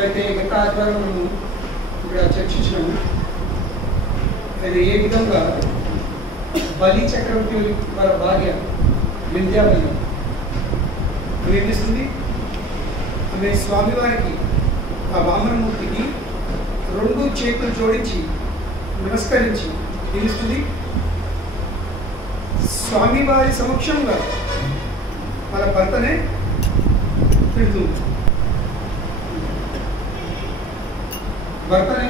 అయితే గత ఆదివారం మనం ఇక్కడ చర్చించినాము. అయితే ఏ విధంగా బలి చక్రవర్తి వాళ్ళ భార్య వింధ్యావళి ఏం చేస్తుంది? ఆమె స్వామివారికి ఆ వామనమూర్తికి 2 చేతులు జోడించి నమస్కరించి నిలుస్తుంది. స్వామివారి సమక్షంగా వాళ్ళ భర్తనే తిడుతుంది. భర్తనే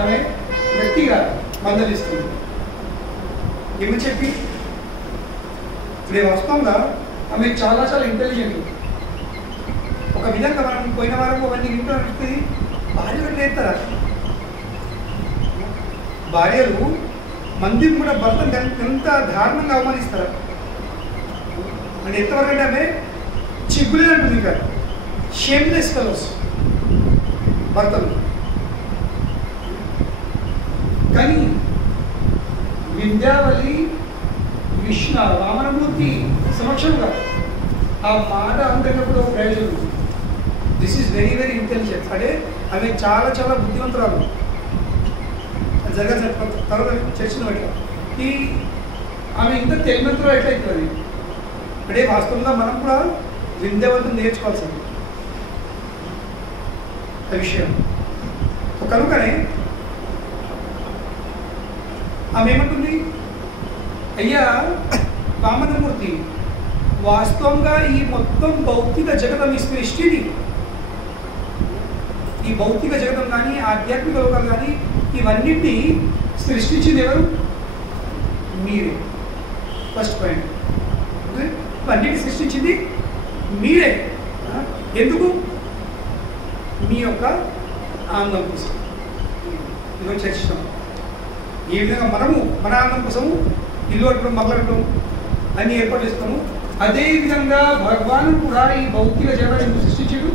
ఆమె గట్టిగా మందలిస్తుంది. ఏమని చెప్పి ఇప్పుడు వాస్తవంగా ఆమె చాలా చాలా ఇంటెలిజెంట్. ఒక విధంగా మనం పోయిన వారం అవన్నీ ఇంట్లో నడుస్తుంది. భార్యలు లేస్తారా? భార్యలు మందిని కూడా భర్తను ఎంత దారుణంగా అవమానిస్తారా అంటే ఎంతవరకు అంటే ఆమె చిగ్గులేదంటుంది. ఇంకా షేమ్లెస్ ఫెలోస్ భర్తలు. కానీ వింధ్యావళి విష్ణు వామనమూర్తి సమక్షంగా ఆ మాట అంటున్నప్పుడు ఒక ప్రయోజనం. This is very very intelligent. అంటే ఆమె చాలా చాలా బుద్ధివంతురాలు. జరగాల్సిన తర్వాత చర్చను బట్టి ఈ ఆమె ఇంత తెలివితో ఎట్లయితుంది అంటే వాస్తవంగా మనం కూడా వింధ్యావళిని నేర్చుకోవాల్సింది ఆ విషయం. కనుకనే ఆమె ఏమంటుంది? అయ్యా వామనమూర్తి, వాస్తవంగా ఈ మొత్తం భౌతిక జగతం ఈ సృష్టిని, ఈ భౌతిక జగతం కానీ ఆధ్యాత్మిక లోకం కానీ ఇవన్నింటినీ సృష్టించింది ఎవరు? మీరే. First point. ఇవన్నిటిని సృష్టించింది మీరే. ఎందుకు? మీ యొక్క ఆనందం కోసం. ఈరోజు చర్చిస్తాం ఏ విధంగా మనము మన ఆనందం కోసము ఇల్లు కట్టడం, మొదలెట్టడం అన్ని ఏర్పాటు చేస్తాము. అదేవిధంగా భగవాను కూడా ఈ భౌతిక జగత్తును సృష్టించాడు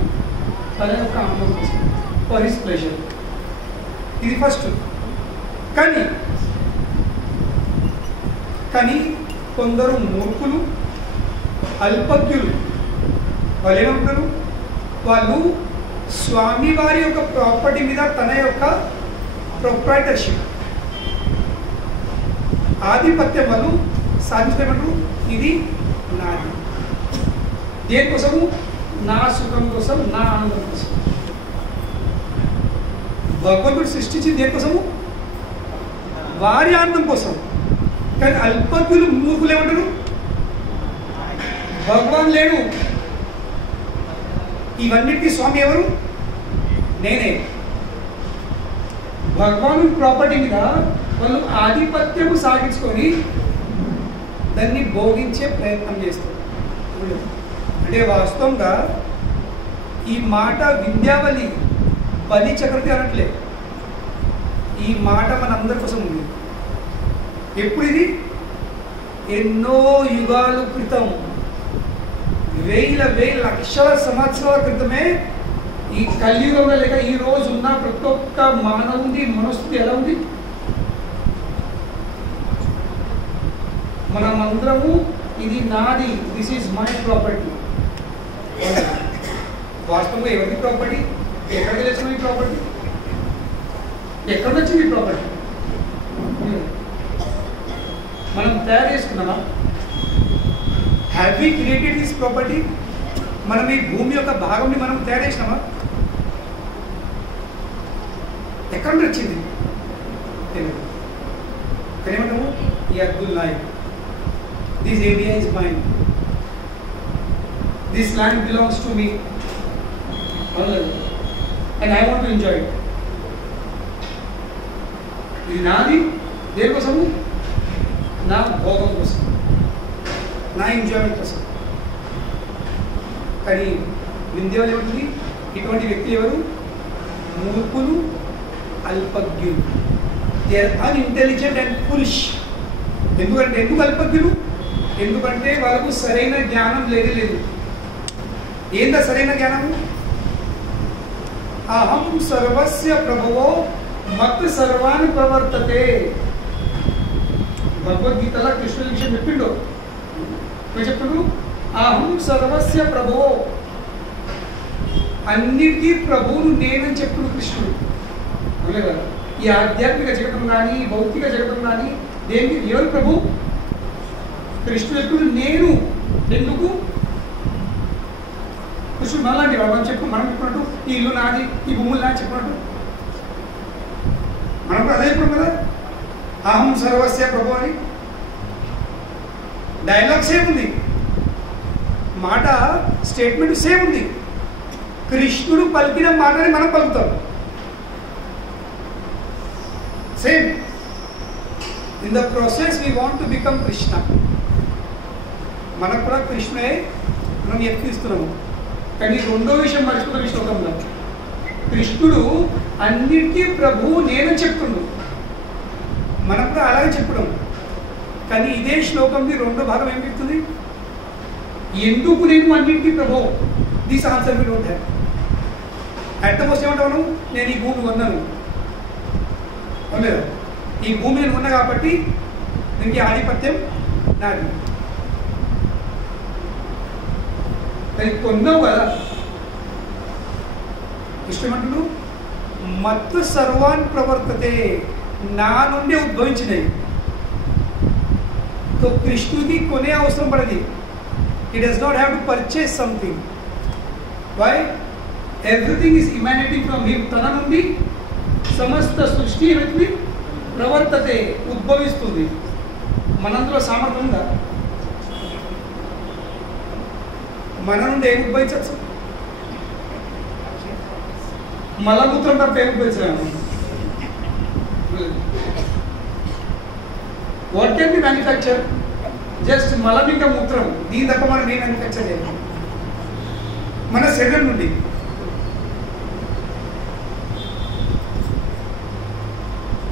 తన యొక్క ఆనందం కోసం, ఫర్ హిస్ ప్లెజర్. ఇది ఫస్ట్. కానీ కొందరు మూర్ఖులు, అల్పజ్ఞులు వాళ్ళు ఏమంటారు? వాళ్ళు స్వామివారి యొక్క ప్రాపర్టీ మీద తన యొక్క ప్రొప్రైటర్షిప్, ఆధిపత్యం వాళ్ళు సాధించమంటారు. ఇది నాది. దేనికోసము? నా సుఖం కోసం, నా ఆనందం కోసం. భగవంతుడు సృష్టించింది దేనికోసము? వారి ఆనందం కోసం. కానీ అల్పజ్ఞులు, మూర్ఖులు ఏమంటారు? భగవాన్ లేడు, ఇవన్నిటికీ స్వామి ఎవరు? నేనే. భగవాను ప్రాపర్టీ మీద వాళ్ళు ఆధిపత్యము సాగించుకొని దాన్ని భోగించే ప్రయత్నం చేస్తారు. అంటే వాస్తవంగా ఈ మాట వింధ్యావళి బలి చక్రవర్తి అనట్లేదు. ఈ మాట మనందరి కోసం ఉంది. ఎప్పుడు ఇది? ఎన్నో యుగాల క్రితం, వేల లక్షల సంవత్సరాల క్రితమే ఈ కలియుగంలో లేక ఈ రోజు ఉన్న ప్రతి ఒక్క మానవుడి మనస్థితి ఎలా ఉంది? మనమందరము ఇది నాది, దిస్ ఈజ్ మై ప్రాపర్టీ. వాస్తవంగా ఎవరి ప్రాపర్టీ? ఎక్కడికి తెచ్చిన ఈ ప్రాపర్టీ? ఎక్కడ వచ్చింది ఈ ప్రాపర్టీ? మనం తయారు చేసుకున్నామా? Have we created this property? మనం ఈ భూమి యొక్క భాగంని మనం తయారు చేసినామా? ఎక్కడ నుండి వచ్చింది తెలియదు. కానీ ఏమంటాము? ఈ Abdul Nayak, this area is mine, this land belongs to me and I want to enjoy it. ఇది నాది. దేనికోసము? నా భోగం కోసం, నా ఎంజాయ్మెంట్ కోసం. కానీ వింధ్యావళి ఏమంటుంది? ఇటువంటి వ్యక్తులు ఎవరు? మూర్ఖులు, అల్పజ్ఞులు. They are unintelligent and foolish. ఎందుకు అల్పజ్ఞులు? ఎందుకంటే వాళ్ళకు సరైన జ్ఞానం లేదు. ఏందా సరైన జ్ఞానము? అహం సర్వస్య ప్రభువో మత్ సర్వాన్ని ప్రవర్తతే. భగవద్గీతలో కృష్ణుడు విషయం చెప్పిండు. చెప్తుడు అహం సర్వస్య ప్రభువో. అన్నిటికీ ప్రభువును నేనని చెప్తున్నాడు కృష్ణుడు. అవునే కదా? ఈ ఆధ్యాత్మిక జగతం కానీ భౌతిక జగతం కానీ దేనికి ఎవరు ప్రభు? కృష్ణుడు ఎప్పుడు నేను. ఎందుకు? కృష్ణుడు మనలాంటి మనం చెప్పినట్టు ఈ ఇల్లు నాది, ఈ భూములు నాది చెప్పినట్టు మనం కూడా అదే చెప్పడం కదా, అహం సర్వస్య ప్రభు అని. డైలాగ్ సేమ్ ఉంది, మాట స్టేట్మెంట్ సేమ్ ఉంది. కృష్ణుడు పలికిన మాటని మనం పలుకుతాం same. In the process we want to become Krishna. మనకు కూడా కృష్ణుడే మనం యత్నిస్తున్నాము. కానీ రెండో విషయం మర్చిపోతాం ఈ శ్లోకంలో. కృష్ణుడు అన్నిటికీ ప్రభువు నేనని చెప్తున్నాడు, మనం కూడా అలాగే చెప్పడం. కానీ ఇదే శ్లోకంది రెండో భాగం ఏం చెప్తుంది? ఎందుకు నేను అన్నింటికీ ప్రభువు? This answer we don't have. At the most ఏమంటాను, నేను ఈ భూమి కొన్నాను లేదా, ఈ భూమి నేను కొన్నా కాబట్టి దీనికి ఆధిపత్యం నాది. కానీ కొన్నావు కదా, ఇష్టమంటున్నావు మత్తు సర్వాన్ ప్రవర్తతే, నా నుండి ఉద్భవించినవి. तो కృష్ణుడికి కొనే అవసరం పడది. he does not have to purchase something. why? everything is emanating from him. తన నుండి సమస్త సృష్టి ఏమిటి? ప్రవర్తతే, ఉద్భవిస్తుంది. మనందులో సామర్థ్యం ఉందా? మన నుండి ఏం ఉద్భవించచ్చు? మలమూత్రం తప్ప ఏం ఉద్భవించాము? What can be manufacture? Just మలం ఇంకా మూత్రం, దీని తప్ప మనం ఏం మ్యానుఫ్యాక్చర్ చేయాలి మన శరీరం నుండి.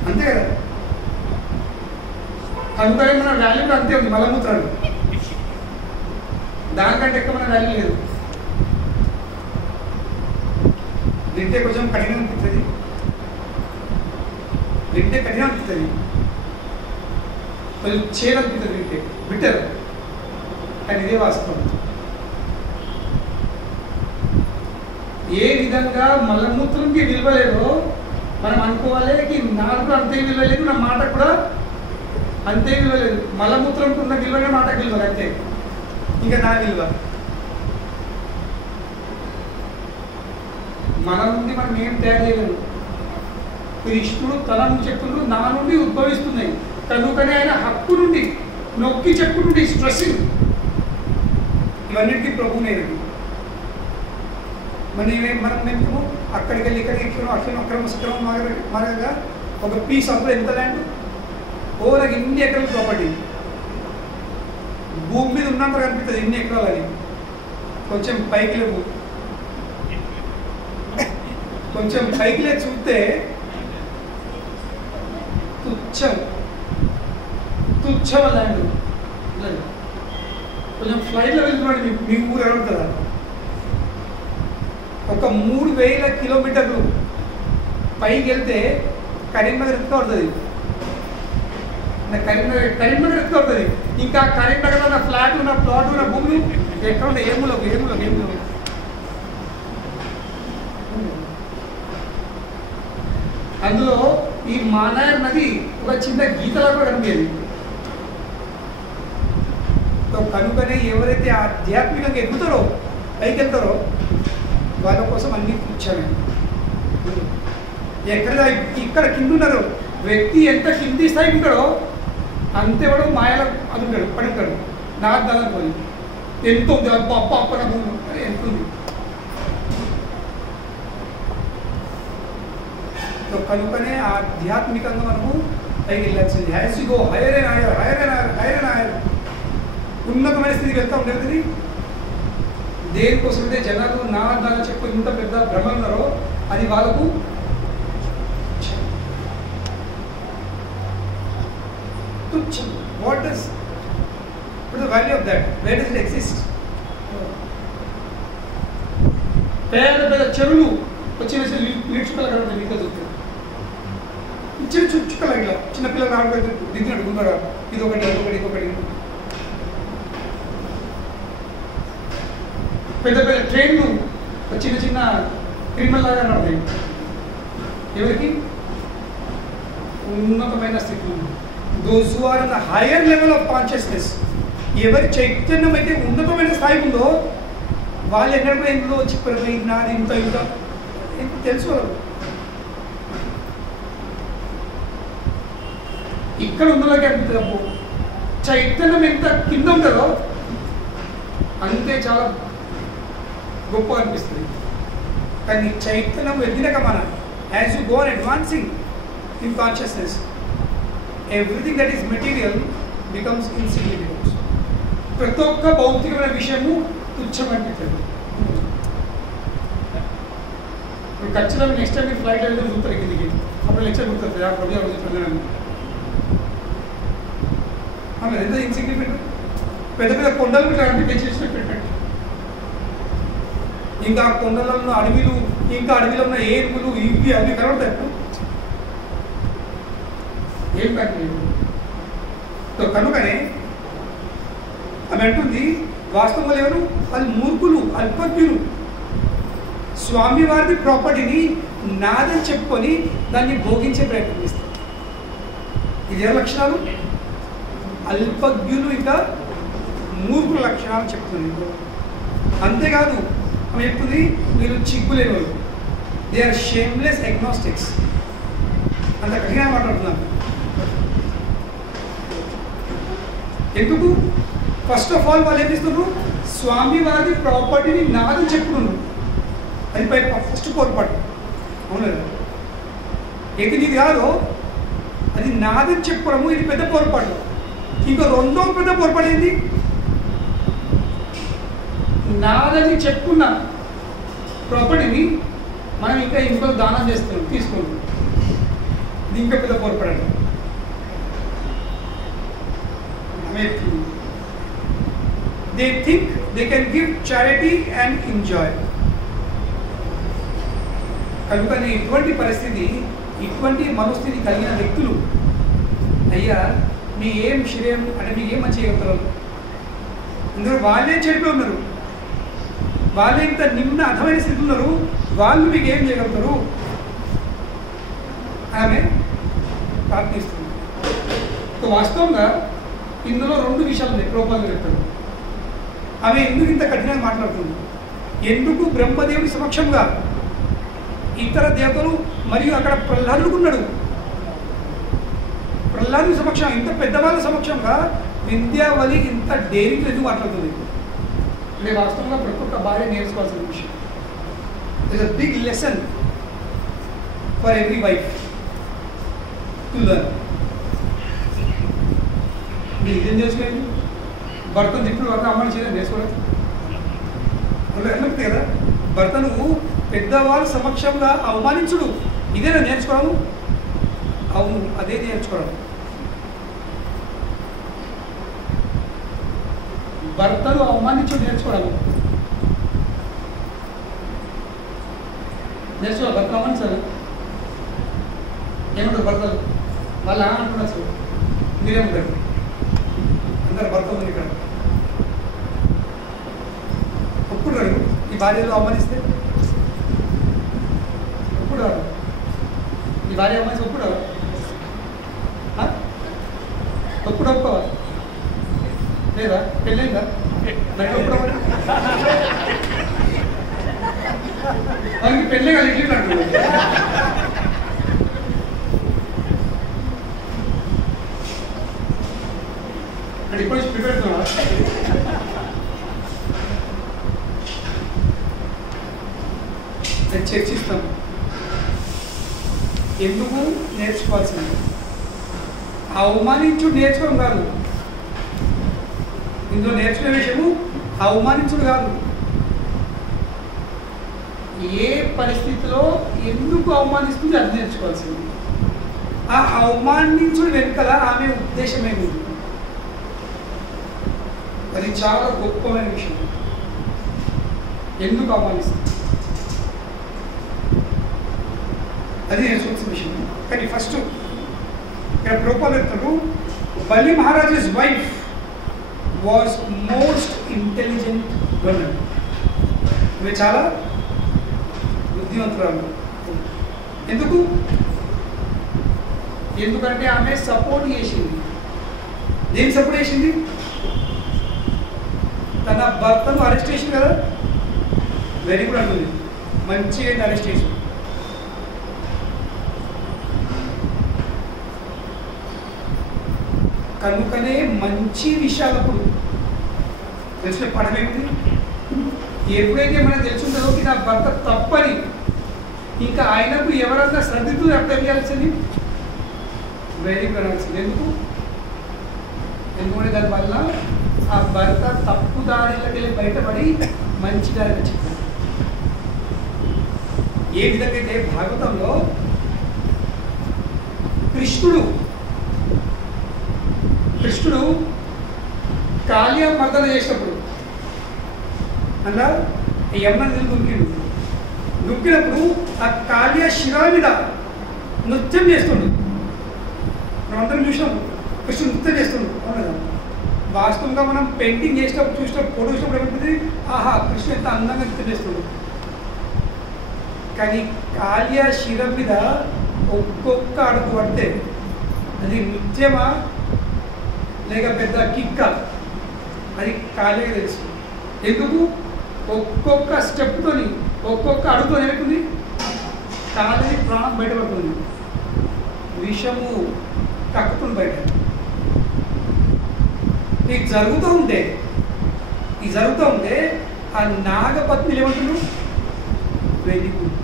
అంతే కదా? కనుక మన వాల్యూ అంతే ఉంది, మలమూత్రాలు. దానికంటే ఎక్కువ మన వాల్యూ లేదు. వింటే కొంచెం కఠినం అనిపిస్తుంది, వింటే కఠినం అనిపిస్తుంది, కొంచెం చేదనిపిస్తుంది వింటే, బిట్టర్. కానీ ఇదే వాస్తవం. ఏ విధంగా మలమూత్రంకి విలువ లేదో మనం అనుకోవాలి, నాకు అంతే విలువ లేదు, నా మాట కూడా అంతే విలువ లేదు. మలమూత్రంకి ఉన్న విలువనే మాటకు విలువ అంతే, ఇంకా నా విలువ. మన నుండి మనం ఏం తయారు చేయలేము. కృష్ణుడు తన నుండి చెప్తున్నాడు, నా నుండి ఉద్భవిస్తున్నాయి. కనుకనే ఆయన హక్కు నుండి నొక్కి చెప్పుకుంటే స్ట్రెస్సింగ్ ఇవన్నిటికీ ప్రభునేది. మనం మేము అక్కడికి వెళ్ళి ఇక్కడికి ఎక్కినాం, అక్రమ సక్రమం మారగా ఒక పీస్ అప్పుడు ఎంత ల్యాండ్? నాకు ఇన్ని ఎకరాల ప్రాపర్టీ. భూమి మీద ఉన్నంత కనిపిస్తుంది ఇన్ని ఎకరాలని. కొంచెం పైకి లేవు, కొంచెం పైకి లేదు చూస్తే తుచ్చం ల్యాండ్. కొంచెం ఫ్లైట్లో వెళ్తున్నాడు, మీ ఊరు అడుగుతుందా? ఒక 3000 కిలోమీటర్లు పైకి వెళ్తే కరీంనగర్ ఎంత పడుతుంది? కరీంనగర్ ఎంత పడుతుంది? ఇంకా కరీంనగర్ ఉన్న ఫ్లాట్ ఉన్న ప్లాట్ ఉన్న భూములు ఎక్కడ ఉంటాయి? ఏములో అందులో ఈ మానాయర్ నది ఒక చిన్న గీతలా కూడా కనిపించేది. కనుకనే ఎవరైతే ఆధ్యాత్మికంగా ఎదుగుతారో, పైకి వెళ్తారో, వాళ్ళ కోసం అన్ని కూర్చోమే. ఎక్కడ ఇక్కడ కింద ఉన్నారు వ్యక్తి ఎంత కింది స్థాయికి ఉంటాడో అంతేవాడు మాయలో అది ఉంటాడు, పడి ఉంటాడు. నాకు దాని ఎంత ఉంది, అప్ప అప్పన భూమి ఎంత ఉంది. కనుకనే ఆధ్యాత్మికంగా మనము పైకి వెళ్ళాల్సింది. Has you go hire and higher, hire and higher, hire and higher, ఉన్నతమైన స్థితికి వెళ్తా ఉండేది. దేనికోసం అయితే జనాలు నా దాన్ని చెప్పు ఇంత పెద్ద భ్రమలు ఉన్నారో అది వాళ్ళకు తుచ్చం. What does the value of that? Where does it exist? పెద్ద పెద్ద చెరువులు వచ్చిన చుక్కల కనబడి మీకు చూస్తే చిన్న చుక్కల ఇట్లా చిన్నపిల్లలు రావడం దిగినట్టు ఉన్నారా? ఇదొకటి అదొకటి ఇదొకటి. పెద్ద పెద్ద ట్రైన్లు చిన్న చిన్న క్రిమినల్ లాగా నడతాయి. ఎవరికి? ఉన్నతమైన స్థితిలో those who are on the higher level of consciousness. ఎవరి చైతన్యం అయితే ఉన్నతమైన స్థాయి ఉందో వాళ్ళు ఎక్కడ కూడా ఇందులో చిప్పరిపోయి నాది ఇంత ఇంత తెలుసు. ఇక్కడ ఉన్నలోకి అనిపిస్తుంది చైతన్యం ఎంత కింద ఉంటుందో అంతే చాలా గొప్ప అనిపిస్తుంది. కానీ చైతన్యం ఎదినక మన as you go on advancing in consciousness everything that is material becomes insignificant. ప్రతి ఒక్క భౌతికమైన విషయము తుచ్చమనిపిస్తుంది. ఇప్పుడు ఖచ్చితంగా నెక్స్ట్ టైం మీరు ఫ్లైట్ వెళ్తే చూస్తారు కిందికి, అప్పుడు లెక్చర్ గుర్తుంది ఆ ప్రతి రోజు ఎంత ఇన్సిగ్నిఫికెంట్. పెద్ద పెద్ద కొండలు కూడా అంటే తెచ్చేసి పెట్టండి. ఇంకా కొండలలో అడవిలు, ఇంకా అడవిలో ఉన్న ఏనుగులు ఇవి అవి కనబడతాయి. ఏం కట్టలేదు. కనుకనే ఆమె అంటుంది వాస్తవంలో ఎవరు? వాళ్ళు మూర్ఖులు, అల్పజ్ఞులు. స్వామివారి ప్రాపర్టీని నాదని చెప్పుకొని దాన్ని భోగించే ప్రయత్నం చేస్తారు. ఇది ఏ లక్షణాలు? అల్పజ్ఞులు ఇంకా మూర్ఖుల లక్షణాలు చెప్తుంది. అంతేకాదు ఆమె చెప్తుంది మీరు చిగ్గులేని వాళ్ళు. They are shameless agnostics. అంత కఠినంగా మాట్లాడుతున్నారు. ఎందుకు? ఫస్ట్ ఆఫ్ ఆల్ వాళ్ళు ఏం చేస్తున్నారు? స్వామి వారి ప్రాపర్టీని నాదని చెప్పుకున్నారు. అది ఫస్ట్ పొరపాటు. అవును లేదా? ఏది నీది కాదో అది నాదని చెప్పుకోవడము ఇది పెద్ద పొరపాటు. ఇంకా రెండో పెద్ద పొరపాటు ఏంది? నాదని చెప్పుకున్న ప్రాపర్టీని మనం ఇంకా ఇంకో దానం చేస్తున్నాం, తీసుకుంటాం. ఇది ఇంకా పెద్ద పొరపాటు. They think they can give charity and enjoy. కనుక ఇటువంటి పరిస్థితి, ఇటువంటి మనోస్థితి కలిగిన వ్యక్తులు అయ్యా మీ ఏం శ్రేయం అంటే మీకు ఏం మంచి చేయగలుగుతారు? అందరూ వాళ్ళే చెడిపోయి ఉన్నారు, వాళ్ళే ఇంత నిమ్న అర్థమైన స్థితి ఉన్నారు, వాళ్ళు మీకు ఏం చేయగలుగుతారు? ఆమె ప్రార్థిస్తుంది. వాస్తవంగా ఇందులో రెండు విషయాలు ఉన్నాయి. ప్రోపాలు చెప్తాడు ఆమె ఎందుకు ఇంత కఠినంగా మాట్లాడుతుంది? ఎందుకు బ్రహ్మదేవుని సమక్షంగా ఇతర దేవతలు మరియు అక్కడ ప్రహ్లాదుడుకున్నాడు, ప్రహ్లాదుని సమక్షం, ఇంత పెద్దవాళ్ళ సమక్షంగా వింధ్యావళి ఇంత డేరింగ్ ఎందుకు మాట్లాడుతుంది? అంటే వాస్తవంగా ప్రతి ఒక్క భార్య నేర్చుకోవాల్సిన విషయం. It's a big lesson for every wife to learn. మీరు ఇదేం నేర్చుకోలేదు? భర్తను ఇప్పుడు భర్త అమ్మని చేయడం నేర్చుకోలేదు కదా. భర్తను పెద్దవాళ్ళ సమక్షంగా అవమానించుడు ఇదేనా నేర్చుకోవడం? అవును, అదే నేర్చుకోవడం. భర్తను అవమానించుడు నేర్చుకోవడం. నేర్చుకోవాలి. భర్తను అవమానించాలి. ఏమంటారు భర్తలు? వాళ్ళు అంటున్నారు సార్, మీరేమంటారు? అందరు భర్త ఉంది ఇక్కడ. ఒప్పుకుంటారు ఈ భార్యలో అవమానిస్తే? ఒప్పుడారు ఈ భార్య అవమానిస్తే? ఒప్పుడారు? ఒప్పుడు ఒప్పుకోవాలి లేదా? పెళ్ళైందా? నాకు ఒప్పుకోవాలి. వాళ్ళకి పెళ్ళే కాదు, ఇట్లా అంటున్నారు. అంటే ఇప్పుడు ప్రిపేర్ అవుతున్నా. చర్చిస్తాం ఎందుకు నేర్చుకోవాల్సింది. అవమానించుడు నేర్చుకోవడం కాదు. ఇందులో నేర్చుకునే విషయము అవమానించుడు కాదు. ఏ పరిస్థితిలో ఎందుకు అవమానిస్తుంది అది నేర్చుకోవాల్సింది. ఆ అవమానించుడు వెనుకల ఆమె ఉద్దేశం ఏమిటి? అది చాలా గొప్పమైన విషయం. ఎందుకు అవమానిస్తుంది అది నేర్చుకోవాల్సిన విషయం. కానీ ఫస్ట్ ఇక్కడ ప్రోపాల్ చెప్తారు, Bali Maharaja's wife was most intelligent girl. ఇవి చాలా బుద్ధివంతురాలు. ఎందుకంటే ఆమె సపోర్ట్ చేసింది. దేని సపోర్ట్ చేసింది? తన భర్తను అరెస్ట్ చేసింది కదా. వెరీ గుడ్ అంటుంది, మంచిగా అరెస్ట్ చేసి. కనుకనే మంచి విషయాలప్పుడు తెలిసిన పడమేమిటి? ఎప్పుడైతే మనకు తెలుసుంటుందో నా భర్త తప్పని, ఇంకా ఆయనకు ఎవరన్నా శ్రద్ధతో అర్థం చేయాల్సింది వెరీ గుడ్ అనాల్సింది. ఎందుకంటే దానివల్ల ఆ భర్త తప్పు దారిలోకి వెళ్ళి బయటపడి మంచి దారి వచ్చింది. ఏ విధంగా అయితే భాగవతంలో కృష్ణుడు కాళియ మర్దన చేసినప్పుడు అలా యమున దుక్కినప్పుడు ఆ కాళియ శిర మీద నృత్యం చేస్తుండు. మనం అందరం చూసినాం, కృష్ణుడు నృత్యం చేస్తుండు. అవును కదా. వాస్తవంగా మనం పెయింటింగ్ చేసినప్పుడు చూసినప్పుడు ఫోటో చూసినప్పుడు ఏమంటుంది, ఆహా కృష్ణుడు ఎంత అందంగా నృత్యం చేస్తుండు. కానీ కాళియ శిర మీద ఒక్కొక్క అడుగు పడితే అది నృత్యమా లేక పెద్ద కిక్క, అది కాళియగా తెలుసు. ఎందుకు? ఒక్కొక్క స్టెప్తోని ఒక్కొక్క అడుగుతో ఏమవుతుంది, కాళీ ప్రాణం బయటపడుతుంది, విషము కక్కుతుంది బయట. ఇది జరుగుతూ ఉంటే ఆ నాగపత్ని ఏమంటున్నారు, వెరీ గుడ్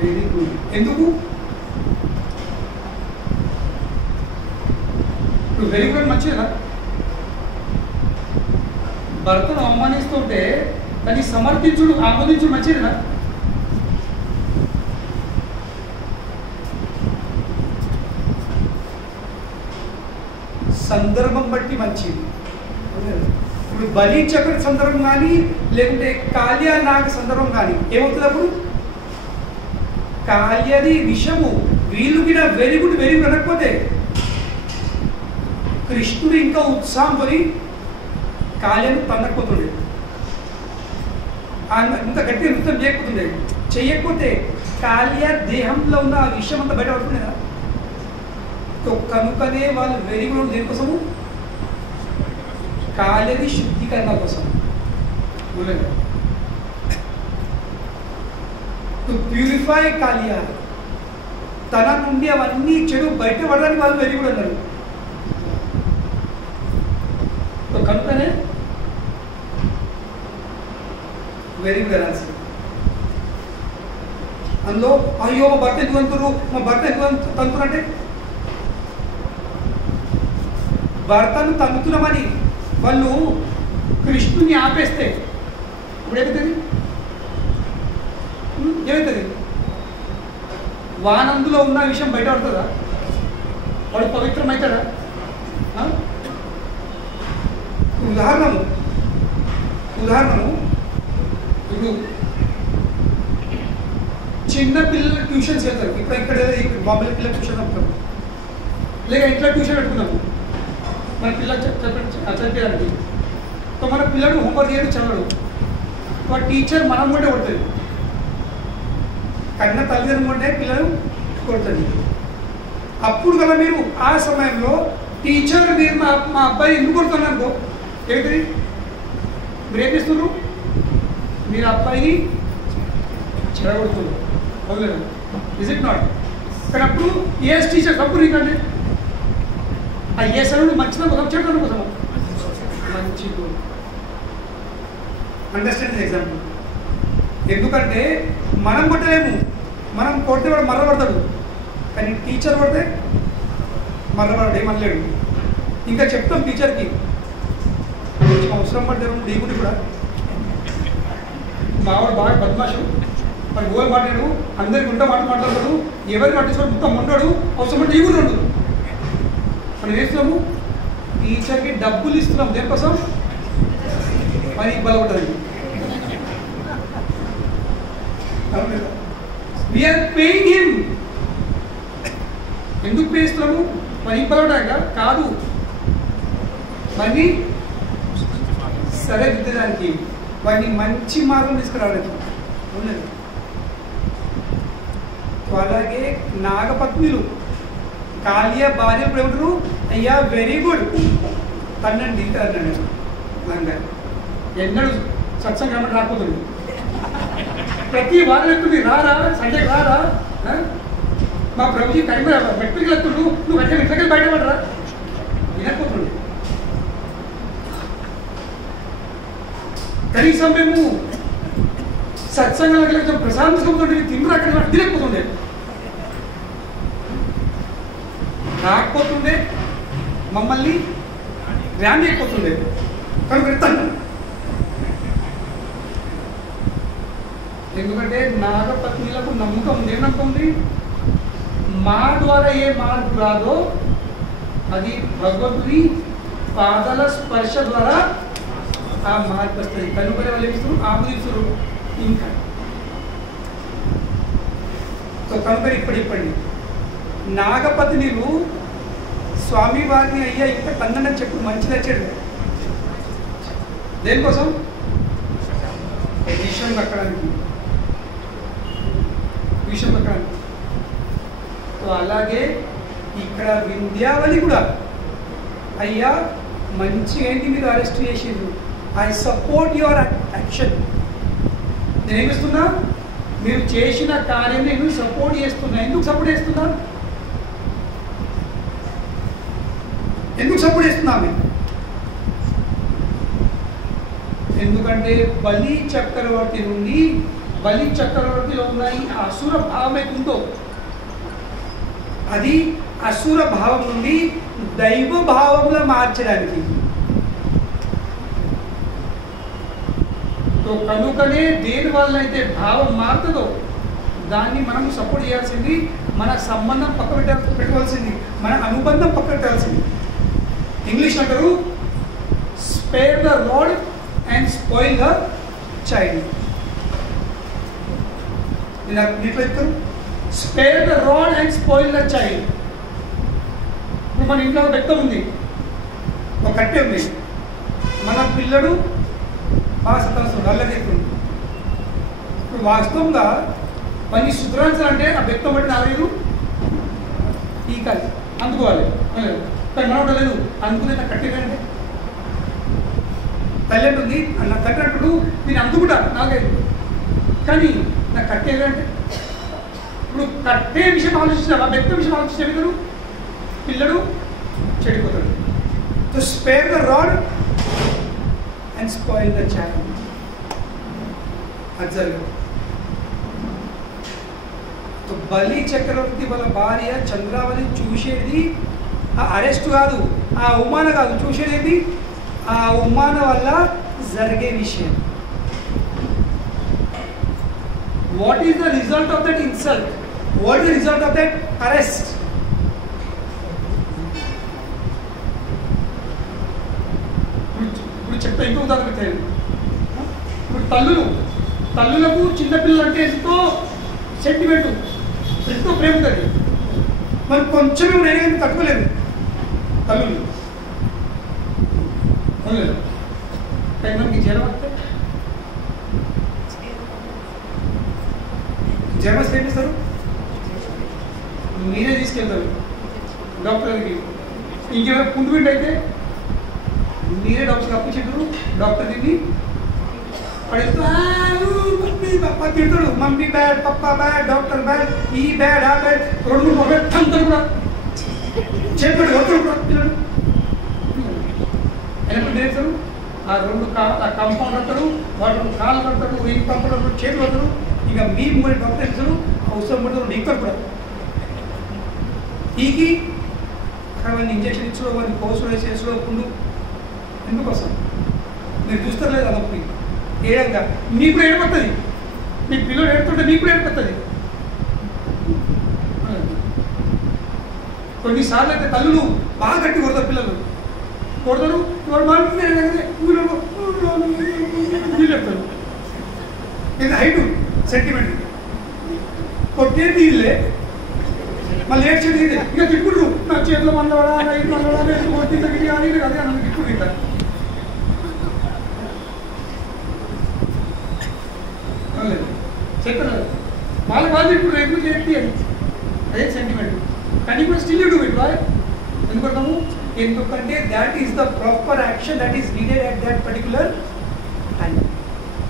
వెరీ గుడ్. ఎందుకు? ఇప్పుడు వెరీ గుడ్ మంచిదా? భర్తను అవమానిస్తుంటే దాన్ని ఆమోదించుడు మంచిదేనా? సందర్భం బట్టి మంచిది. ఇప్పుడు బలి చక్ర సందర్భం కానీ లేకుంటే కాళియ నాగ సందర్భం కానీ ఏమవుతుంది? అప్పుడు కాళియది విషము వీళ్ళు కూడా వెరీ గుడ్ అనకపోతే కృష్ణుడు ఇంకా ఉత్సాహం కొని కాళియను తన్నకపోతుండే, అంత గట్టిగా నృత్యం చేయకపోతే కాళియ దేహంలో ఉన్న ఆ విషయం అంతా బయట పడుతుంది కదా. కనుకనే వాళ్ళు వెరీ గుడ్ దేనికోసము? కాళియది శుద్ధీకరణ కోసం, టు ప్యూరిఫై కాళియ. తన నుండి అవన్నీ చెడు బయట పడడానికి వాళ్ళు వెరీ గుడ్ అన్నారు. కనుకనే వెరీ గుడ్ అనాల్సింది. అందులో అయ్యో మా భర్త ఎందుకు తంతురంటే భర్తను తంతున్నామని వాళ్ళు కృష్ణుని ఆపేస్తే ఇప్పుడు ఏమవుతుంది? వానందులో ఉన్న విషయం బయట పడుతుందా? వాడు పవిత్రమవుతాడా? ఉదాహరణము ఇప్పుడు చిన్న పిల్లల ట్యూషన్స్ వెళ్తారు. ఇక్కడ బాంబే పిల్లల ట్యూషన్ చెప్తారు, లేక ఇంట్లో ట్యూషన్ పెట్టుకున్నాము మన పిల్లలు చదివేదానికి. సో మన పిల్లడు హోంవర్క్ చేయడం చదవడు, వాడు టీచర్ మనం కూడా కొడుతుంది. కన్న తల్లిదండ్రులు ఉంటే పిల్లలు కొడుతుంది. అప్పుడు కదా మీరు ఆ సమయంలో టీచర్ మీరు మా అబ్బాయి ఎందుకు కొడుతున్నారనుకో ఏమిటి మీరు ఏం చేస్తున్నారు? మీరు అబ్బాయిని చెడగొడుతున్నారు. అవును, ఇజ్ ఇట్ నాట్? కానీ అప్పుడు ఏఎస్ టీచర్ తప్పు నీకండి. ఆ ఏఎస్ అను మంచిదా కోసం చెడు కోసము మంచి అండర్స్టాండింగ్ ఎగ్జాంపుల్. ఎందుకంటే మనం కొట్టలేము, మనం కొడితే వాడు మర్రపడతాడు, కానీ టీచర్ కొడితే మర్రపడడు, ఏమనలేడు. ఇంకా చెప్తాం టీచర్కి కొంచెం అవసరం పడ్డారు దిగుడి కూడా. మావాడు బాగా బద్మాషు, మరి గోల్ మాట్లాడు, అందరికి ఉంట మాట్లాడతాడు, ఎవరికి పట్టించుకోడు, మొత్తం ఉండడు, అవసరం పడి దిగుడు ఉండదు. మనం వేస్తున్నాము టీచర్కి డబ్బులు ఇస్తున్నాం దేనికోసం? మరి ఇబ్బంది ఉంటుంది. We're paying him. ఎందుకు పే ఇస్తున్నాము? మరి ఇబ్బంది కాదు, మరి సరే దిద్దడానికి. వాడిని మంచి మార్గం తీసుకురావడానికి ఉన్నది. అలాగే నాగపత్నులు కాళీయ భార్య ప్రభుడు అయ్యా వెరీ గుడ్ తన్నండి అన్నాడు. లంగా ఎన్నడు సత్సంగం రాకపోతుంది, ప్రతి వారం ఎత్తుంది రారా సండే రారా మా ప్రభుజీ టైం మెట్రికలు ఎత్తుడు నువ్వు అంటే మెట్రికలు బయటపడరా వినకపోతుంది. కనీసం మేము సత్సంగాలకు కొంచెం ప్రశాంతంగా తిండి అక్కడ తినకపోతుండే, రాకపోతుండే, మమ్మల్ని ర్యాన్ అయిపోతుండే. కనుక ఎత్తాను ఎందుకంటే నాగపత్నులకు నమ్మకం ఉంది. ఏం నమ్మకం ఉంది? మా ద్వారా ఏ మార్పు రాదో అది భగవంతుని పాదాల స్పర్శ ద్వారా ఆ మార్పు వస్తుంది. కనుకొని వాళ్ళు ఏమిస్తారు? ఆపుదిస్తారు. ఇంకా సో కనుకొని ఇప్పటి నాగపత్నులు స్వామి వారిని అయ్యా ఇంత కన్నని చెప్పు మంచి నచ్చాడు. దేనికోసం? విషయం దక్కడానికి, విషయం దక్కడానికి. సో అలాగే ఇక్కడ వింధ్యావళి కూడా అయ్యా మంచి ఏంటి మీరు అరెస్ట్ చేసేది, ఐ సపోర్ట్ యువర్ యాక్షన్. నేనేమిస్తున్నా? మీరు చేసిన కార్యం నేను సపోర్ట్ చేస్తున్నా. ఎందుకు సపోర్ట్ చేస్తున్నా? ఎందుకు సపోర్ట్ చేస్తున్నా? ఎందుకంటే బలి చక్రవర్తి నుండి, బలి చక్రవర్తిలో ఉన్న ఈ అసుర భావం ఏతుందో అది అసుర భావం నుండి దైవ భావంలో మార్చడానికి. సో కనుకనే దేని వల్ల అయితే భావం మారుతుందో దాన్ని మనం సపోర్ట్ చేయాల్సింది, మన సంబంధం పక్క పెట్టవలసింది, మన అనుబంధం పక్క పెట్టాల్సింది. ఇంగ్లీష్ అంటారు spare the rod and spoil the child. ఎట్లా చెప్తారు? Spare the rod and spoil the child. ఇప్పుడు మన ఇంట్లో బెత్తం ఉంది, ఒక కట్టె ఉంది, మన పిల్లడు బాగా సతాస్తుంది, అల్లగెత్తుంది. ఇప్పుడు వాస్తవంగా పని శుద్రాంచాలంటే ఆ బెత్తం బట్టి 4 ఈకాలి అందుకోవాలి. కానీ మనం లేదు అందుకునే నాకు కట్టేదంటే తల్లి అంటుంది నా తల్లినప్పుడు నేను అందుకుంటా 4-5, కానీ నాకు కట్టేదంటే ఇప్పుడు కట్టే విషయం ఆలోచించిన ఆ బెత్తం విషయం ఆలోచించే విధులు పిల్లడు చెడిపోతాడు. To spare the rod and spoil the child. అది జరగదు. బలి చక్రవర్తి వాళ్ళ భార్య చంద్రావళి చూసేది ఆ అరెస్ట్ కాదు, ఆ అవమానం కాదు, చూసేది ఆ అవమానం వల్ల జరిగే విషయం. What is the result of that insult? What is the result of that arrest? ఇప్పుడు చెప్తా, ఇంకో ఉదాహరణ పెట్టాను. ఇప్పుడు తల్లులకు చిన్నపిల్లలు అంటే ఎంతో సెంటిమెంట్, ఎంతో ప్రేమ ఉంటుంది. మరి కొంచెం నేనేమి తట్టుకోలేదు తల్లులు. కానీ మనకి జ్వరం వస్తే జ్వరం వస్తే ఏం చేస్తారు? మీరే తీసుకెళ్తారు డాక్టర్ దగ్గరికి. ఇంకేమైనా పుండు పిండి అయితే మీరే డాక్టర్కి అప్పించారు. డాక్టర్ దీన్ని తిడతాడు, మమ్మీ బ్యాడ్, పప్పా బ్యాడ్, డాక్టర్ బ్యాడ్, ఈ బ్యాడ్, ఆ బ్యాడ్, 2-3 బ్యాడ్ అంటారు కూడా, చేతుడు కొడతాడు కూడా పిల్లడు. ఎప్పుడు చేస్తారు? ఆ 2 కాంపౌండ్ అంటారు, వాడు కాళ్ళు కడతాడు, ఈ కాంపౌండ్ చేతులు కడతాడు. ఇక మీ మూడు డాక్టర్ ఇస్తారు, అవసరం పడుతుంది ఇక్కడ కూడా ఈకి అవన్నీ ఇంజక్షన్ ఇచ్చో, వాడిని కోసులు వేసేసో పుండు ఎందుకోసం మీరు చూస్తారు లేదు అదొకటి ఏడంగా మీకు కూడా ఏడిపోతుంది. మీ పిల్లలు ఏడుతుంటే మీకు కూడా ఏడిపోతుంది. కొన్నిసార్లు అయితే తల్లులు బాగా గట్టి కొడతారు, పిల్లలు కొడతారు, చెప్తారు. ఇది హైట్ సెంటిమెంట్ కొట్టేది ఇల్లే, మళ్ళీ ఏడ్చేది ఇదే. ఇక తిట్టుకుంటారు, నా చేతిలో మందవడా, నైట్ మందవడా, కొట్టి తగ్గి కానీ అదే అన్న తిట్టుకుంటారు. చెప్పలేదు వాళ్ళ వాళ్ళు ఇప్పుడు ఎందుకు చేయండి అని అదే సెంటిమెంట్ కానీ ఇప్పుడు స్టిల్ డూ ఇట్ బాయ్ ఎందుకంటాము ఎందుకంటే that is the proper action that is needed at that particular time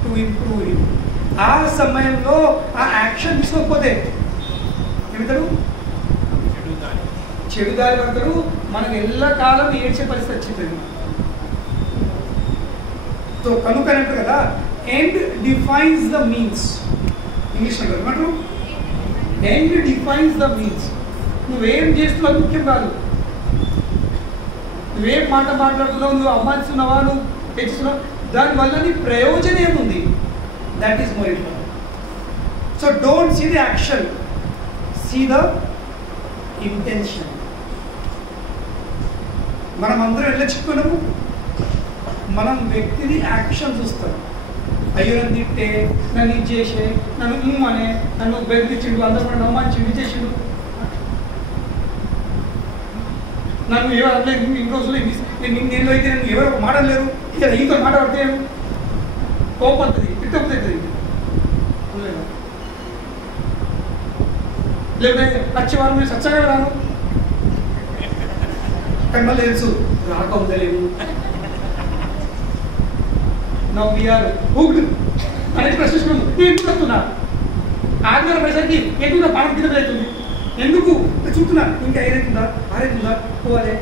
to improve him. ఆ సమయంలో ఆ యాక్షన్ తీసుకోకపోతే ఏమిటారు చెడు దారి పడతారు, మనకు ఎల్లకాలం ఏడ్చే పరిస్థితి వచ్చింది. సో కనుక అంటారు కదా end defines the means, English అంటారు ఏమంటారు ఎండ్ డిఫైన్స్ ద మీన్స్. నువ్వేం చేస్తున్నావు ముఖ్యం కాదు, నువ్వేం మాట మాట్లాడుతున్నావు, నువ్వు అమ్మాయిస్తున్నావా, నువ్వు పెంచుతున్నావు, దానివల్ల నీ ప్రయోజనం ఏముంది, that is more important. So don't see the action, see the intention. మనం అందరం ఎలా చెప్పుకున్నాము, మనం వ్యక్తిని యాక్షన్ చూస్తాం. అయ్యో నన్ను తిట్టే, నన్ను ఇది చేసే, నన్ను అనే, నన్ను బెదిరించిండు, అందరూ నన్ను అవమానించిండు, ఇది చేసిండు, నన్ను ఎవరు ఇన్ని రోజులు నేను అయితే నన్ను ఎవరు మాట్లాడలేరు, ఇక ఈతో మాట్లాడితే కోపం అవుతుంది, తిట్టవుతుంది, లేకపోతే వచ్చే వారం నేను సచ్చగా రాను, కానీ మళ్ళీ తెలుసు రాక ఉండలేము. నౌ వీఆర్ హుక్డ్ అనేది ప్రశ్నిస్తున్నాము. నేను ఎందుకు వస్తున్నా ఆదివారం పైసరికి ఎందుకు నా పానం కింద అవుతుంది, ఎందుకు చూస్తున్నా, ఇంకా ఏదైతుందా ఆరేతుందా పోవాలి,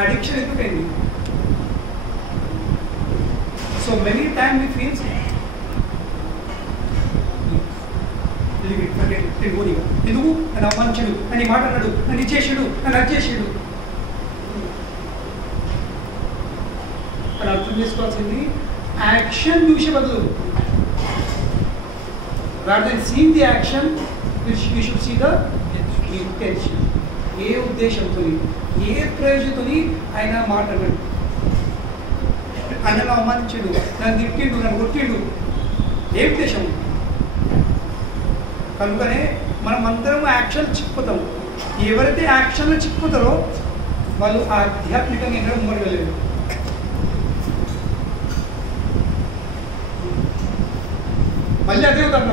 అడిక్షన్ ఎందుకైంది. So many time we feels ఎందుకు నన్ను అవమానించాడు, నన్ను మాట అన్నాడు, నన్ను ఇచ్చేసాడు, నన్ను అచ్చేసాడు. అని అర్థం చేసుకోవాల్సింది యాక్షన్ చూసే బదులు rather than seeing the action you should see the intention. ఏ ఉద్దేశంతో ఏ ప్రయోజనంతో ఆయన మాట్లాడాడు, ఆయన అవమానించాడు, నన్ను తిట్టిండు, నన్ను కొట్టిండు, ఏ ఉద్దేశం. కనుకనే మనం అందరం యాక్షన్ చిక్కుపోతాం. ఎవరైతే యాక్షన్లో చిక్కుపోతారో వాళ్ళు ఆధ్యాత్మికంగా ఎన్నడూ ముంగడగలేరు. మళ్ళీ అదే ఉదాహరణ,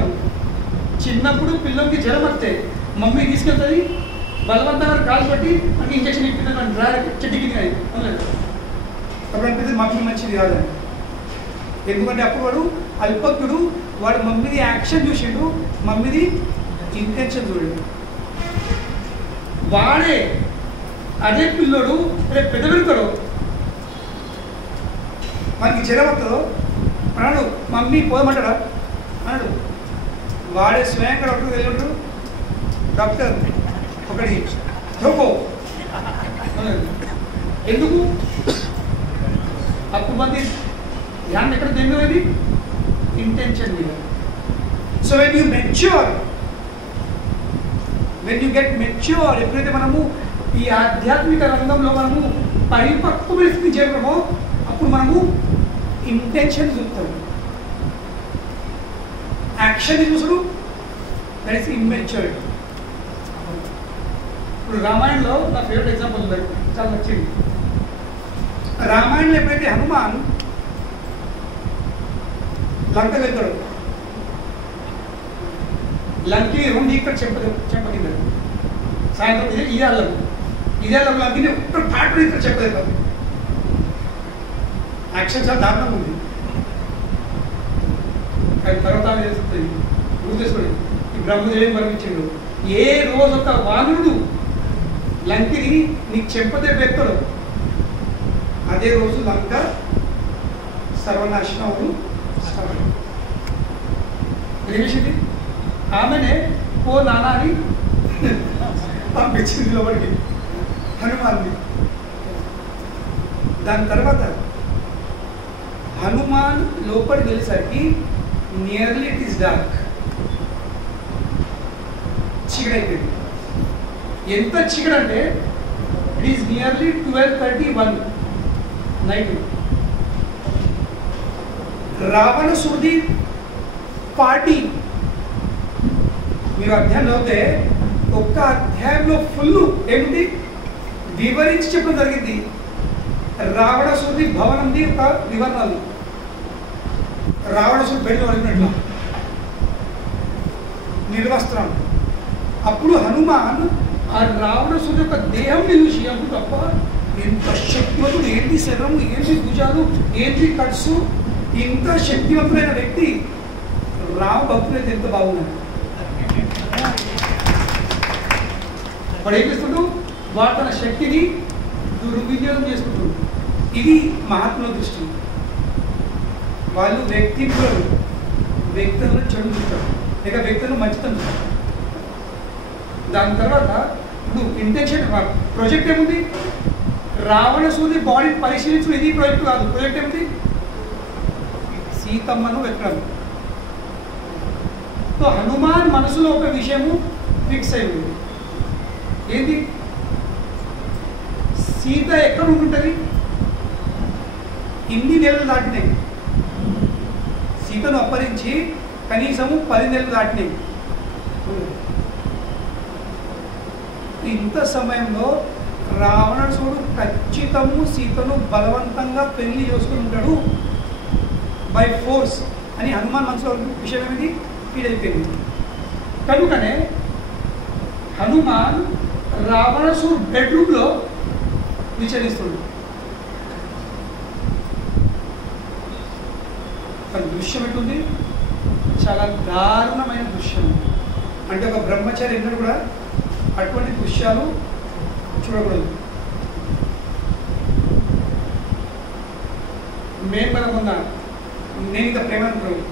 చిన్నప్పుడు పిల్లలకి జ్వరం వస్తే మమ్మీ తీసుకెళ్తుంది, బలవంతంగా కాలు పట్టి మనకి ఇంజక్షన్ ఇప్పింది, చెట్టు కింద అవులేదు అప్పుడు అనిపిస్తుంది మమ్మీ మంచిది కాదని. ఎందుకంటే అప్పుడు వాడు అల్పజ్ఞుడు, వాడు మమ్మీది యాక్షన్ చూసిండు, మమ్మీది ఇంటెన్షన్ చూడండి. వాడే అదే పిల్లోడు రేపు పెద్ద పెడతాడు, మనకి జ్వరం వస్తుందో అన్నాడు, మమ్మీ పోదమంటాడా అన్నాడు. వాడే స్వయంగా డాక్టర్ వెళ్ళాడు, డాక్టర్ ఒకటి చోకో ఎందుకు అప్పుడు మంది ధ్యానం ఎక్కడ దేని ఇంటెన్షన్ మీద. So when you mature, when you get mature, ఎప్పుడైతే మనము ఈ ఆధ్యాత్మిక రంగంలో మనము పరిపక్వమైన స్థితి చేరుతామో అప్పుడు మనము ఇంటెన్షన్ చూస్తాము. యాక్షన్ చూసుడు దట్ ఈస్ ఇమ్మెచ్యూరిటీ. ఇప్పుడు రామాయణంలో నా ఫేవరెట్ ఎగ్జాంపుల్ ఉంది, చాలా నచ్చింది. రామాయణంలో ఎప్పుడైతే హనుమాన్ లంక వెళ్తాడు, లంకి రెండు ఇక్కడ చెప్పకింద సాయంత్రం ఇదే లంకిని ఒక్క పాటలు ఇక్కడ చెప్పలేదు. యాక్షన్ చాలా దారుణంగా ఉంది, కానీ తర్వాత తెలుస్తుంది గుర్తేసుకోండి. ఈ బ్రహ్మదేవుని మరణించాడు, ఏ రోజు ఒక వానరుడు లంకిని నీకు చెంపదే పెడతాడు, అదే రోజు లంక సర్వనాశనం ఏమిషింది. ఆమెనే ఓ నానా అని పంపించింది లోపలికి హనుమాన్ని. దాని తర్వాత హనుమాన్ లోపలికి వెళ్ళేసరికి నియర్లీ ఇట్ ఈస్ డార్క్, చీకటైపోయింది. ఎంత చీకటంటే ఇట్ ఈస్ నియర్లీ 12:31 నైట్. రావణసుడి పార్టీ మీరు అధ్యాయం అవుతే ఒక్క అధ్యాయంలో ఫుల్ ఏమిటి వివరించి చెప్పడం జరిగింది. రావణసుడి భవనంది ఒక వివరణలు, రావణసుడు బయట పడినట్ల నిర్వస్త్రం. అప్పుడు హనుమాన్ ఆ రావణాసురుడి యొక్క దేహంని చూసి అప్పుడు తప్ప ఎంత శక్తివంతుడు, ఏంటి శరీరం, ఏంటి భుజాలు, ఏంటి కట్సు, ఇంత శక్తివంతుడైన వ్యక్తి రామ భక్తులైతే ఎంత బాగున్నాడు. వాడు ఏం చేస్తుంటూ వాడు తన శక్తిని దుర్వినియోగం చేసుకుంటాడు. ఇది మహాత్ముల దృష్టి. వాళ్ళు వ్యక్తులను చెడు చూస్తారు, లేక వ్యక్తులను మంచితనం చూస్తారు. దాని తర్వాత ఇప్పుడు ఇంటెన్షన్ ప్రాజెక్ట్ ఏముంది, రావణాసురుడి బాడీ పరిశీలించడం ఇది ప్రాజెక్ట్ కాదు. ప్రాజెక్ట్ ఏమిటి, సీతమ్మను వెతకడం. సో హనుమాన్ మనసులో ఒక విషయము ఫిక్స్ అయి ఉంది. ఏంటి, సీత ఎక్కడ ఉంటుంటుంది, ఇన్ని నెలలు దాటినాయి, సీతను అప్పరించి కనీసము 10 నెలలు దాటినాయి. ఇంత సమయంలో రావణాసురుడు ఖచ్చితము సీతను బలవంతంగా పెళ్లి చేసుకుని ఉంటాడు బై ఫోర్స్ అని హనుమాన్ మనసులో విషయం ఏమిటి ఫీల్ అయిపోయింది. కనుకనే హనుమాన్ రావణాసురుడు బెడ్రూమ్లో విచరిస్తుంది. దృశ్యం ఎట్లుంది, చాలా దారుణమైన దృశ్యం. అంటే ఒక బ్రహ్మచారి ఎన్నడూ కూడా అటువంటి దృశ్యాలు చూడకూడదు. మేము మనం ఉన్న నేను ఇంకా ప్రేమానుకున్నాను.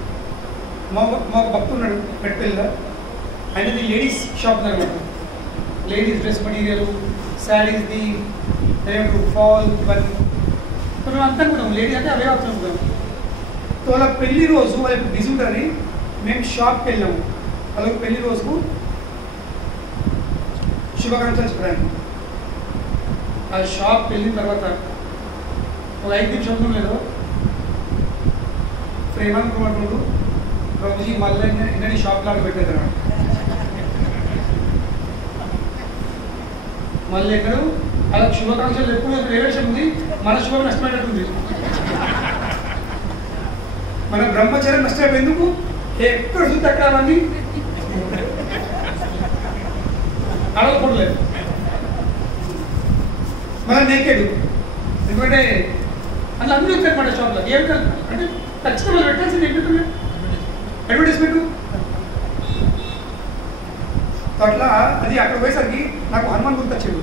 మా భక్తున్నాడు పెట్టుకెళ్ళా, ఆయనది లేడీస్ షాప్ అనమాట. లేడీస్ డ్రెస్ మెటీరియల్, శారీస్ది, ఫాల్, ఇవన్నీ కొంచెం అంతా అనుకున్నాం. లేడీస్ అంటే అవే ఆప్షన్ అనుకున్నాం. సో వాళ్ళ పెళ్లి రోజు వాళ్ళకి బిజీ ఉంటారని మేము షాప్కి వెళ్ళాము. వాళ్ళకి పెళ్లి రోజుకు శుభాకాంక్షలు చెప్పడానికి. ఆ షాప్కి వెళ్ళిన తర్వాత ఒక 5 నిమిషం లేదు ప్రేమానుకున్నప్పుడు ప్రభుజీ మళ్ళీ ఎన్నని షాప్ లాగా పెట్టేదా, మళ్ళీ ఎక్కడు అలా శుభాకాంక్షలు ఎప్పుడు రిలేషన్ ఉంది, మన శుభం నష్టమైనట్టుంది. మన బ్రహ్మచర్యం నష్టం ఎందుకు, ఎక్కడ చూస్తే అక్కడ అవన్నీ అడగకూడలేదు. మన నేకెడు ఎందుకంటే అలా అన్నీ వచ్చారన్నమాట షాప్లో. ఏమిటో అంటే ఖచ్చితంగా పెట్టాల్సింది ఏంటంటే అడ్వర్టైజ్మెంట్. అట్లా అది అక్కడ పోయేసరికి నాకు హనుమాన్ గుర్తొచ్చాడు.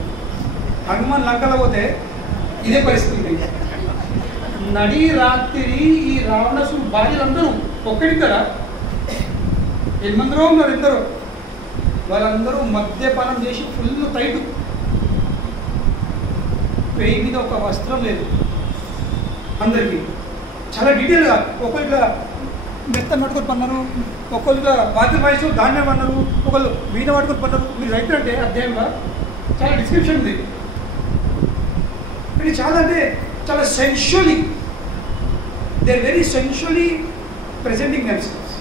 హనుమాన్ లంకలో పోతే ఇదే పరిస్థితి. నడి రాత్రి ఈ రావణాసురుడు భార్యలందరూ ఒక్కడిద్దరా, 8 మందిలో ఉన్నారు ఇద్దరు. వాళ్ళందరూ మద్యపానం చేసి ఫుల్ టైట్, పెయి మీద ఒక వస్త్రం లేదు అందరికీ. చాలా డీటెయిల్గా ఒకళ్ళు మెత్త పట్టుకొని పన్నారు, ఒకళ్ళు బాధ్యత వయసు ధాన్యం అన్నారు, ఒకళ్ళు వీణ పట్టుకొని పన్నారు. మీరు రైతు అంటే అధ్యాయంగా చాలా డిస్క్రిప్షన్ ఉంది. ఇది చాలా అంటే చాలా sensually, they are very sensually presenting themselves.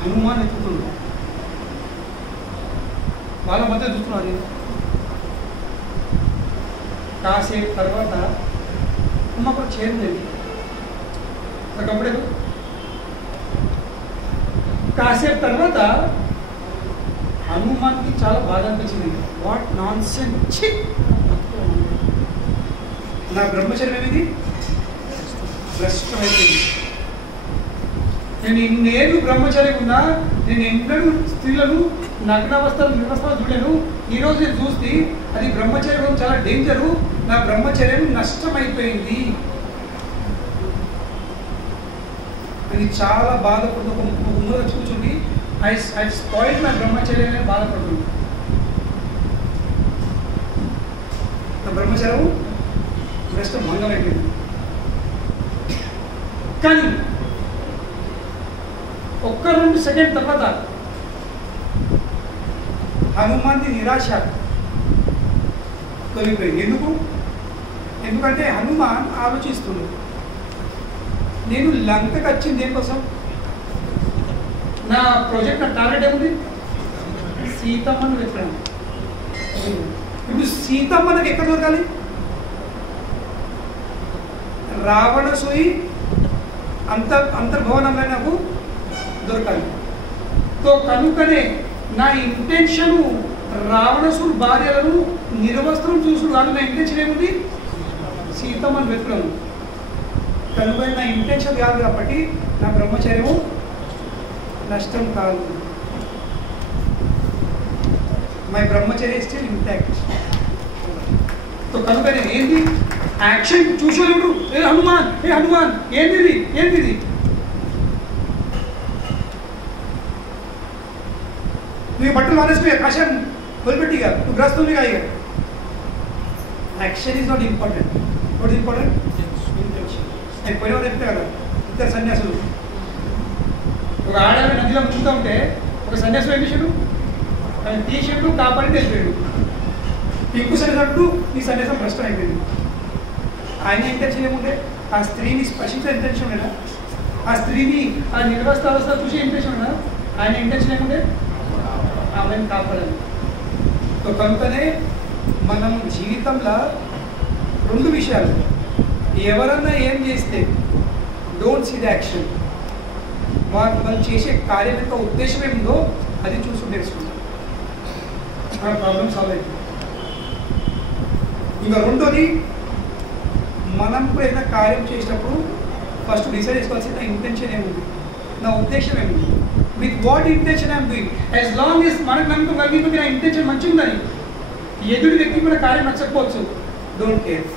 Hanuman ఎత్తుతుంది, వాళ్ళ మధ్య చూస్తున్నారు. కాసేపు తర్వాత అక్కడ చేరిందండి ఒకప్పుడేదో. కాసేపు తర్వాత హనుమాన్కి చాలా బాధ అనిపించింది. వాట్ నాన్ సెన్స్, నా బ్రహ్మచర్యం ఏమిది భ్రష్టమైపోయింది. నేను ఇన్నేళ్ళు బ్రహ్మచారి ఉన్నా, నేను ఎన్నడూ స్త్రీలను నగ్నావస్థలు నిర్వస్థలు చూడలేను. ఈరోజు నేను చూస్తే అది బ్రహ్మచర్యం చాలా డేంజరు, నా బ్రహ్మచర్యం నష్టమైపోయింది అని చాలా బాధపడుతూ ఒక మూల కూర్చుండి ఐ స్పాయిల్ నా బ్రహ్మచర్యం అని బాధపడుతుంది. నా బ్రహ్మచర్యం నష్టం భంగమైపోయింది. కానీ 1-2 సెకండ్ తర్వాత హనుమాన్ది నిరాశ తొలిగిపోయింది. ఎందుకంటే హనుమాన్ ఆలోచిస్తుంది, నేను లంకకి వచ్చింది దేనికోసం, నా ప్రాజెక్ట్, నా టార్గెట్ ఏముంది, సీతమ్మను వెతకడం. ఇప్పుడు సీతమ్మ నాకు ఎక్కడ దొరకాలి, రావణాసురి అంతర్భవనంలో నాకు దొరకాలి. తో కనుకనే నా ఇంటెన్షను రావణసుడు భార్యలను నిర్వస్త్రం చూసుడు కాదు. నా ఇంటెన్షన్ ఏముంది? సీతమ్మని వెతుకులను. కనుక నా ఇంటెన్షన్ కాదు కాబట్టి నా బ్రహ్మచర్యము నష్టం కాదు. మై బ్రహ్మచర్య స్టిల్ ఇంటాక్ట్. తో కనుక నేను ఏంది యాక్షన్ చూసుకోలేడు. ఏ హనుమాన్ ఏంది నువ్వు బట్టలు మానేసిపోయా కాశాను వదిలిపెట్టిగా నువ్వు గ్రస్తుందిగా. ఇక action is not important. What important? నేను పోయిన వాళ్ళు చెప్తే కదా, ఇద్దరు సన్యాసులు ఒక ఆడవాళ్ళ నదిలో ముందుతూ ఉంటే ఒక సన్యాసులు ఏం చేశాడు? ఆయన తీసాడు, కాపాడి తెలిపాడు. ఇంకో సన్యాసుడు ఈ సన్యాసం భ్రష్టం అయిపోయింది. ఆయన ఇంటెన్షన్ ఏముంటే ఆ స్త్రీని స్పర్శించే ఇంటెన్షన్ ఉండేనా? ఆ స్త్రీని ఆ నిర్వస్థ అవస్థ చూసే ఇంటెన్షన్ ఉండేనా? ఆయన ఇంటెన్షన్ ఏముంటే ఆమెను కాపాడాలి. సో కనుకనే మనం జీవితంలో రెండు విషయాలు, ఎవరన్నా ఏం చేస్తే డోంట్ సీ ద యాక్షన్, మనం చేసే కార్యం యొక్క ఉద్దేశం ఏముందో అది చూసుకుని నేర్చుకుంటాం, మన ప్రాబ్లం సాల్వ్ అవుతుంది. ఇంకా రెండోది, మనం కూడా ఏదైనా కార్యం చేసినప్పుడు ఫస్ట్ డిసైడ్ చేసుకోవాల్సిన నా ఇంటెన్షన్ ఏముంది, నా ఉద్దేశం ఏముంది, with what intention I'm doing. As long as మనకు నమ్మకం కలిగి నా ఇంటెన్షన్ మంచిగా ఉందని, ఎదుటి వ్యక్తి కూడా కార్యం నచ్చకపోవచ్చు, డోంట్ కేర్.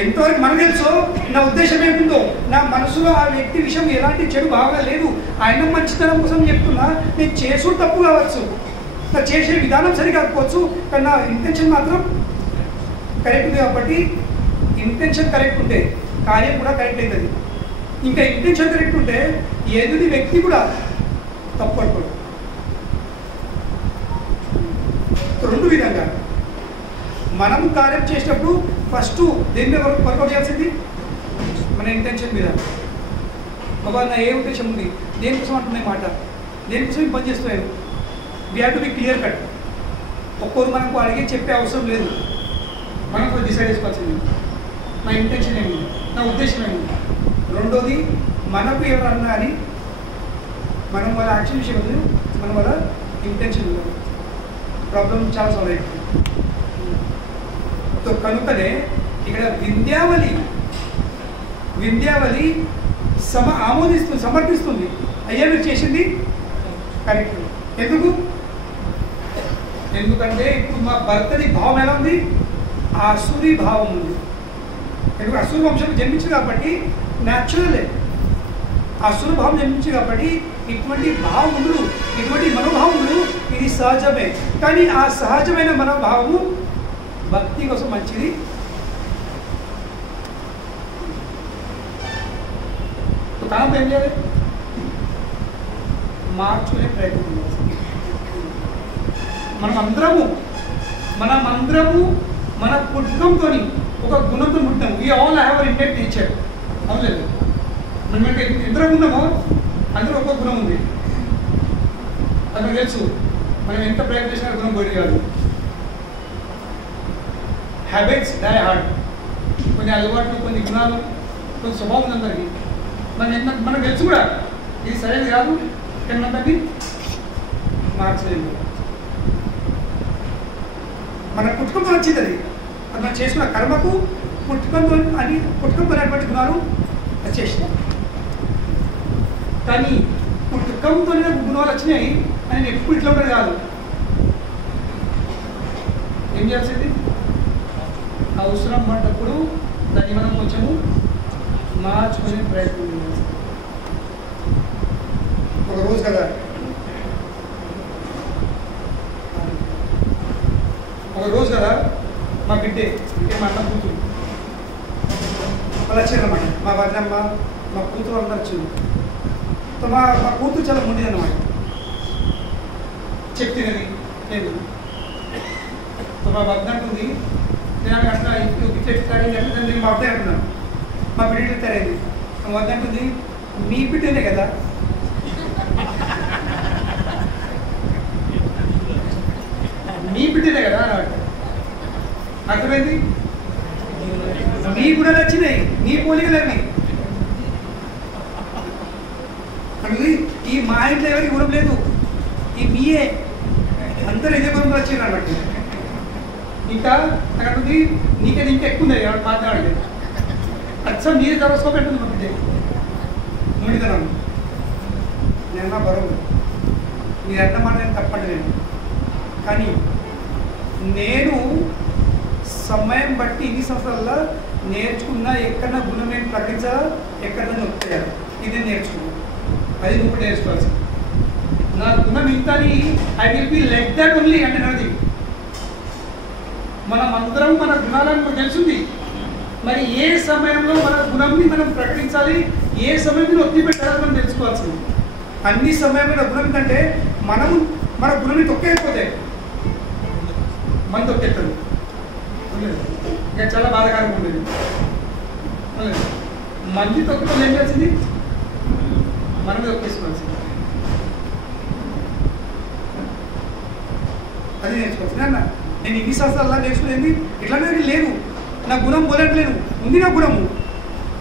ఎంతవరకు మనకు తెలుసో నా ఉద్దేశం ఏముందో, నా మనసులో ఆ వ్యక్తి విషయం ఎలాంటి చెడు భావన లేదు, ఆయన మంచితనం కోసం చెప్తున్నా, నేను చేసుడు తప్పు కావచ్చు, నా చేసే విధానం సరి కాకపోవచ్చు, కానీ నా ఇంటెన్షన్ మాత్రం కరెక్ట్ ఉంది. కాబట్టి ఇంటెన్షన్ కరెక్ట్ ఉంటే కార్యం కూడా కరెక్ట్ అవుతుంది. ఇంకా ఇంటెన్షన్ కరెక్ట్ ఉంటే ఎదుటి వ్యక్తి కూడా తప్పు పడుకోడు. రెండు విధంగా మనం కార్యం చేసినప్పుడు ఫస్ట్ దేని మీద వర్కౌట్ చేయాల్సింది, మన ఇంటెన్షన్ మీద. బాబా నా ఏ ఉద్దేశం ఉంది, దేనికోసం అంటున్నాయి మాట, దేనికోసం పని చేస్తున్నాను, we have to be clear cut. ఒక్కోరు మనకు అడిగి చెప్పే అవసరం లేదు, మనం కూడా డిసైడ్ చేసుకోవాల్సింది నా ఇంటెన్షన్ ఏముంది, నా ఉద్దేశం ఏముంది. రెండోది, మనకు ఎవరన్నా అని మనం వాళ్ళ యాక్షన్ విషయం ఉంది, మనం వాళ్ళ ఇంటెన్షన్ ఉంది, ప్రాబ్లం చాలా సాల్వ్ అవుతుంది. సో కనుకనే ఇక్కడ వింధ్యావళి సమర్థిస్తుంది, అయ్యా మీరు చేసింది కరెక్ట్. ఎందుకంటే ఇప్పుడు మా భర్తది భావం ఎలా ఉంది, ఆసురి భావం ఉంది. ఎందుకంటే అసురు వంశం జన్మించింది కాబట్టి న్యాచురలే, అసురు భావం జన్మించింది కాబట్టి ఇటువంటి భావములు, ఇటువంటి మనోభావములు ఇది సహజమే. కానీ ఆ సహజమైన మనోభావము భక్తి కోసం మంచిది. కారణం ఏం చేయాలి, మార్చుకునే ప్రయత్నం చేయాలి. మనమందరము మన పుట్టుకంతో ఒక గుణంతో పుట్టాము. We all have our innate nature. అవునలేదు, మనం ఎందరం ఉన్నామో అందరూ ఒక్కొక్క గుణం ఉంది, అది మనకు తెలుసు. మనం ఎంత ప్రయత్నం చేసినా గుణం పోయి కాదు. Habits die hard. కొన్ని అలవాట్లు, కొన్ని గుణాలు, కొన్ని స్వభావం ఉంది అందరికీ. మనకు తెలుసు కూడా ఇది సరైనది కాదు, కానీ మనం దాన్ని మార్చలేదు. మన పుట్టుకంతో వచ్చింది అది మనం చేసుకున్న కర్మకు పుట్టుకంతో అనేటువంటి గుణాలు వచ్చేసినాయి. కానీ పుట్టుకంతోనే గుణాలు వచ్చినాయి అని ఎప్పుడు ఇట్లా ఉండదు కాదు. ఏం చేయాల్సింది, అవసరం పడ్డప్పుడు దాన్ని మనం కొంచెము మార్చుకునే ప్రయత్నం చేయాలి. ఒక రోజు కదా, మా బిడ్డే మా అన్న కూతురు వాళ్ళు వచ్చారన్నమాట. మా వదినమ్మ, మా కూతురు అందరూ వచ్చింది. మా కూతురు చాలా ముండిది అన్నమాట, చెప్తినది లేదు. మా వదిన అంటుంది, నేను అట్లా ఇప్పుడు బిడ్డ నేను మా అబ్బాయి అంటున్నాను, మా బిడ్డ తరేది. మా వదిన అంటుంది, మీ బిడ్డనే కదా, మీ బిడ్డనే కదా అన్నమాట. అర్థమైంది, మీ కూడా నచ్చినాయి, మీ పోలికలు అవి అంటే ఈ మా ఇంట్లో ఎవరికి గుణం లేదు, ఈ మీయే అందరూ ఇదే గుణంలో వచ్చారు అన్నట్టు. ఇంకా అక్కడ నీకది ఇంకా ఎక్కువ ఉంది మాట్లాడండి, అచ్చం నీరు తరసుకోబెట్టుంది మా బిడ్డ ముండితనం. నేను బరువు మీరు అన్న మాట నేను తప్పండి నేను, కానీ నేను సమయం బట్టి ఇన్ని సంవత్సరాల్లో నేర్చుకున్నా ఎక్కడన్నా గుణం నేను ప్రకటించాలా, ఎక్కడన్నా నొక్కేయాలి, ఇది నేను నేర్చుకున్నాను. అది నువ్వు కూడా నేర్చుకోవాల్సింది. నా గుణం ఇంత అని I will be like that only అంటే నాది. మనం అందరం మన గుణాలను మనకు తెలుసుంది. మరి ఏ సమయంలో మన గుణంని మనం ప్రకటించాలి, ఏ సమయంలో ఒత్తి పెట్టాలని మనం తెలుసుకోవాల్సింది. అన్ని సమయంలో గుణం కంటే మనం మన గుణాన్ని తొక్కేయకపోతే మనం తొక్కేస్తాడు. ఇంకా చాలా బాధాకరంగా ఉండేది. మంది తొక్కడం ఏం చేసింది, మనమే తొక్కేసుకోవాల్సింది. అది నేర్చుకోవచ్చు. అన్న నేను ఇన్ని సంవత్సరాలు నేర్చుకునేది ఇట్లానే లేదు, నా గుణం పోలేట్లేదు, ఉంది నా గుణము,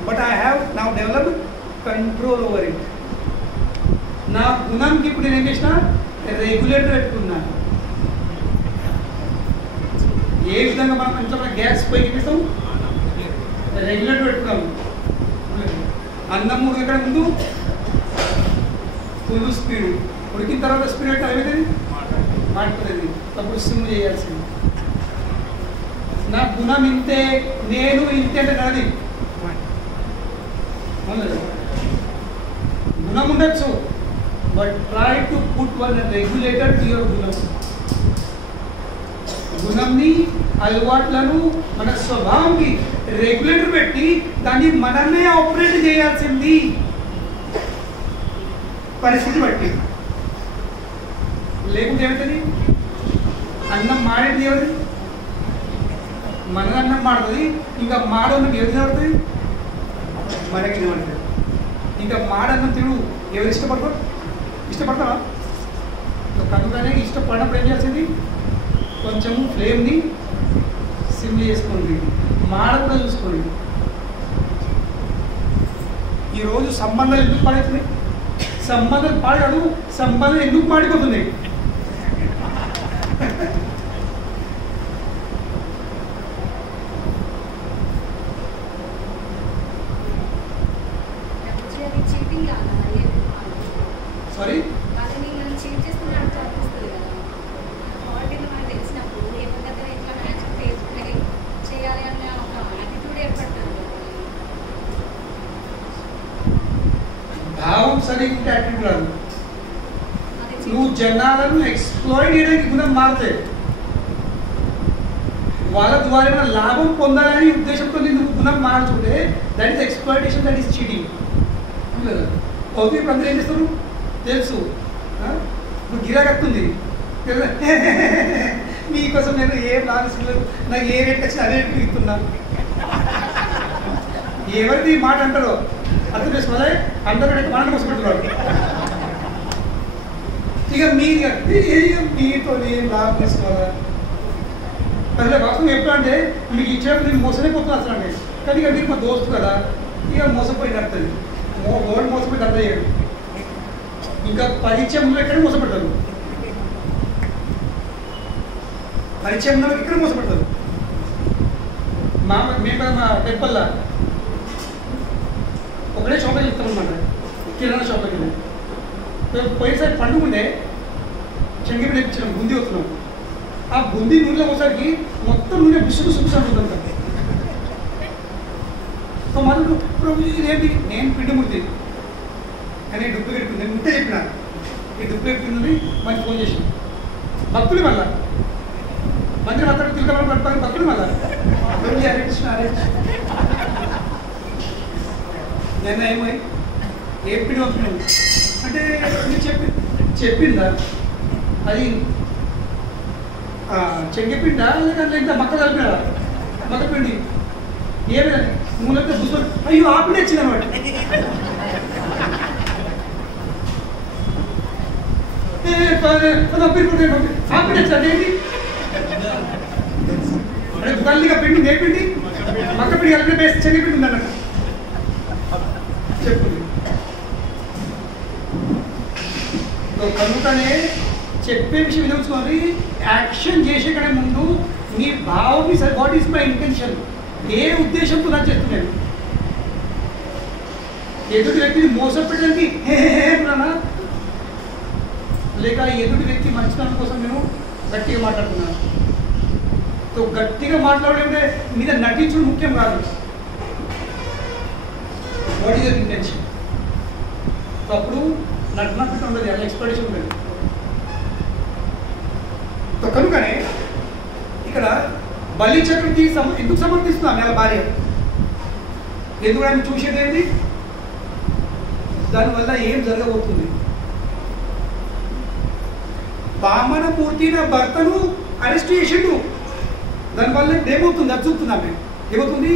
but I have now developed control over it. నా గుణంకి ఇప్పుడు నేను ఏం చేసిన, రెగ్యులేటర్ పెట్టుకున్నాను. ఏ విధంగా మనం ఇంట్లో గ్యాస్ పైకి ఇస్తాం, రెగ్యులేటర్ పెట్టుకున్నాము. అన్నం ఉడకడం ముందు ఫుల్ స్పీడ్, ఉడికిన తర్వాత స్పీడ్ అంటే ఏమవుతుంది, మాట్లాడుతుంది, అప్పుడు సిమ్ చేయాల్సింది. నా గుణం ఇంతే, నేను ఇంతే అంటే నాది గుణం ఉండొచ్చు, but try to put one regulator to your గుణం. గుణంని, అలవాట్లను, మన స్వభావంకి రెగ్యులేటర్ పెట్టి దాన్ని మనమే ఆపరేట్ చేయాల్సింది పరిస్థితి బట్టి. లేకుంటే ఏమవుతుంది, అన్నం మాడేది ఎవరిది, మన అన్నం మాడుతుంది. ఇంకా మాడన్నం ఎవరు తినబడుతుంది, మనకి తినబడుతుంది. ఇంకా మాడన్నం తిను ఎవరు ఇష్టపడతారు, ఇష్టపడతావా? కనుకనే ఇష్టపడినప్పుడు ఏం చేయాల్సింది, కొంచెం ఫ్లేమ్ని సిమ్ చేసుకోండి, మాడ కూడా చూసుకోండి. ఈరోజు సంబంధాలు ఎందుకు పాడవుతున్నాయి, సంబంధాలు పాడాడు, సంబంధాలు ఎందుకు పాడిపోతున్నాయి? సారీ భావం సరిగ్గా యాక్టివ్ రాదు. నువ్వు జనాలను ఎక్స్ప్లాయిట్ చేయడానికి గుణం మారుతాయి. వాళ్ళ ద్వారా లాభం పొందాలని ఉద్దేశంతో నువ్వు గుణం మార్చుకుంటే that is exploitation, that is cheating. Okay, ఇప్పుడు అందరూ ఏం చేస్తారు తెలుసు, ఇప్పుడు గిరాకత్తుంది మీకోసం నేను ఏం లాభిస్తున్నారు, నాకు ఏ రేట్ వచ్చినా అదే రేట్ ఇస్తున్నా. ఎవరిది మాట అంటారో అర్థం చేసుకోవాలి, అందరూ మనం మోసపెట్టుకోవాలి. ఇక మీతో ఏం లాభం తీసుకోవాలా? అసలు వాస్తవం ఎప్పుడు అంటే మీకు ఇచ్చేప్పుడు నేను మోసమైపోతున్నా అసలు అంటే, కానీ ఇక మీరు మా దోస్తు కదా, ఇక మోసపోయి నడుతుంది. గోల్డ్ మోసపోయి అర్థం చేయడు, ఇంకా పరిచయంలో ఎక్కడ మోసపెడతారు, పరిచయంలో ఎక్కడ మోసపెడతారు. మేము కదా మా టెంపల్లా ఒకటే షాప్కి చెప్తాం అనమాట, కిరాణా షాప్కి వెళ్ళి పోయేసరి పండుగ ఉండే శంగిపి తెప్పించినాం, బుందీ వస్తున్నాం. ఆ బుందీ నూనెలో ఒకసారికి మొత్తం నూనె బుస్సు అంటుందంట. సో మనం ఇప్పుడు ఇదేంటి, నేను పిండిమూర్తి కానీ డూప్లికేట్ నేను ఉంటే చెప్పిన ఈ డూప్లికేట్ పిండి మనకి ఫోన్ చేసి భక్తులు మళ్ళా మంత్రి మాత్రం తిరగమని పట్టుకొని భక్తులు మళ్ళా అరేంజ్ నేను ఏమై ఏ పిండి వస్తున్నాను అంటే చెప్పిందా అది చెంగిపిండా లేదంటే ఇంత మక్క కలిపినాడా, మక్క పిండి ఏమైనా మూలంతా బుస్సు, అయ్యో ఆ పిండి వచ్చింది అనమాట. ఆ పిండి వచ్చింది ఏంటి అంటే దుకాణంగా పిండి ఏ పిండి, మక్క పిండి కలిపిన పేస్ట్ చెంగిపిండి ఉంది అన్నట్టు చెప్తుంది. కనుకనే చెప్పే విషయం వినవుతుంది. యాక్షన్ చేసే కన్నా ముందు నీ భావం, వాట్ ఈస్ మై ఇంటెన్షన్, ఏ ఉద్దేశంతో నాకు చేస్తున్నాను. ఎదుటి వ్యక్తిని మోసపెట్టడానికి హేనా, లేక ఎదుటి వ్యక్తి మంచితనం కోసం నేను గట్టిగా మాట్లాడుతున్నాను. సో గట్టిగా మాట్లాడే మీద నటించడం ముఖ్యం కాదు. What is your intention? So అప్పుడు నటనట్టు ఉండదు, అలా ఎక్స్ప్రెషన్ ఉండదు. సో కనుకనే ఇక్కడ బలి చక్రకి ఎందుకు సమర్థిస్తున్నాం వాళ్ళ భార్య? ఎందుకు ఆయన చూసేది ఏంటి? దానివల్ల ఏం జరగబోతుంది? వామనమూర్తి నా భర్తను అరెస్ట్ చేసిండు. దానివల్ల ఏమవుతుంది? అది చూస్తున్నామే. ఏమవుతుంది?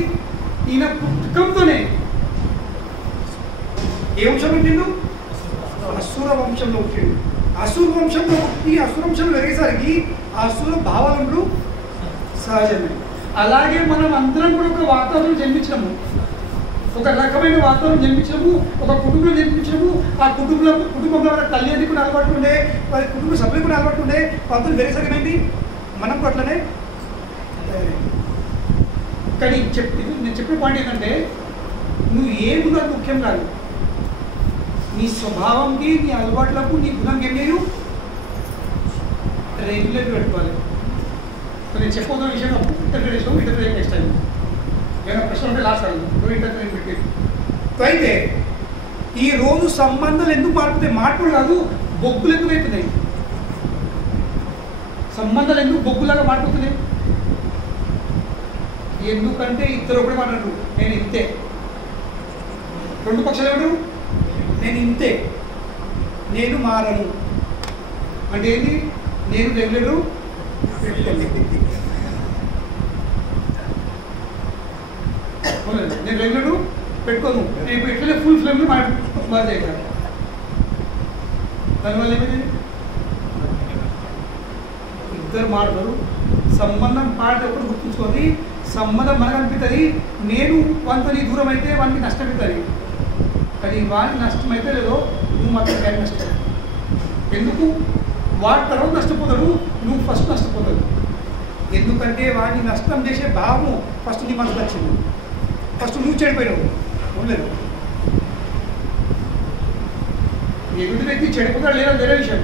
ఈయన పుట్టుకంతోనే ఏ వంశంలో పుట్టిండు? అసుర వంశంలో పుట్టిండు. అసుర వంశంలో పుట్టి అసుర వంశంలో పెరిగేసరికి అసుర భావాలు సహజమే. అలాగే మనం అందరం కూడా ఒక వాతావరణం జన్మించినాము, ఒక రకమైన వాతావరణం జన్మించడము, ఒక కుటుంబం జన్మించడము. ఆ కుటుంబంలో వాళ్ళ తల్లిదండ్రులు కూడా అలవాటు ఉండే, వారి కుటుంబ సభ్యులు కూడా అలవాటు ఉండే. వాళ్ళతో వేరేసరిమైంది మనం కూడా అట్లనే. కానీ నేను చెప్పిన పాయింట్ ఏంటంటే, నువ్వు ఏ గుణం ముఖ్యం కాదు, నీ స్వభావంకి, నీ అలవాట్లకు, నీ గుణంకి ఏం లేదు రెగ్యులేట్ పెట్టుకోవాలి. నేను చెప్పబోతున్న విషయం ఇంటర్ప్రిటేషన్ నెక్స్ట్ టైం ఏమైనా ప్రశ్న ఉంటే లాస్ట్ అడుగు ఇంటర్ప్రిటేషన్ పెట్టి. అయితే ఈరోజు సంబంధాలు ఎందుకు మారుతున్నాయి? మార్పులు కాదు, బొగ్గులు ఎందుకు అవుతున్నాయి? సంబంధాలు ఎందుకు బొగ్గులాగా మారిపోతున్నాయి? ఎందుకంటే ఇద్దరు ఒకటి మాట్లాడరు, నేను ఇంతే. రెండు పక్షాలు ఎవరు? నేను ఇంతే, నేను మారను. అంటే ఏంటి? నేను రెగ్యులరు నేను రెగ్యులరు పెట్టుకోను. నేను ఇప్పుడు ఎట్లనే ఫుల్ ఫ్లేమ్లో మాట్లాడతాను. దానివల్ల ఏమైంది? ఇద్దరు మాడతారు. సంబంధం పాడేటప్పుడు గుర్తుంచుకొని, సంబంధం మనకు అనిపిస్తుంది. నేను వానితో నీ దూరం అయితే వానికి నష్టం అవుతుంది. కానీ వానికి నష్టం అయితే లేదో నువ్వు మాత్రం కానీ నష్టం. ఎందుకు? వాడి తర్వాత నష్టపోతాడు, నువ్వు ఫస్ట్ నష్టపోతాడు. ఎందుకంటే వాడిని నష్టం చేసే భావము ఫస్ట్ నీ మనసుకు వచ్చింది. ఫస్ట్ నువ్వు చెడిపోయినావు. ఉండలేదు. ఎదుటి వ్యక్తి చెడిపోతాడు లేదా వేరే విషయం,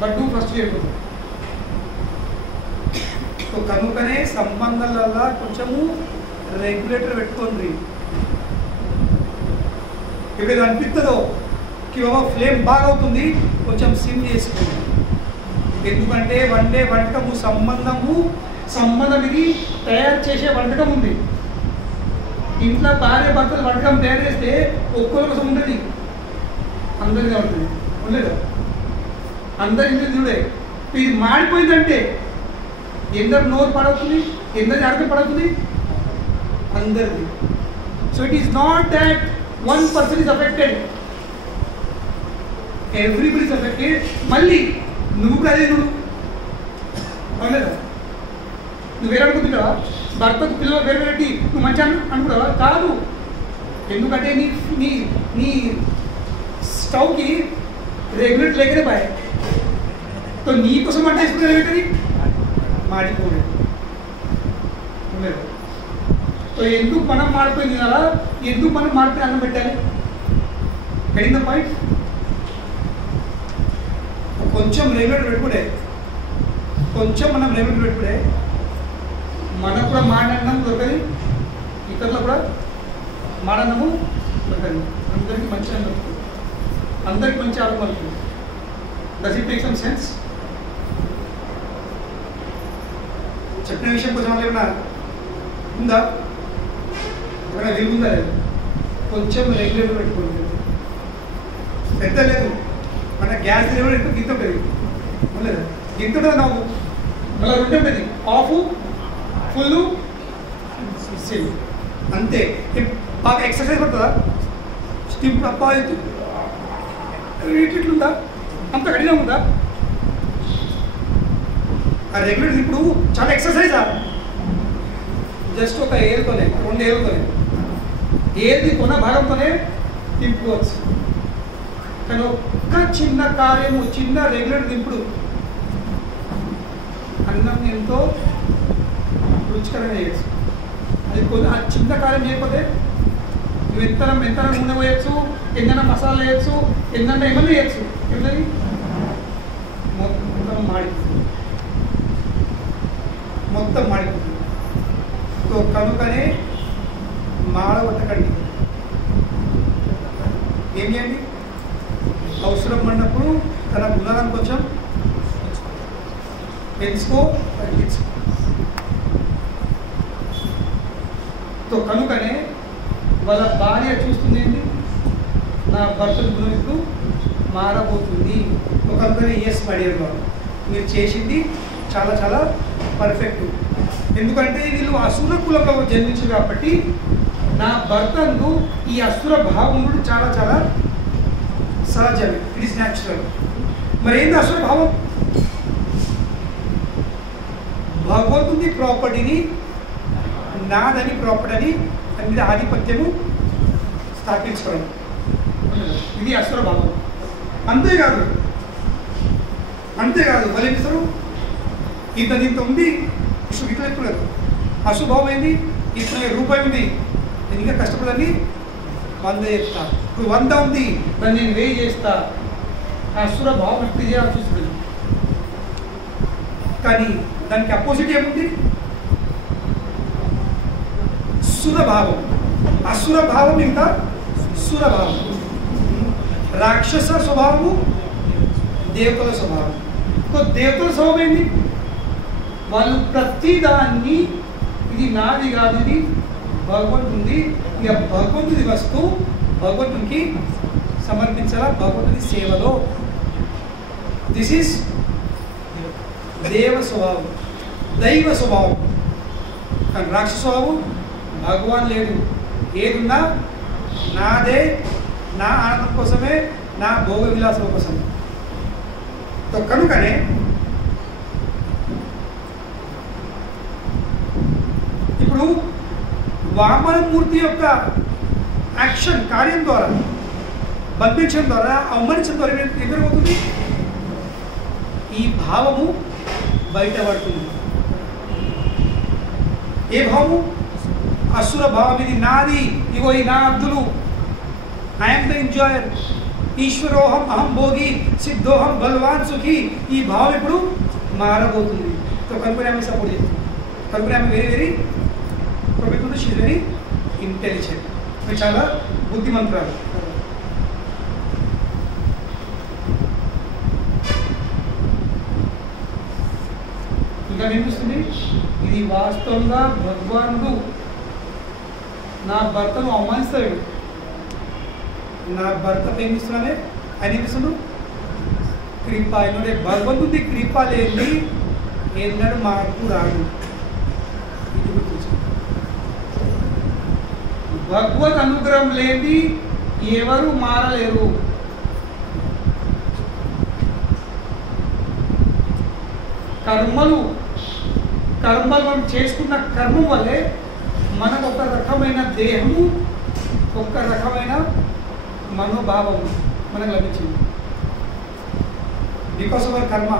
బట్ నువ్వు ఫస్ట్ చెడిపోతావు. సో కనుకనే సంబంధాల కొంచెము రెగ్యులేటర్ పెట్టుకోండి. ఎప్పుడైతే అనిపిస్తుందో ఫ్లేమ్ బాగా అవుతుంది, కొంచెం సిమ్ చేసుకోండి. ఎందుకంటే వండే వంటకము సంబంధం ఇది తయారు చేసే వంటకం ఉంది. ఇంట్లో భార్య భర్తలు వంటకం తయారు చేస్తే ఒక్కరి కోసం ఉండదు, అందరిగా ఉంటుంది. ఉండదు, అందరి ఇంటి చూడే. ఇది మాడిపోయిందంటే ఎందరు నోరు పడవుతుంది, ఎందరి అర్థం పడుతుంది, అందరిది. So it is not that one person is affected, everybody is affected. మళ్ళీ నువ్వు కదే నువ్వు అవునదా? నువ్వు వేరే అనుకుంటున్నావా? భర్తకు పిల్లలు వేరే పెట్టి నువ్వు మంచి అనుకుంటావా? కాదు. ఎందుకంటే నీ నీ నీ స్టవ్కి రెగ్యులేటర్ లేకనే బాయ్. సో నీకోసం వంట చేసుకునే ఏంటది? మాడిపోలేదు. సో ఎందుకు మనం మాడిపోయింది కదా, ఎందుకు మనం మాడిపోయి అన్నం పెట్టాలి? Getting the point? కొంచెం రెగ్యులేటర్ పెట్టుకుంటే, కొంచెం మనం రెగ్యులేటర్ పెట్టుకుంటే మనకు కూడా మాడన్నం దొరకది, ఇతరులకు కూడా మాడన్నము దొరకదు. అందరికీ మంచి అన్నం దొరుకుతుంది, అందరికి మంచి ఆరోగ్యం దొరుకుతుంది. Does it make some sense? చెప్పిన విషయం కొంచెం ఏమన్నా ఉందా? ఏమైనా విలుగుందా? లేదు. కొంచెం రెగ్యులేటర్ పెట్టుకోండి. పెద్ద లేదు, మన గ్యాస్ లెవెల్ ఎంత గింత ఉంటుంది, లేదా గింత ఉంటుంది. నాకు మళ్ళీ రెండు ఉంటుంది, ఆఫ్ ఫుల్ సిల్ అంతే. బాగా ఎక్సర్సైజ్ పడుతుందా? స్టింప్ అప్ప ఇట్లుందా? అంత కఠినం ఉందా? ఆ రెగ్యులేటర్ ఇప్పుడు చాలా ఎక్సర్సైజా? జస్ట్ ఒక ఏరుతోనే, రెండు ఏరుతోనే, ఏది కొన భాగంతోనే తిప్పుకోవచ్చు. కానీ ఒక్క చిన్న కార్యము, చిన్న రెగ్యులర్ దింపుడు అన్నం ఎంతో రుచికరంగా చేయొచ్చు. అది కొన్ని ఆ చిన్న కార్యం చేయకపోతే నువ్వు ఎంత నూనె వేయచ్చు, ఎన్న మసాలా వేయచ్చు, ఎన్న ఏమన్నా వేయచ్చు, ఏమిటది మొత్తం మాడిపోతుంది, మొత్తం మాడిపోతుంది. సో కనుకనే మాడగొట్టకండి. ఏం చేయండి, అవసరం పడినప్పుడు తన గుణాలను కొంచెం పెంచుకో, తగ్గించుకో. సో కనుకనే వాళ్ళ భార్య చూస్తుంది ఏంటి, నా భర్త గుణం ఇప్పుడు మారబోతుంది. కనుకనే ఎస్ మై డియర్ గాడ్, మీరు చేసింది చాలా చాలా పర్ఫెక్ట్. ఎందుకంటే వీళ్ళు అసుర కులంలో జన్మించారు కాబట్టి నా భర్తను ఈ అసుర భావం కూడా చాలా చాలా సహజమే, ఇట్ ఈస్ న్యాచురల్. మరి ఏంటి అసుర భావం? భగవంతుని ప్రాపర్టీని నాదని ప్రాపర్టీ అని మీద ఆధిపత్యము స్థాపించుకోవడం, ఇది అసుర భావం. అంతేకాదు వాళ్ళు ఏం చేస్తారు, ఇంత ఉంది, ఇట్లా ఎత్తులేదు. అశుభావం ఏంది, ఇప్పుడు రూపాయి ఉంది, నేను ఇంకా కష్టపడాలని 100 చేస్తా, ఇప్పుడు 100 ఉంది, దాన్ని నేను 1000 చేస్తా. అసుర భావం ఎప్పుడు చేయాల్సి చూస్తుంది. కానీ దానికి అపోజిట్ ఏముంది, సురభావం. అసుర భావం ఇంకా సురభావం. రాక్షస స్వభావము, దేవతల స్వభావం. దేవతల స్వభావం ఏంటి, వాళ్ళు ప్రతిదాన్ని ఇది నాది కాదు, ఇది భగవంతుడి, ఇక భగవంతుడి వస్తువు భగవంతునికి సమర్పించాలా, భగవంతుడి సేవలో. దిస్ ఈస్ దేవ స్వభావం, దైవ స్వభావం. కానీ రాక్షస స్వభావం, భగవాన్ లేడు, ఏదున్నా నాదే, నా ఆనందం కోసమే, నా భోగ విలాసం కోసమే. కనుకనే ఇప్పుడు వామనమూర్తి యొక్క యాక్షన్ కార్యం ద్వారా, బంధించడం ద్వారా, అవమానించడం ద్వారా ఎదురవుతుంది, ఈ భావము బయటపడుతుంది. ఏ భావము? అసుర భావం. ఇది నాది, ఇగో ఈ నా అబ్దులు, ఐఎమ్ ద ఎంజాయర్, ఈశ్వరోహం అహం భోగి, సిద్ధోహం బలవాన్ సుఖి. ఈ భావం ఇప్పుడు మారబోతుంది. కనుకొని ఆమె సపోర్ట్ చేస్తుంది. కనుకొని ఆమె very very perfect, she very intelligent, ఆమె చాలా బుద్ధిమంతురాలు. ఇంకా వినిపిస్తుంది, ఇది వాస్తవంగా భగవానుడు నా భర్తను అవమానిస్తాడు, నా భర్త ప్రేమిస్తున్నానే ఆయన ఏమిస్తున్నాడు, కృప. అయినడే భగవంతుడి కృప లేని ఎన్నడూ మార్పు రాదు. ఇది గుర్తించు. భగవద్ అనుగ్రహం లేని ఎవరు మారలేరు. కర్మలు మనం చేసుకున్న కర్మ వల్లే మనకు ఒక రకమైన దేహము, ఒక రకమైన మనోభావం మనకు లభించింది. బికాస్ ఆఫ్ అవర్ కర్మ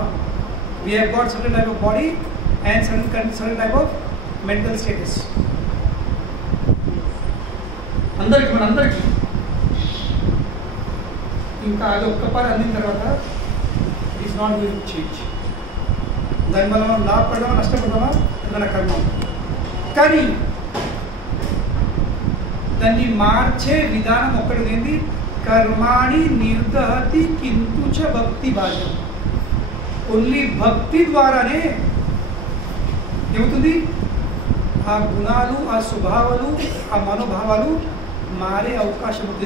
we have got certain type of body and certain type of mental status. మనందరికీ ఇంకా అది ఒక్కపారి అందిన తర్వాత it is not going to change. దాని వల్ల మనం లాభపడదామా నష్టపడదామా మన కర్మ. కానీ దాన్ని మార్చే విధానం ఒక్కటి ఏంది, కర్మాణి నిర్దహతి కింతు చ భక్తి భాగ్యం. ఓన్లీ భక్తి ద్వారానే ఏమవుతుంది, ఆ గుణాలు, ఆ స్వభావాలు, ఆ మనోభావాలు మారే అవకాశం ఉంది.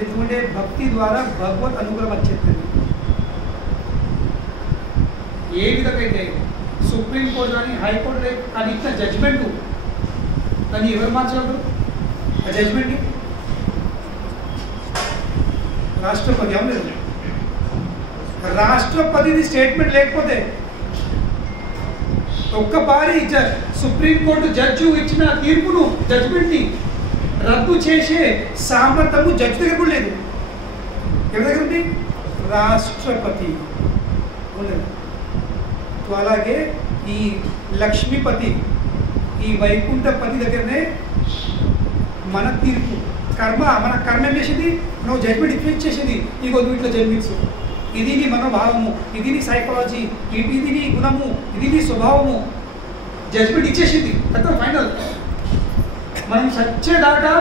ఎందుకంటే భక్తి ద్వారా భగవత్ అనుగ్రహం వచ్చేస్తుంది. ఏ విధంగా అయితే సుప్రీంకోర్టు కానీ హైకోర్టు కానీ ఇచ్చిన జడ్జిమెంటు దాన్ని ఎవరు మార్చగలరు? ఆ జడ్జిమెంట్ని రాష్ట్రపతి. అవును, రాష్ట్రపతిది స్టేట్మెంట్ లేకపోతే ఒక్కపారి సుప్రీంకోర్టు జడ్జి ఇచ్చిన తీర్పును, జడ్జిమెంట్ని రద్దు చేసే సామర్థ్యము జడ్జి దగ్గర కూడా లేదు. ఎవరి దగ్గర ఉంది? రాష్ట్రపతి ఉన్నది. అలాగే ఈ లక్ష్మీపతి, ఈ వైకుంఠపతి దగ్గరనే మన తీర్పు కర్మ, మన కర్మ ఏం చేసింది? నువ్వు జడ్జ్మెంట్ ఇన్ఫ్లుయెన్స్ చేసింది. ఇగో నువ్వు ఇట్లా జన్మించు, ఇది నీ మనోభావము, ఇది నీ సైకాలజీ, ఇది నీ గుణము, ఇది నీ స్వభావము. జడ్జ్మెంట్ ఇచ్చేసింది కదా ఫైనల్. మనం సచ్చేదాకా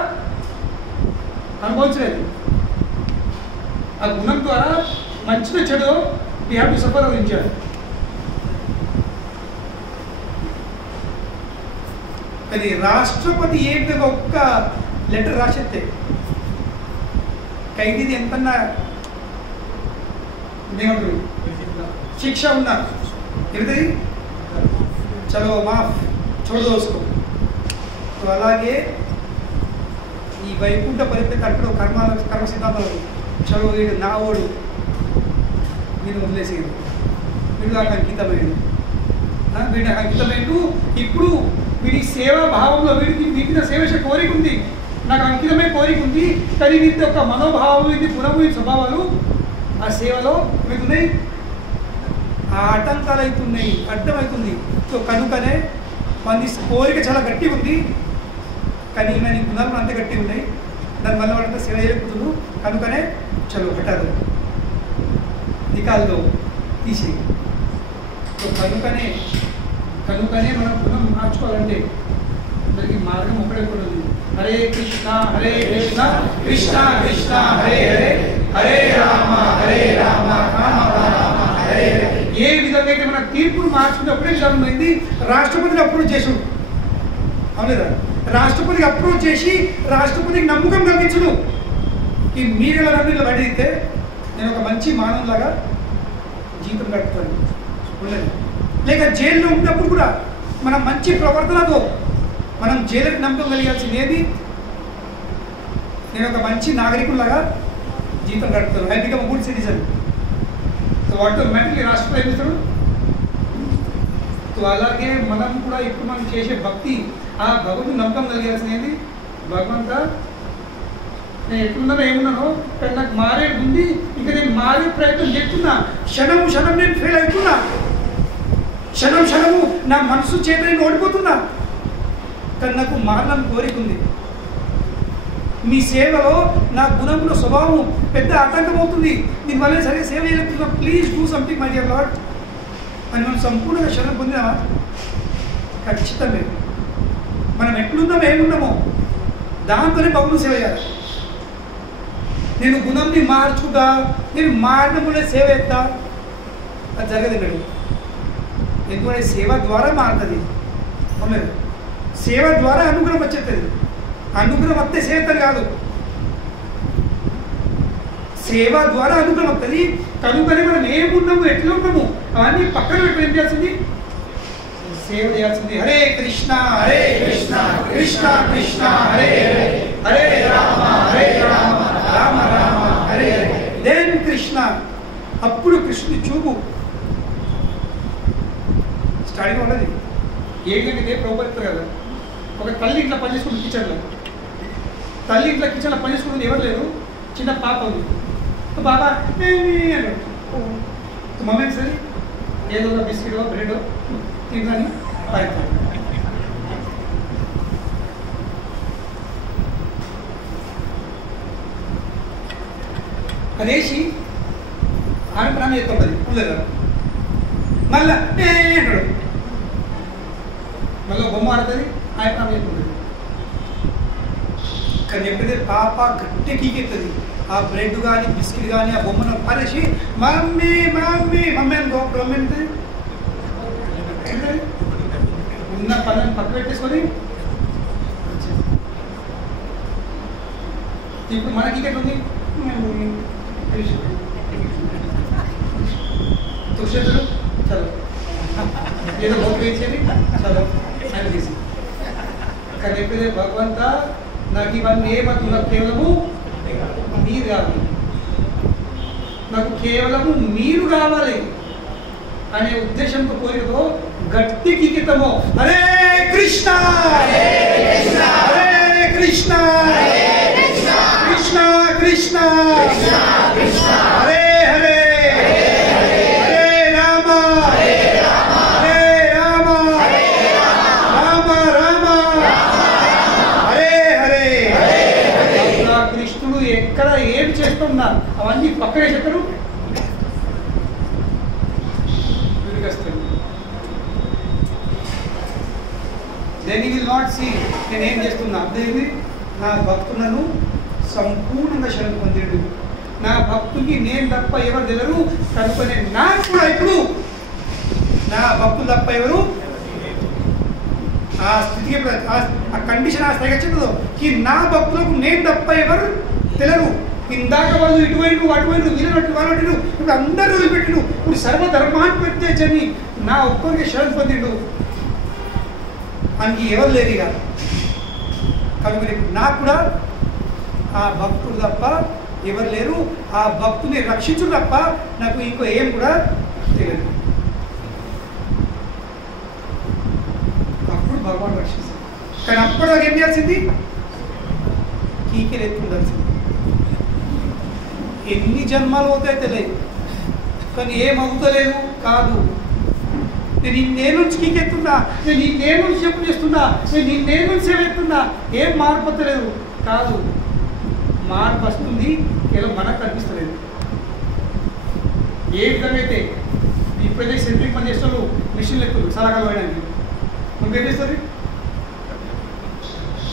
అనుభవించలేదు. ఆ గుణం ద్వారా మంచిగా చెడు we have to suffer or enjoy. అది రాష్ట్రపతి ఏంటి ఒక్క లెటర్ రాసేస్తే ఖైదీది ఎంతన్నా ఏమంటారు శిక్ష ఉన్నా ఏమిటది? చలో మాఫ్ చోటు దోసుకో. అలాగే ఈ వైకుంఠ పరిస్థితి అక్కడ కర్మ సిద్ధాంతాలు చలో వీడు నా ఓడు నేను వదిలేసేది, వీడు నాకు అంకితమైంది, వీడు నాకు అంకితమైండు. ఇప్పుడు వీడి సేవా భావంలో వీడికి నా సేవ కోరిక ఉంది, నాకు అంకితమైన కోరిక ఉంది. కానీ వీటి యొక్క మనోభావం, ఇది గుణము, ఈ స్వభావాలు ఆ సేవలో వీటిన్నాయి, ఆ ఆటంకాలు అవుతున్నాయి, అడ్డమవుతుంది. సో కనుకనే మన కోరిక చాలా గట్టిగా ఉంది, కానీ మన గుణాలు అంతే గట్టిగా ఉన్నాయి. దానివల్ల వాళ్ళంతా సేవ చేయకపోతున్నారు. కనుకనే చలో హఠారు నికాల్లో తీసేయి. సో కనుకనే మన గుణం మార్చుకోవాలంటే మనకి మార్గం ఒకటే కూడా ఉంది. హరే కృష్ణ కృష్ణ కృష్ణ హరే హరే, హరే రామ రామ రామ హరే హరే. ఏ విధంగా అయితే మన తీర్పును మార్చుకున్నప్పుడే జరుగుతుంది. రాష్ట్రపతిని అప్రోచ్ చేసు, అవునా? రాష్ట్రపతికి అప్రోచ్ చేసి రాష్ట్రపతికి నమ్మకం కలిగించును. ఈ మీడియాలో నన్ను అడిగితే నేను ఒక మంచి మానవులాగా జీవితం గడుపుతాను ఉండదు. లేక జైల్లో ఉన్నప్పుడు కూడా మనం మంచి ప్రవర్తనతో మనం జైలుకి నమ్మకం కలిగాల్సింది ఏది? నేను ఒక మంచి నాగరికులాగా జీవితం గడుపుతాను. I become good citizen. So automatically రాష్ట్రపతి ఏమిస్తాడు. సో అలాగే మనం కూడా ఇప్పుడు మనం చేసే భక్తి, ఆ భగవంతుని నమ్మకం కలిగాల్సింది. భగవంతా నేను ఎట్లున్నానో ఏమున్నానో, కానీ నాకు మారేది ఉంది, ఇంకా నేను మారే ప్రయత్నం చేస్తున్నా. క్షణము నేను ఫెయిల్ అవుతున్నా, క్షణము నా మనసు చేత నేను ఓడిపోతున్నా. కానీ నాకు మారాలని కోరిక ఉంది. మీ సేవలో నా గుణముల స్వభావం పెద్ద ఆటంకం అవుతుంది, దీనివల్ల సరిగ్గా సేవ చేయలేకపోతున్నా. Please do something my dear lord అని మనం సంపూర్ణంగా శరణం పొందినామా? ఖచ్చితంగా మనం ఎట్లున్నామో ఏమున్నామో దాంతోనే భగవంతుని సేవ చేయాలి. నేను గుణంని మార్చుకుంటా, నేను మారడంలో సేవ ఎత్తా, అది జరగదు. ఎందుకంటే సేవ ద్వారా మారుతుంది. అవును, సేవ ద్వారా అనుగ్రహం వచ్చేస్తుంది. అనుగ్రహం వస్తే సేవతని కాదు, సేవ ద్వారా అనుగ్రహం వస్తుంది. కనుకనే మనం ఏమున్నాము, ఎట్లా ఉన్నాము అవన్నీ పక్కన పెట్టి ఏం చేయాల్సింది? సేవ చేయాల్సింది. హరే కృష్ణ కృష్ణ కృష్ణ హరే హరే, హరే రామ రామ రామ హరే హరే. దెన్ కృష్ణ, అప్పుడు కృష్ణుని చూపు స్టార్టింగ్ ఉన్నది. ఏంటంటే ప్రభుత్వం కదా, ఒక తల్లి ఇంట్లో పనిచేసుకుంటుంది కిచెన్లో. తల్లి ఇంట్లో కిచెన్లో పనిచేసుకుంటుంది, ఎవరు లేరు, చిన్న పాప ఉంది. బాబా అన్నాడు. మమ్మీ సరే ఏదో ఒక బిస్కెటో బ్రెడో తింటాను పాయిపోయి. అదేసి ఆమె ప్రాణం ఎత్తుంటుంది ఉండదు. మళ్ళా అంటాడు, మళ్ళీ బొమ్మ ఆడుతుంది, ఆయన ప్రాణం ఎత్తుంటుంది. కానీ ఎప్పుడైతే పాప గట్టి కీకెత్తుంది, ఆ బ్రెడ్ కానీ బిస్కెట్ కానీ ఆ బొమ్మను పారేసి మమ్మీ మమ్మీ మమ్మీ అనుకో, మమ్మీ అంటే ఉన్న పనులను పక్క పెట్టేసుకొని ఇప్పుడు మనకి ఎట్లుంది? తుషేతుడు చలో ఏదో బొక్క ఇచ్చేది చలో ఆయన తీసి. కానీ ఎప్పుడైతే భగవంతా నాకు ఇవన్నీ ఏమవుతుంది, నాకు కేవలము మీరు కావాలి, నాకు కేవలము మీరు కావాలి అనే ఉద్దేశంతో కోరికతో గట్టి కికితము Hare Krishna Hare Krishna Krishna Krishna then you will not see నేను ఏం చేస్తున్నా. అదేంటి, నా భక్తులను సంపూర్ణంగా శరణు పొందేడు. నా భక్తుడికి నేను తప్ప ఎవరు తెలియరు కనుకనే నాకు కూడా ఇప్పుడు నా భక్తులు తప్ప ఎవరు ఆ స్థితికి ఆ కండిషన్ ఆ స్థాయికి వచ్చిందో నా భక్తులకు నేను తప్ప ఎవరు తెలియరు. ఇందాక వాళ్ళు ఇటువైపు అటువైపు వీలనట్టు వాళ్ళను ఇప్పుడు అందరూ వదిలిపెట్టిడు. ఇప్పుడు సర్వధర్మాన్ని ప్రత్యేకని నా ఒక్కరికి శరణు పొందిండు అని ఎవరు లేరు ఇక. కనుక నాకు కూడా ఆ భక్తుడు తప్ప ఎవరు లేరు. ఆ భక్తుని రక్షించుడు తప్ప నాకు ఇంకో ఏం కూడా తెలియదు. అప్పుడు భగవాన్ రక్షిస్తాడు. కానీ అప్పటిదాకా ఏం చేయాల్సింది? కీకిలు ఎత్తుండాల్సింది. ఎన్ని జన్మాలు అవుతాయో తెలియదు, కానీ ఏమవుతలేదు కాదు. నేను ఇన్నేళ్ళ నుంచి కీకెత్తున్నా, నేను ఇన్నేళ్ళ నుంచి చెప్పు చేస్తున్నా, నేను ఇన్నేళ్ళ నుంచి సేవ ఎత్తున్నా, ఏం మార్పు వస్తలేదు కాదు. మార్పు వస్తుంది, కేవలం మనకు కనిపిస్తలేదు. ఏ విధంగా అయితే ఇప్పుడైతే సెంట్రిక్ పని చేస్తారు మిషన్లు ఎత్తులు సలహాలు వేయడానికి, ఇంకేం చేస్తుంది?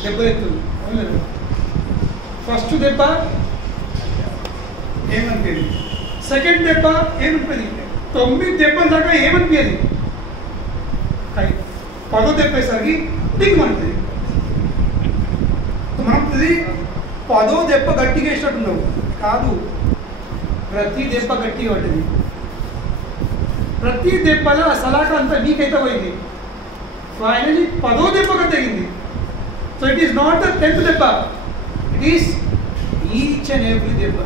దెబ్బలు ఎత్తులు. ఫస్ట్ దెబ్బ ఏమనిపింది, సెకండ్ దెబ్బ ఏమనిపింది, 9 దెబ్బల దాకా ఏమనిపించదు. కానీ 10వ దెబ్బేసరికి దిగుమంటుంది. మనం 10వ దెబ్బ గట్టిగా వేసినట్టున్నావు కాదు, ప్రతి దెబ్బ గట్టిగా పడ్డది. ప్రతి దెబ్బలో ఆ సలాక అంతా వీకైతే పోయింది. ఫైనలీ 10వ దెబ్బగా తగింది. So it is not the 10th దెబ్బ, it is each and every దెబ్బ.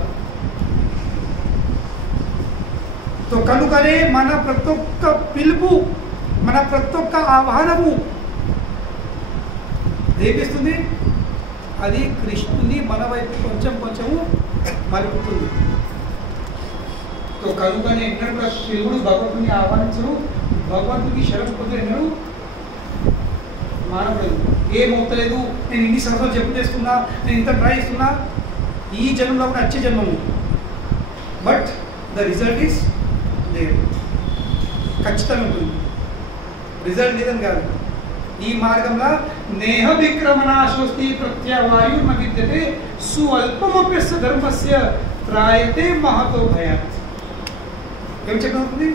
సో కనుకనే మన ప్రతి ఒక్క పిలుపు, మన ప్రతి ఒక్క ఆహ్వానము రేపిస్తుంది. అది కృష్ణుని మన వైపు కొంచెం కొంచెము మలుపుతుంది. సో కనుకనే ఎన్నడూ కూడా పిలువుడు భగవంతుని ఆహ్వానించరు, భగవంతుడికి శరణు పొందినడు మానవుడు. ఏమవుతలేదు, నేను ఇన్ని సంవత్సరాలు చెప్పు చేస్తున్నా, నేను ఇంత ట్రై చేస్తున్నా, ఈ జన్మలో కూడా వచ్చే జన్మము, బట్ ద రిజల్ట్ ఈస్ లేదు. ఖచ్చితంగా ఉంటుంది. రిజల్ట్ లేదని కాదు. ఈ మార్గంలో నేహ విక్రమణాశోస్తి ప్రత్యవాయు న విద్యతే సుల్పమప్యస్య ధర్మస్య త్రాయతే మహతో భయాత్. ఏం చెప్పవుతుంది?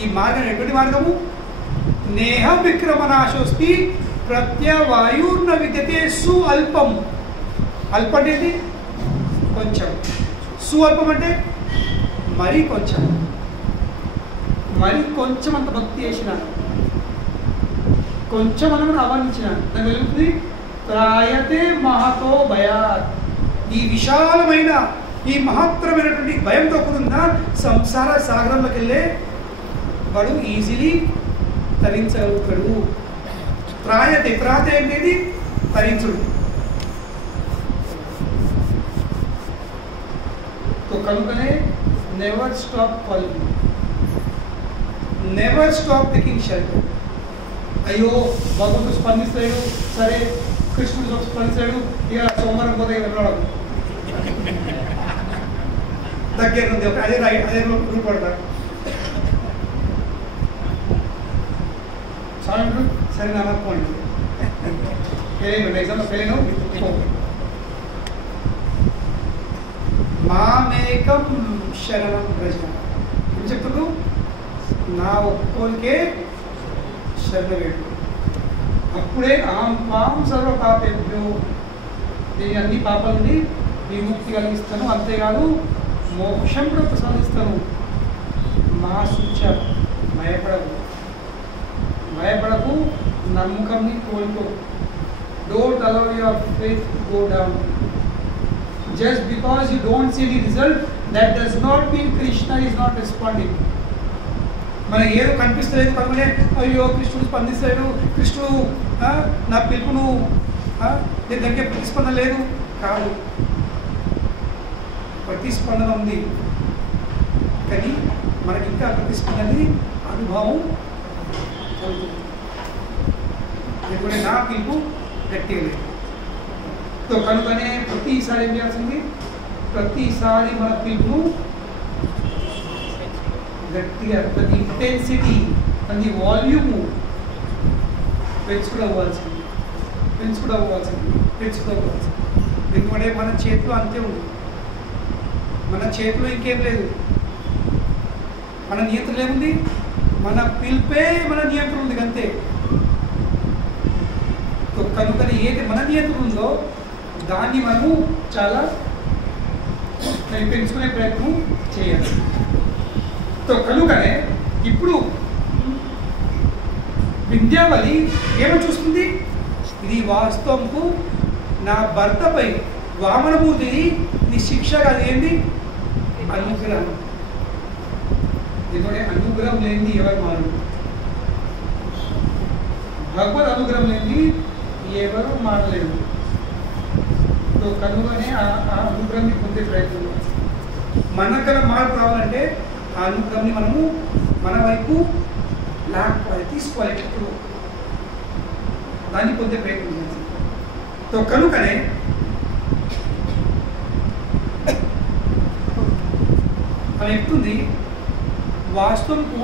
ఈ మార్గం ఎటువంటి మార్గము? నేహ విక్రమణాశోస్తి ప్రత్యవాయు న విద్యతే సుల్పం. అల్పం అంటే కొంచెం, సుల్పం అంటే మరీ కొంచెం. మరి కొంచెం అంత భక్తి చేసిన, కొంచెం మనం ఆహ్వానించిన దాని వెలుగుతుంది. త్రాయతే మహతో భయాత్. ఈ విశాలమైన ఈ మహత్తరమైనటువంటి భయంతో కూడిన సంసార సాగరంలోకి వెళ్ళే వాడు ఈజీలీ తరించగలుగుతాడు. త్రాయతే, త్రాయతే అనేది తరించుడు. కనుకనే never stop calling, never stop taking shelter. అయ్యో భగవంతుడు స్పందిస్తాడు, సరే కృష్ణుడు స్పందిస్తాడు, ఇక సోమవారం పోతే వెళ్ళడం దగ్గర ఉంది, అదే అదే రూట్ పడతాడు. సరే నా పోండి, ఫెయిల్ ఎగ్జామ్లో ఫెయిల్ అయినావు, మామేకం శరణం ప్రజ. ఏం చెప్తున్నారు? నా ఒక్కోరికే శరణ వేడు, అప్పుడే ఆం పాం సర్వ పాపేభ్యో, నేను అన్ని పాపాల నుండి విముక్తి కలిగిస్తాను, అంతేకాదు మోక్షం కూడా ప్రసాదిస్తాను. మా సూచ భయపడకు, భయపడకు, నమ్మకంని కోల్పో. Don't allow your faith to go down. Just because you don't see the result, that does not mean Krishna is not responding. మనకి ఏదో కనిపిస్తలేదు కనుకనే అయ్యో కృష్ణుడు స్పందిస్తాడు, కృష్ణుడు నా పిలుపును నేను దగ్గర ప్రతిస్పందన లేదు కాదు. ప్రతిస్పందన ఉంది, కానీ మనకి ఇంకా ప్రతిస్పందన అనుభవం కలుగుతుంది. ఎందుకంటే నా పిలుపు గట్టిగా లేదు. సో కనుకనే ప్రతిసారి ఏం చేయాల్సింది? ప్రతిసారి మన పిలుపును గట్టిగా, ప్రతి ఇంటెన్సిటీ, ప్రతి వాల్యూము పెంచుకుడు అవ్వాల్సింది, పెంచుకుడు అవ్వాల్సింది, పెంచుకుడు అవ్వాల్సింది. ఎందుకంటే మన చేతిలో అంతే ఉంది, మన చేతిలో ఇంకేం లేదు. మన నియంత్రణ ఏముంది? మన పిలిపే మన నియంత్రణ ఉంది అంతే. కనుకని ఏది మన నియంత్రణ ఉందో దాన్ని మనము చాలా పెంచుకునే ప్రయత్నం చేయాలి. కనుకనే ఇప్పుడు వింధ్యావళి ఏమో చూస్తుంది, ఇది వాస్తవంకు నా భర్తపై వామనమూర్తిని ఇది శిక్ష కాదు, ఏంటి? అనుగ్రహం. ఎందుకంటే అనుగ్రహం లేనిది ఎవరు మారడు, భగవద్ అనుగ్రహం లేనిది ఎవరు మారలేరు. కనుకనే ఆ అనుగ్రహాన్ని పొందే ప్రయత్నం. మనకల మార్పు రావాలంటే ఆ అనుగ్రహాన్ని మనము మన వైపు లాక్కోవాలి, తీసుకోవాలి, ఎప్పుడు దాన్ని పొందే ప్రయత్నం చేయాలి. కనుకనే అలా చెప్తుంది వాస్తవంకు.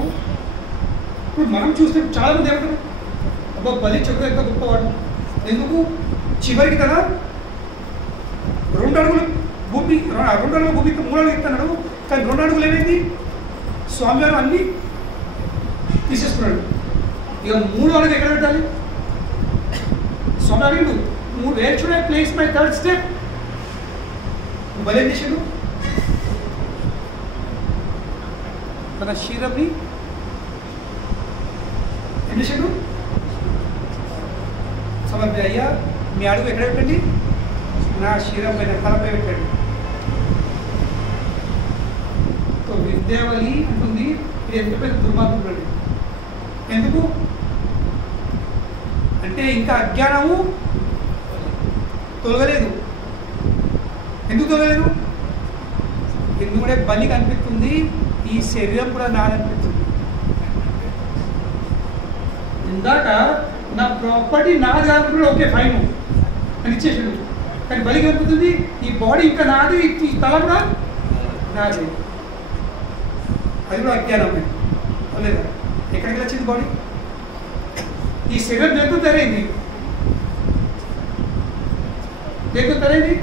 ఇప్పుడు మనం చూస్తే చాలా మంది ఏమంటారు, అబ్బా బలి చక్ర ఎంత గొప్పవాడు, ఎందుకు చివరికి కదా 2 అడుగులు భూమి, 2 అడుగుల భూమికి 3 అడుగులు ఇస్తున్నాడు, కానీ 2 అడుగులు ఏమైంది? స్వామివారు అన్నీ తీసేసుకున్నాడు. ఇక 3 అడుగు ఎక్కడ పెట్టాలి? స్వామి అడిగిండు, wear should I place my third step? బలి ఏం చేసాడు? తన శరీరంని ఏం చేసాడు? సమర్పి, అయ్యా మీ అడుగు ఎక్కడ పెట్టండి? నా శరీరం పైన, తలపై పెట్టండి. వింధ్యావళి అంటుంది ఇది ఎంత పెద్ద దుర్మార్గం అండి. ఎందుకు అంటే ఇంకా అజ్ఞానము తొలగలేదు. ఎందుకు తొలగలేదు? ఎందుకంటే బలి కనిపిస్తుంది, ఈ శరీరం కూడా నాదనిపిస్తుంది. ఇందాక నా ప్రాపర్టీ నాది కాదు, ఓకే ఫైన్ అని ఇచ్చేసాడు, కానీ బలి కనిపిస్తుంది ఈ బాడీ ఇంకా నాది, ఈ తల కూడా నాది. అది కూడా అజ్ఞానమే లేదా? ఎక్కడికి వచ్చింది బాడీ? ఈ శరీరం దేంతో తెరైంది? దేంతో తెరైంది?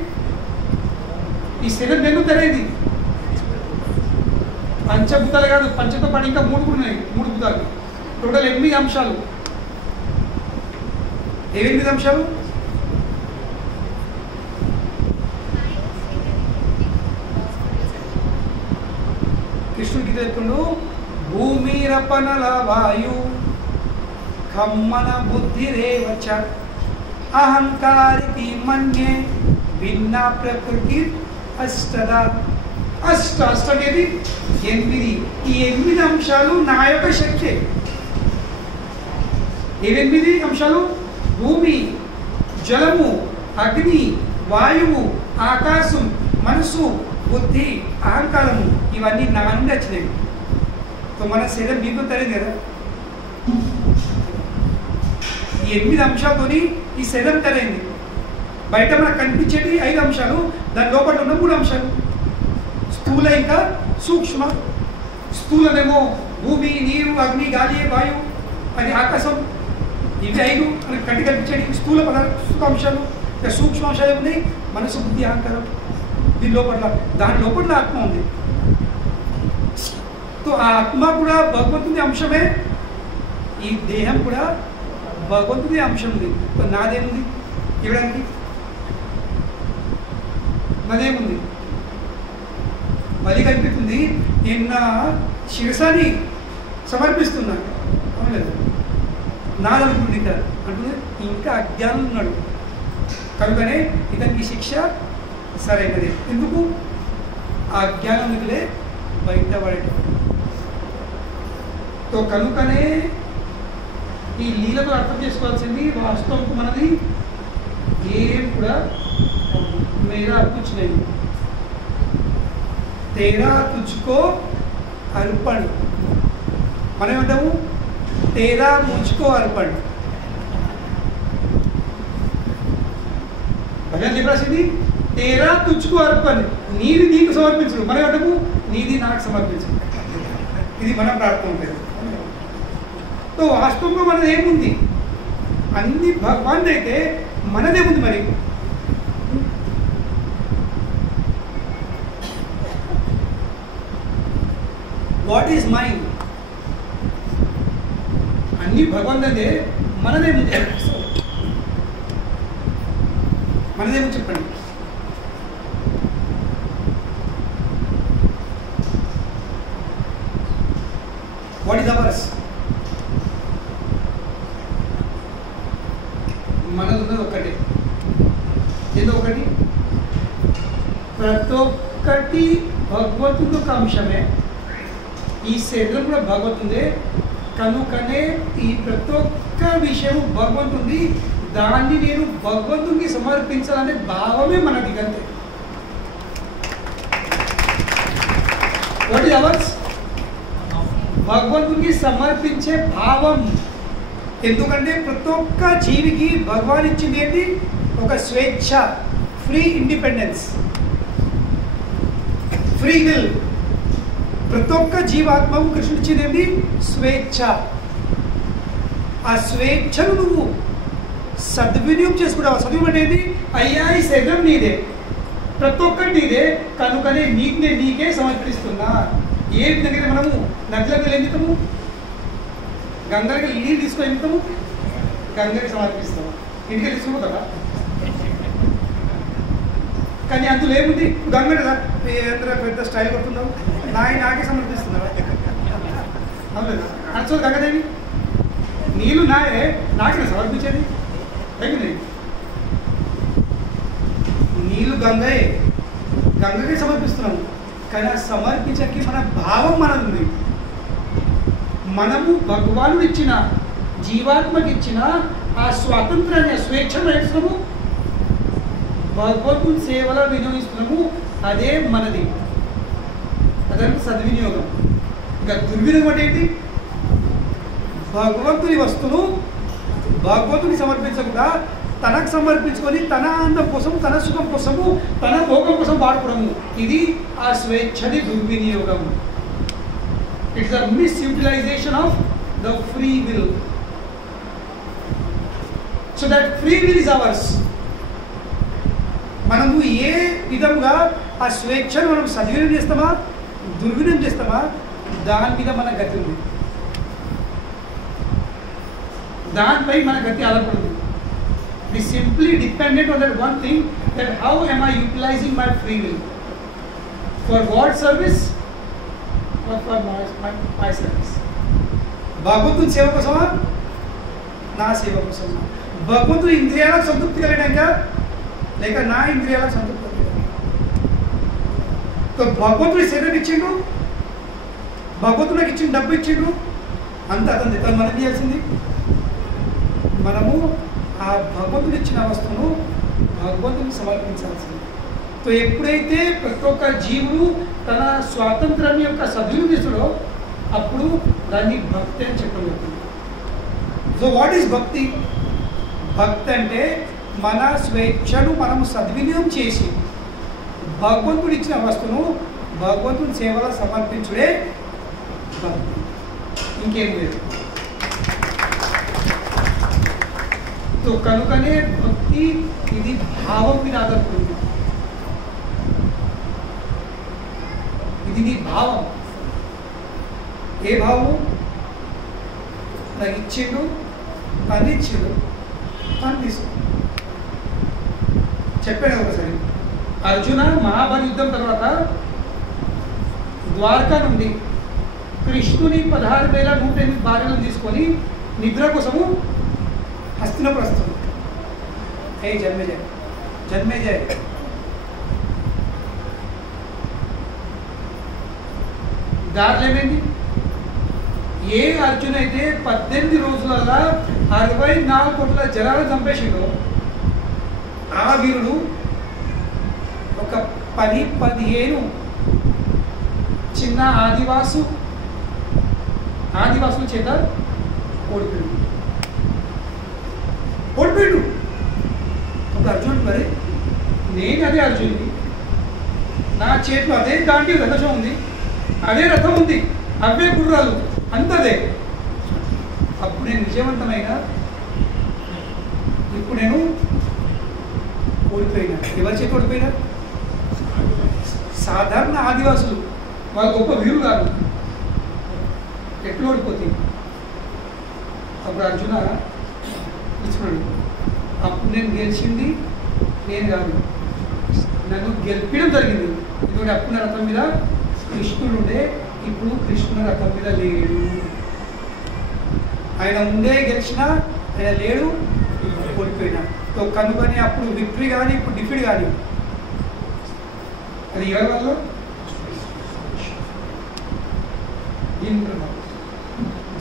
ఈ శరీరం దేంతో తెరైంది? పంచభూతాలు కాదు, పంచతో పాటు ఇంకా 3 కూడా ఉన్నాయి, 3 భూతాలు. టోటల్ 8 అంశాలు. 8 అంశాలు. కృష్ణుడు గీత చెప్తుండు, భూమిరపనల వాయు ఖమ్మన బుద్ధిరేవచ అహంకారికి మన్యే భిన్న ప్రకృతి అష్టద. అష్ట అనేది 8. ఈ 8 అంశాలు నా యొక్క శక్తి. ఏ 8 అంశాలు? భూమి, జలము, అగ్ని, వాయువు, ఆకాశం, మనసు, బుద్ధి, అహంకారము, ఇవన్నీ నా నుండి వచ్చినాయి. మన శరీరం మీకు తెలియదు కదా. ఈ 8 అంశాలతోని ఈ శరీరం తెలియంది. బయట మనకు కనిపించేది 5 అంశాలు, దాని లోపల ఉన్న 3 అంశాలు, స్థూల ఇంకా సూక్ష్మ. స్థూలమేమో భూమి, నీరు, అగ్ని, గాలి, వాయువు, అది ఆకాశం. ఇవి 5 మనకి కంటి కనిపించేది స్థూల అంశాలు. ఇంకా సూక్ష్మ అంశాలు ఉన్నాయి, మనసు, బుద్ధి, అహంకారం. దీని లోపల, దాని లోపల ఆత్మ ఉంది. ఆ ఆత్మ కూడా భగవంతుని అంశమే, ఈ దేహం కూడా భగవంతుని అంశం ఉంది. నాదేముంది ఇవ్వడానికి? నాదేముంది? బలి కనిపిస్తుంది, నేను నా శిరసాన్ని సమర్పిస్తున్నాను, అవునలేదు నాదనుకుంటుంది. ఇంకా అంటుంది ఇంకా అజ్ఞానం ఉన్నాడు, కనుకనే ఇతనికి శిక్ష సరైనది. ఎందుకు? ఆ అజ్ఞానం మిగిలే బయటపడేట. కనుకనే ఈ లీలతో అర్థం చేసుకోవాల్సింది వాస్తవంకు మనది ఏం కూడా మేరా కుచ్ नहीं, तेरा तुझको अर्पण. మనం ఏమంటాము? तेरा मुझको अर्पण. భగవాన్ చెప్పాల్సింది तेरा तुझको अर्पण, నీది నీకు సమర్పించు. మనం ఏమంటాము? నీది నాకు సమర్పించు. ఇది మన ప్రార్థన ఉంటుంది. వాస్తవంలో మనది ఏముంది? అన్ని భగవాన్ అయితే మనదే ఉంది. మరి వాట్ ఈజ్ మైండ్? అన్ని భగవాన్ అదే, మనదే ఉంది. మనదేమో చెప్పండి. What is ours? మనది ఉన్నది ఒక్కటే. ఏదో ఒకటి, ప్రతి ఒక్కటి భగవంతుడి ఒక అంశమే. ఈ శరీరం కూడా భగవంతుడే కనుకనే ఈ ప్రతి ఒక్క విషయం భగవంతుడి. దాన్ని నేను భగవంతుడికి సమర్పించాలనే భావమే మనది. అంతే. What is ours? భగవంతుడికి సమర్పించే భావం. ఎందుకంటే ప్రతి ఒక్క జీవికి భగవాన్ ఇచ్చింది ఏంటి? ఒక స్వేచ్ఛ, ఫ్రీ ఇండిపెండెన్స్, ఫ్రీ విల్. ప్రతి ఒక్క జీవాత్మకు కృష్ణుడు ఇచ్చింది ఏంటి? స్వేచ్ఛ. ఆ స్వేచ్ఛను నువ్వు సద్వినియోగం చేసుకుంటావు. సద్వినియోగం అనేది అయ్యా ఈ శరీరం నీదే, ప్రతి ఒక్కటి నీదే కనుకనే నీకే సమర్పిస్తున్నా. ఏ విధంగా మనము నదిలోకి వెళ్ళి ఎందుతాము? గంగకి నీళ్ళు తీసుకొని ఎందుతాము? గంగకి సమర్పిస్తాము. ఇంటికి తీసుకుపోతారా? కానీ అందులో ఏముంది? గంగ కదా పెద్ద స్టైల్ కొడుతున్నావు, నాకే సమర్పిస్తున్నావా? అవును, అసలు గంగదేవి నీళ్ళు నాకే సమర్పించేది. నీళ్ళు గంగకే సమర్పిస్తున్నాము. కానీ ఆ సమర్పించకి మన భావం మనది ఉంది. మనము భగవానుడు ఇచ్చిన, జీవాత్మకి ఇచ్చిన ఆ స్వాతంత్రాన్ని, ఆ స్వేచ్ఛను నేర్చున్నాము, భగవంతుని సేవలో వినియోగిస్తున్నాము. అదే మనది. అదంటే సద్వినియోగం. ఇంకా దుర్వినియోగం అంటే ఏంటి? భగవంతుని వస్తువును భగవంతుని సమర్పించకుండా తనకు సమర్పించుకొని తన ఆనందం కోసం, తన సుఖం కోసము, తన భోగం కోసం వాడుకోవడము. ఇది ఆ స్వేచ్ఛది దుర్వినియోగం. It's the misutilisation of the free will. So that free will is ours. మనము ఏ విధంగా ఆ స్వేచ్ఛను మనం సద్వినియోగం చేస్తామా, దుర్వినియోగం చేస్తామా, దాని మీద మన గతి ఉంది. దానిపై మన గతి ఆధారపడుతుంది. We simply dependent on that one thing, that how am I utilizing my free will? For what service? Or for my service? భగవంతుని సేవ కోసమా, నా సేవ కోసమా? భగవంతుని ఇంద్రియాలకు సంతృప్తి కలిగాక లేక నా ఇంద్రియాలకు సంతృప్తి కలిగాక? భగవంతుడి శరీరం ఇచ్చిండు, భగవంతుడికి ఇచ్చిన డబ్బు ఇచ్చిండు, అంత అతను తను మనం చేయాల్సింది. మనము ఆ భగవంతుడు ఇచ్చిన వస్తువును భగవంతుడికి సమర్పించాల్సింది. సో ఎప్పుడైతే ప్రతి ఒక్క జీవుడు తన స్వాతంత్రం యొక్క సద్వినియోగిస్తాడో అప్పుడు దాన్ని భక్తి అని చెప్పబడుతుంది. సో వాట్ ఈస్ భక్తి? భక్తి అంటే మన స్వేచ్ఛను మనము సద్వినియోగం చేసి భగవంతుడు ఇచ్చిన వస్తువును భగవంతుని సేవలో సమర్పించుడే భక్తి. ఇంకేం లేదు. तो కనుకనే భక్తి ఇది భావం మీద ఆధారపడింది. ఇది నీ భావం. ఏ భావం? నాకు ఇచ్చిండు, తను ఇచ్చిండు, తను తీసుకో. చెప్పాను ఒకసారి. అర్జున మహాభారత యుద్ధం తర్వాత ద్వారకా నుండి కృష్ణుని 16,108 భార్యలను తీసుకొని నిద్ర కోసము హస్తినపురం వస్తుంది. ఏ జన్మేజయ దారిలో ఏమైంది? ఏ అర్జున్ అయితే 18 రోజులలో 64 కోట్ల జనాలను చంపేసిండో ఆ వీరుడు ఒక 10-15 చిన్న ఆదివాసుల చేత ఓడిపోయాడు. ఒక అర్జునుడు. మరి నేను అదే అర్జునుడి, నా చేతిలో అదే దాంట్లో రథం ఉంది, అదే రథం ఉంది, అవే గుర్రాలు, అంతదే. అప్పుడు నేను విజయవంతమైన ఇప్పుడు నేను ఓడిపోయినా. ఎవరి చేతి ఓడిపోయినా? సాధారణ ఆదివాసులు, వాళ్ళు గొప్ప వీరు కాదు. ఎట్లా ఓడిపోతుంది? అప్పుడు అర్జున చూడండి, అప్పుడు నేను గెలిచింది నేను కాదు, నన్ను గెలిపించడం జరిగింది. ఎందుకంటే అప్పుడు నా రథం మీద కృష్ణుడు ఉండే, ఇప్పుడు కృష్ణుడు రథం మీద లేడు. ఆయన ఉండే గెలిచినా ఆయన లేడు, ఓడిపోయినా. సో కనుకని అప్పుడు విక్టరీ కానీ ఇప్పుడు డిఫీట్ కానీ అది ఎవరి వల్ల?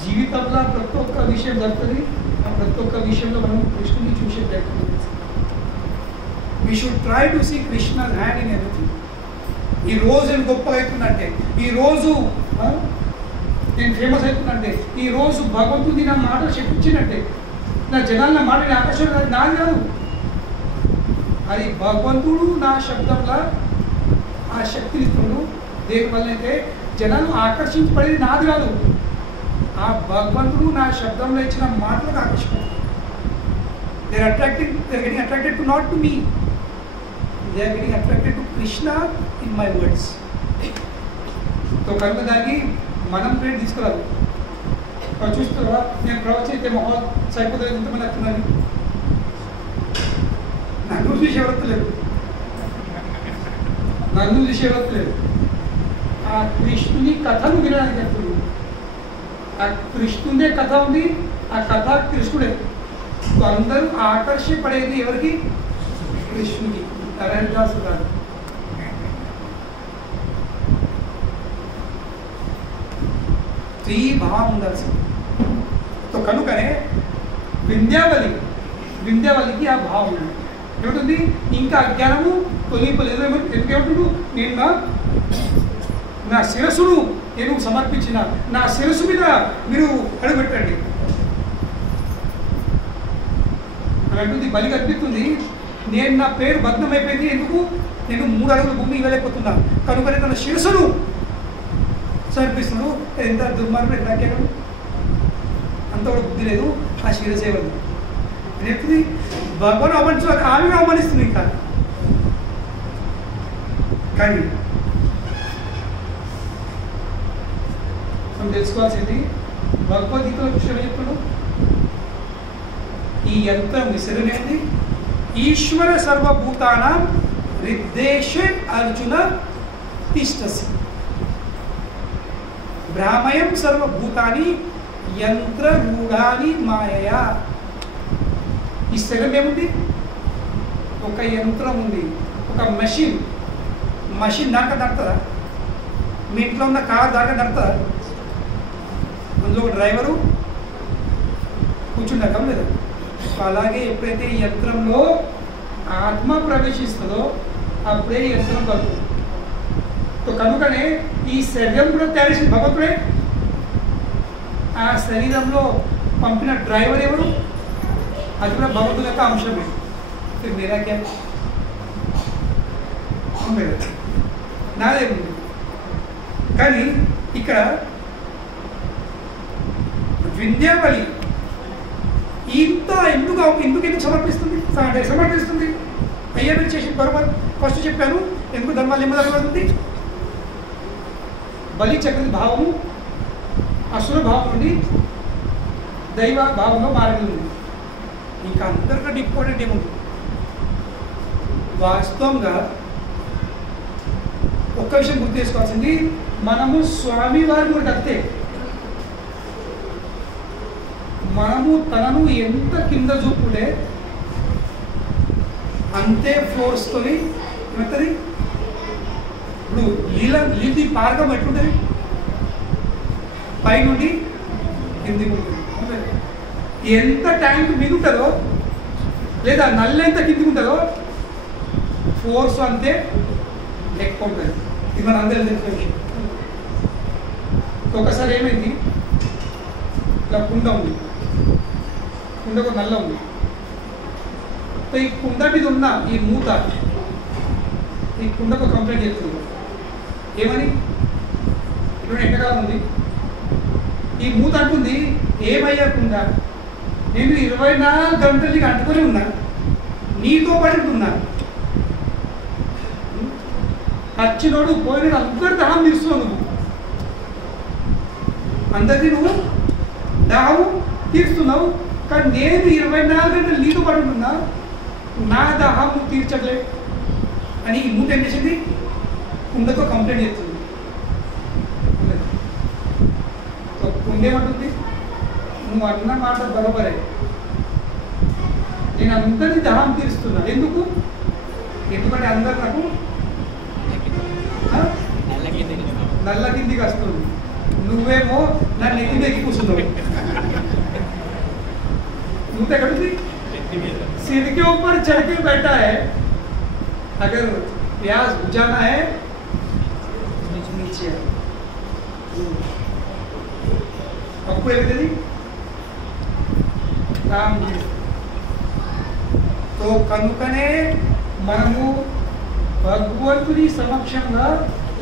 జీవితంలో ప్రతి ఒక్క విషయం జరుగుతుంది. ఆ ప్రతి ఒక్క విషయంలో మనం కృష్ణుని చూసే ప్రయత్నం చేస్తాం. We should try to see Krishna hand in everything. ఈ రోజు నేను గొప్పగా అవుతుందంటే, ఈరోజు నేను ఫేమస్ అవుతుందంటే, ఈరోజు భగవంతుడి నా మాట చెప్పించినట్టే, నా జనాలు నా మాట ఆకర్షణ నాది కాదు, అది భగవంతుడు నా శబ్దంలో ఆ శక్తినిస్తున్నాడు. దేని వల్ల అయితే జనాలు ఆకర్షించబడేది నాది కాదు, ఆ భగవంతుడు నా శబ్దంలో ఇచ్చిన మాటలకు ఆకర్షించారు. They are getting attracted to not to me, they are getting attracted to Krishna in my words. So కనుక దానికి మనం ప్రేట్ తీసుకురాదు. చూస్తారా, నేను ప్రవచయితే మహా సరిపోతుంది, ఎంతమంది వస్తున్నారు, నన్ను చూసి ఎవరలేదు, నన్ను చూసి ఎవరలేదు. ఆ కృష్ణుని కథను వినడానికి వస్తుంది. ఆ కృష్ణుడే కథ ఉంది, ఆ కథ కృష్ణుడే. అందరూ ఆకర్షపడేది ఎవరికి? కృష్ణుడికి. హరిదాసు కాదు. ఈ భావం ఉండాల్సింది. సో కనుకనే వింధ్యావళికి ఆ భావం ఉంది. ఏమిటి? ఇంకా అజ్ఞానము తొలిపోలేదు. ఎందుకేమంటుడు? నేను నా శిరస్సును నేను సమర్పించిన, నా శిరస్సు మీద మీరు అడుగుపెట్టండి అని అంటుంది. బలి కనిపిస్తుంది, నేను నా పేరు భగ్నం అయిపోయింది, ఎందుకు? నేను 3 అడుగులు భూమి ఇవ్వలేకపోతున్నా, కనుకనే తన శిరస్సును సమర్పిస్తున్నాడు. ఎంత దుర్మార్గుడు, ఎంత అజ్ఞానం, అంత కూడా బుద్ధి లేదు. ఆ శిరసేవలు అని చెప్తుంది. భగవాన్ అవమానించు, ఆమె అవమానిస్తుంది. ఇంకా కానీ మనం తెలుసుకోవాల్సింది, భగవద్గీతలో కృష్ణుడు చెప్తాడు, ఈ యంత్రం విసిరినేది ఈశ్వర సర్వభూతానాం హృద్దేశే అర్జున తిష్టసి భ్రామయం సర్వభూతాని యంత్రరూఢాని మాయయా. ఈ శరీరం ఏముంది? ఒక యంత్రం ఉంది, ఒక మషిన్ దాకా నడుతుందా? మీ ఇంట్లో ఉన్న కార్ దాకా నడుతుందా? అందులో ఒక డ్రైవరు కూర్చుండటం లేదా? అలాగే ఎప్పుడైతే ఈ యంత్రంలో ఆత్మ ప్రవేశిస్తుందో అప్పుడే ఈ యంత్రం కలుగుతుంది. కనుకనే ఈ శరీరం కూడా తయారు చేసిన భగవంతుడే. ఆ శరీరంలో పంపిన డ్రైవర్ ఎవరు? అది కూడా భగవంతుడి యొక్క అంశమే. మేరా క్యా నాదేముంది. కానీ ఇక్కడ వింధ్యావళి ఎందుకు సమర్పిస్తుంది? అయ్యా మీరు చేసిన బరోబర్. ఫస్ట్ చెప్పాను ఎందుకు ధర్మాలు ఏమవుతుంది. బలి చక్రవర్తి భావము అసుర భావం నుండి దైవ భావంలో మారింది. ఇంకా అందరికంటే ఇంపార్టెంట్ ఏముంది? వాస్తవంగా ఒక్క విషయం గుర్తు చేసుకోవాల్సింది, మనము స్వామి వారి కూడా అంతే. మనము తనను ఎంత కింద చూపుడే అంతే ఫోర్స్తో ఏమవుతుంది. ఇప్పుడు నీళ్ళది పారకం ఎట్లుంటుంది? పై నుండి కిందికి ఉంటుంది. ఎంత ట్యాంక్ మిగులుతుందో లేదా నల్ల ఎంత కిందికి ఉంటుందో ఫోర్స్ అంతే ఎక్కువ ఉంటుంది. ఇది మన అందరూ తెలిసిన విషయం. ఒకసారి ఏమైంది, ఇలా కుండ ఉంది, కుండకు నల్ల ఉంది. ఈ కుండ మీద ఉన్న ఈ మూత ఈ కుండకు కంప్లైంట్ చేస్తుంది. ఏమని? ఇప్పుడు ఎంతకాలం ఉంది, ఈ మూత అంటుంది ఏమయ్యా కుండ, నేను 24 గంటలు నీకు అంటుకొని ఉన్నా, నీతో పాటు ఉన్నాను. వచ్చినోడు పోయినాడు అందరి దాహం తీరుస్తున్నావు నువ్వు, అందరిది నువ్వు దాహం తీరుస్తున్నావు. కానీ నేను 24 గంటలు నీతో పాటు ఉన్నా, నా దాహం నువ్వు తీర్చట్లే అని ఈ మూట ఏం చేసింది, కుండతో కంప్లైంట్ చేస్తుంది. కుండేమంటుంది, నువ్వు అన్న మాట బరోబరే, నేను అందరినీ దాహం తీరుస్తున్నా. ఎందుకంటే అందరు నాకు నల్ల కిందికి వస్తుంది, నువ్వేమో నన్ను ఎక్కి ఎక్కి కూర్చున్నావు. నువ్వు ఎక్కడుంది, सिर के ऊपर चढ़ के बैठा है, अगर प्यास बुझाना है नीचे అప్పుడు ఏమిటది రామ్. తో కనుకనే మనము భగవంతుని సమక్షంగా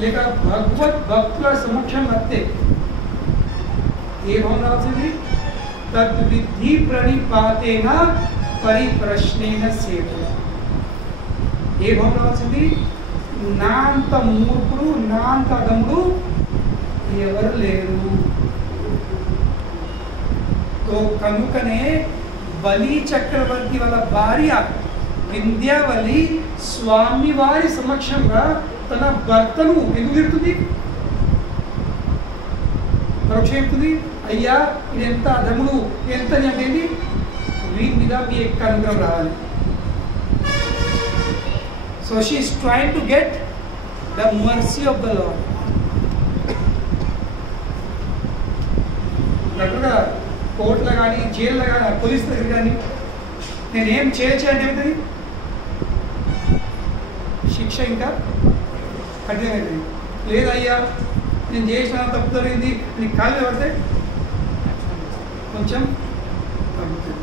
లేక భగవద్ భక్తుల సమక్షం వస్తే ఏ భావన రావాల్సింది, తద్విధి ప్రణిపాతేన పరిప్రశ్నేన సేవ. ఏ భావన రావాల్సింది, నా అంత మూర్ఖుడు నా అంత అదముడు ఎవరు లేరు. తో కనుకనే బలి చక్రవర్తి వాళ్ళ భార్య వింధ్యావళి స్వామివారి సమక్షంగా తన భర్తను ఎందుకు తిడుతుంది, పరోక్ష చెప్తుంది, అయ్యా ఇది ఎంత అధముడు ఎంత అనేది వీరి మీద మీ యొక్క అనుగ్రహం రావాలి. So she is trying to get the mercy of the lord. అక్కడ కోర్టులో కానీ జైల్లో కానీ పోలీస్ దగ్గర కానీ నేనేం చేయాలంటే ఏమవుతుంది, శిక్ష ఇంకా కఠినమైంది. లేదయ్యా నేను చేసిన తప్పు జరిగింది నీకు కాళ్ళు పడితే కొంచెం తగ్గుతుంది.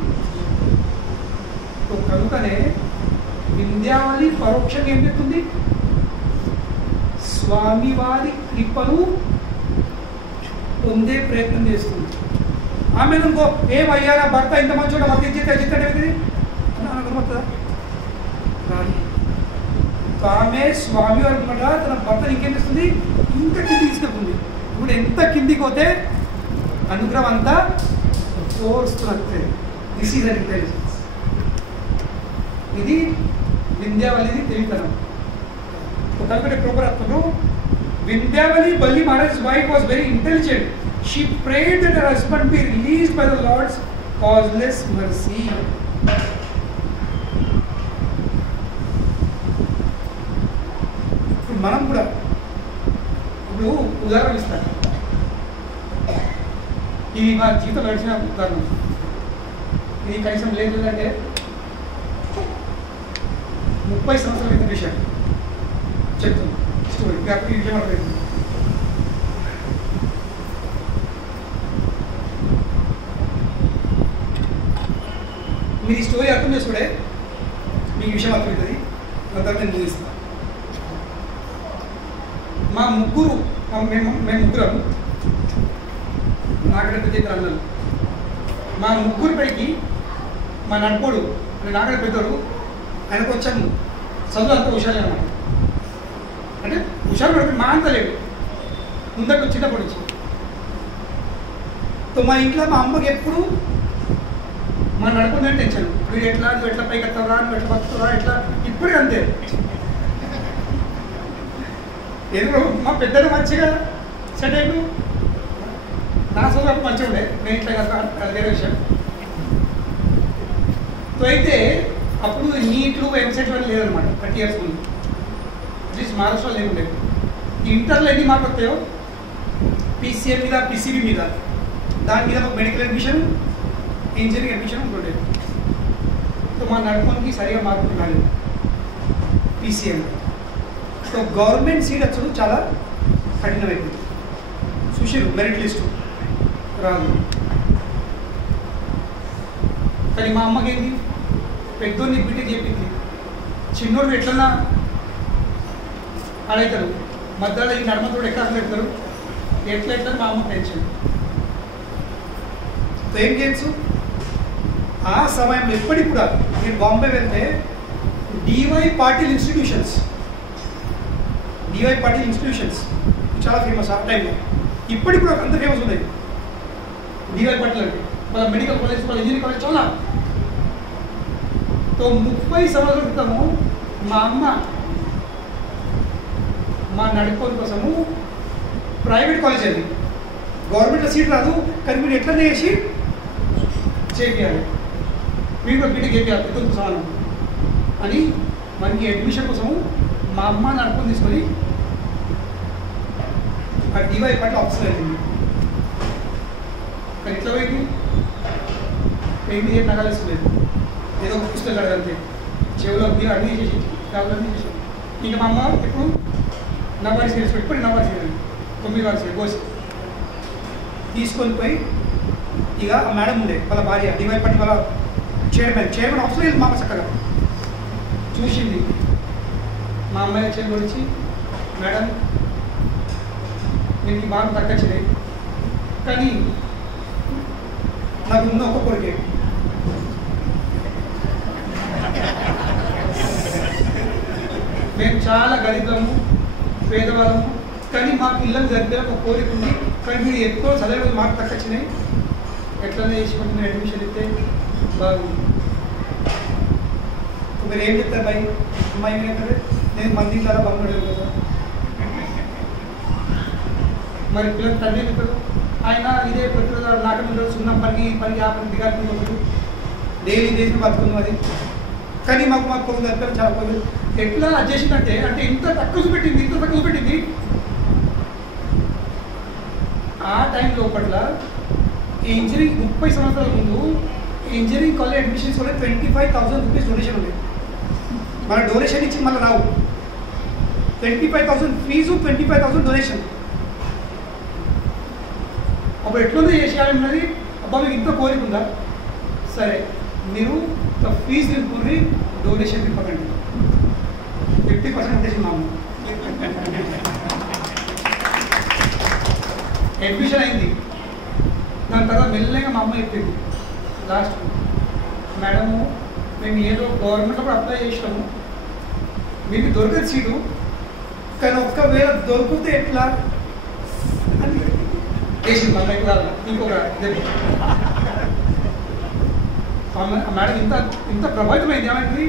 కనుకనే వింధ్యావళి పరోక్షంగా ఏం చెప్తుంది, స్వామివారి కృపను పొందే ప్రయత్నం చేస్తుంది. ఆమె అనుకో ఏమయ్యా నా భర్త ఇంత మంచి భర్త ఇచ్చేది అనుకుంటుందా, ఆమె స్వామివారి అనమాట తన భర్తను ఇంకేం చేస్తుంది, ఇంత కిందికి తీసుకెళ్తుంది. ఇప్పుడు ఎంత కిందికి పోతే అనుగ్రహం అంతా కోరుస్తున్నట్టే. This is unintelligence. ఇది వింధ్యావళిది తెలివితనం. ఒకటి ప్రోపర్ అర్థము, Vindhyavali Bali Maharaj wife was very intelligent. She prayed that her husband be released by the Lord's causeless mercy. మనం కూడా ఇప్పుడు ఉదాహరణ ఇస్తాను, ఇది మా జీవితం నడిచిన ఉదాహరణ. ఇది కనీసం లేదు అంటే 30 సంవత్సరాల క్రితం విషయం చెప్తాను స్టోరీ. ఈ విషయం అర్థమైంది. మీరు ఈ స్టోరీ అర్థం చేసుకుంటే మీకు విషయం అర్థమవుతుంది. ఆ తర్వాత నేను చూపిస్తాను. మా ముగ్గురు మేము ముగ్గురం నాకడ పెద్ద ఇద్దరు అన్నలు. మా ముగ్గురు పైకి మా నడుపుడు నాకడ పెద్దోడు, ఆయన కొంచెం చదువు అంతా హుషారు అనమాట. అంటే హుషారు పడితే మా అంత లేడు, ముందకు చిన్నప్పటి నుంచి. సో మా ఇంట్లో మా అమ్మకి ఎప్పుడు మా నడుపుందని టెన్షన్, నువ్వు ఎట్లా పైకి వస్తావురా, నువ్వు ఎట్లా బతుకుతావురా, ఎట్లా ఇప్పటికీ అంతే. ఏదో మా పెద్దలు మంచిగా సెట్ అయిపోయి నా సోదరు మంచిగా ఉండే, నేను ఇట్లా కదా అది వేరే విషయం. సో అయితే అప్పుడు నీట్లు ఎంసెట్ అని లేదనమాట. 30 years ముందు అట్లీస్ట్ మహారాష్ట్రలో లేకుండే. ఇంటర్లో ఎన్ని మార్కులు వస్తాయో పీసీఎం మీద పీసీబీ మీద దాని మీద ఒక మెడికల్ అడ్మిషన్ ఇంజనీరింగ్ అడ్మిషన్ ఉంటుండే. సో మా నడుపుకి సరిగా మార్కులు రాలేదు పీసీఎం. సో గవర్నమెంట్ సీట్ వచ్చదు చాలా కఠినమైంది. చూసిరు మెరిట్ లిస్టు రాదు. కానీ మా అమ్మకి ఏంటి, పెద్దోడిని బీటెక్ చెప్పింది, చిన్నోడు ఎట్లన్నా అడవుతారు, మధ్యలో ఈ నడమతోడు ఎట్లా పెడతారు, ఎట్లా మా అమ్మ టెన్షన్. సో ఏం చేయొచ్చు, ఆ సమయంలో ఇప్పటికి కూడా మీరు బాంబే వెళ్తే డివై పాటిల్ ఇన్స్టిట్యూషన్స్ చాలా ఫేమస్ ఆ టైంలో. ఇప్పటికి కూడా అంత ఫేమస్ ఉన్నాయి డివై పాటిల్ అంటే. వాళ్ళ మెడికల్ కాలేజ్, వాళ్ళ ఇంజనీరింగ్ కాలేజ్ చాలా. 30 సంవత్సరాల క్రితము మా అమ్మ మా నడుపుకోని కోసము ప్రైవేట్ కాలేజ్ అది, గవర్నమెంట్లో సీట్ రాదు కానీ మీరు ఎట్లా చేసి చేయాలి, మీరు కూడా బీటెక్ చేయాలి పెద్ద సమానం అని మనకి అడ్మిషన్ కోసము మా అమ్మ నడుపుకొని తీసుకొని ఆ డివై పాటిల్ ఆఫీసర్ అయింది. కానీ ఎట్లా పోయింది, ఏం నగలేసుకోలేదు, ఏదో ఒక పుస్తకం అడగంతే, చెవులో మీరు అన్నీ చేసి అన్నీ చేసాం. ఇంకా మా అమ్మ ఎప్పుడు నవ్వాలి సీరియస్, ఇప్పుడు నవ్వాలి సీరియల్ 9 వారి సీరియల్ కోసి తీసుకొని పోయి ఇక ఆ మేడం ఉండే వాళ్ళ భార్య డివై పాటిల్ వాళ్ళ చైర్మన్ ఆఫీసర్ వెళ్ళి మా అమ్మ చక్కగా చూసింది. మా అమ్మాయి చేతి వచ్చి, మేడం మీకు మార్కు తగ్గచ్చినాయి కానీ నాకు ఉన్న ఒక్క కొరికే, మేము చాలా గరీబము పేదవాళ్ళము కానీ మా పిల్లలు జరిపే ఒక కోరిక ఉంది, కానీ మీరు ఎక్కువ చదివే మార్కు తగ్గచ్చినాయి, ఎట్లనే చేసుకుంటే మీరు అడ్మిషన్ ఇస్తే బాగుంది. మీరు ఏం చెప్తారు భయ్ అమ్మాయి ఏంటంటే నేను మంది కదా బంగారు కదా, మరి పిల్లలు తండ్రి చెప్పారు ఆయన ఇదే ప్రతిరోజు నాటకం సున్నం పని ఆ పని దిగాలి డైలీ చేసిన బతుకుంది అది, కానీ మాకు కొంచెం దగ్గర చాలా కొంచెం ఎట్లా చేసిందంటే అంటే ఇంత తక్కువ పెట్టింది. ఆ టైం లోపల ఈ ఇంజనీరింగ్ 30 సంవత్సరాల ముందు ఇంజనీరింగ్ కాలేజ్ అడ్మిషన్స్ కూడా 25,000 రూపీస్ డొనేషన్ ఉంది. మన డొనేషన్ ఇచ్చి మళ్ళీ రావు, 25,000 ఫీజు 25,000 డొనేషన్. అప్పుడు ఎట్లుందో చేసేయాలన్నది, అబ్బా మీకు ఇంత కోరిక ఉందా, సరే మీరు ఫీజు నింపుకుని డొనేషన్ నింపకండి, 50% ఉద్దేశిస్తున్నాము. అడ్మిషన్ అయింది. దాని తర్వాత మెల్లగా మా అమ్మ చెప్పింది లాస్ట్, మేడము మేము ఏదో గవర్నమెంట్లో కూడా అప్లై చేసినాము, మీకు దొరకదు సీటు కానీ ఒక్కవేళ దొరికితే ఎట్లా అని చేసింది. అమ్మాయి కూడా ఇంకొక మేడం ఇంత ప్రభావితమైంది ఏమైంది,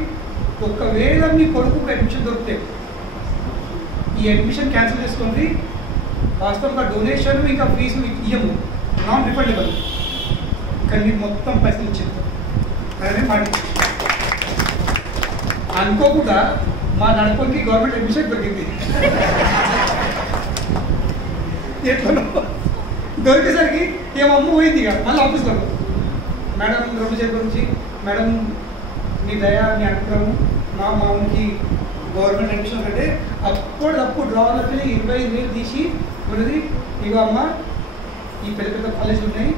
ఒకవేళ మీ కొడుకు అడ్మిషన్ దొరికితే ఈ అడ్మిషన్ క్యాన్సిల్ చేసుకోండి, వాస్తవంగా డొనేషన్ ఇంకా ఫీజు ఇయ్యము, నాన్ రిఫండబుల్, కానీ మీకు మొత్తం పైసలు ఇచ్చింది అదే మాట. అనుకోకుండా మా నడపకి గవర్నమెంట్ అడ్మిషన్ దొరికింది. ఎట్లా దొరికేసరికి ఏమమ్మ పోయింది ఇక మళ్ళీ ఆఫీస్లో, మేడం 2 చేతుల నుంచి మేడం మీ దయ మీ అనుగ్రహం మా మామూలుకి గవర్నమెంట్ అడ్మిషన్ అంటే అప్పుడప్పుడు డ్రావర్లకి 25,000 తీసి ఉన్నది, ఇగో అమ్మ ఈ పెద్ద కాలేజీలు ఉన్నాయి,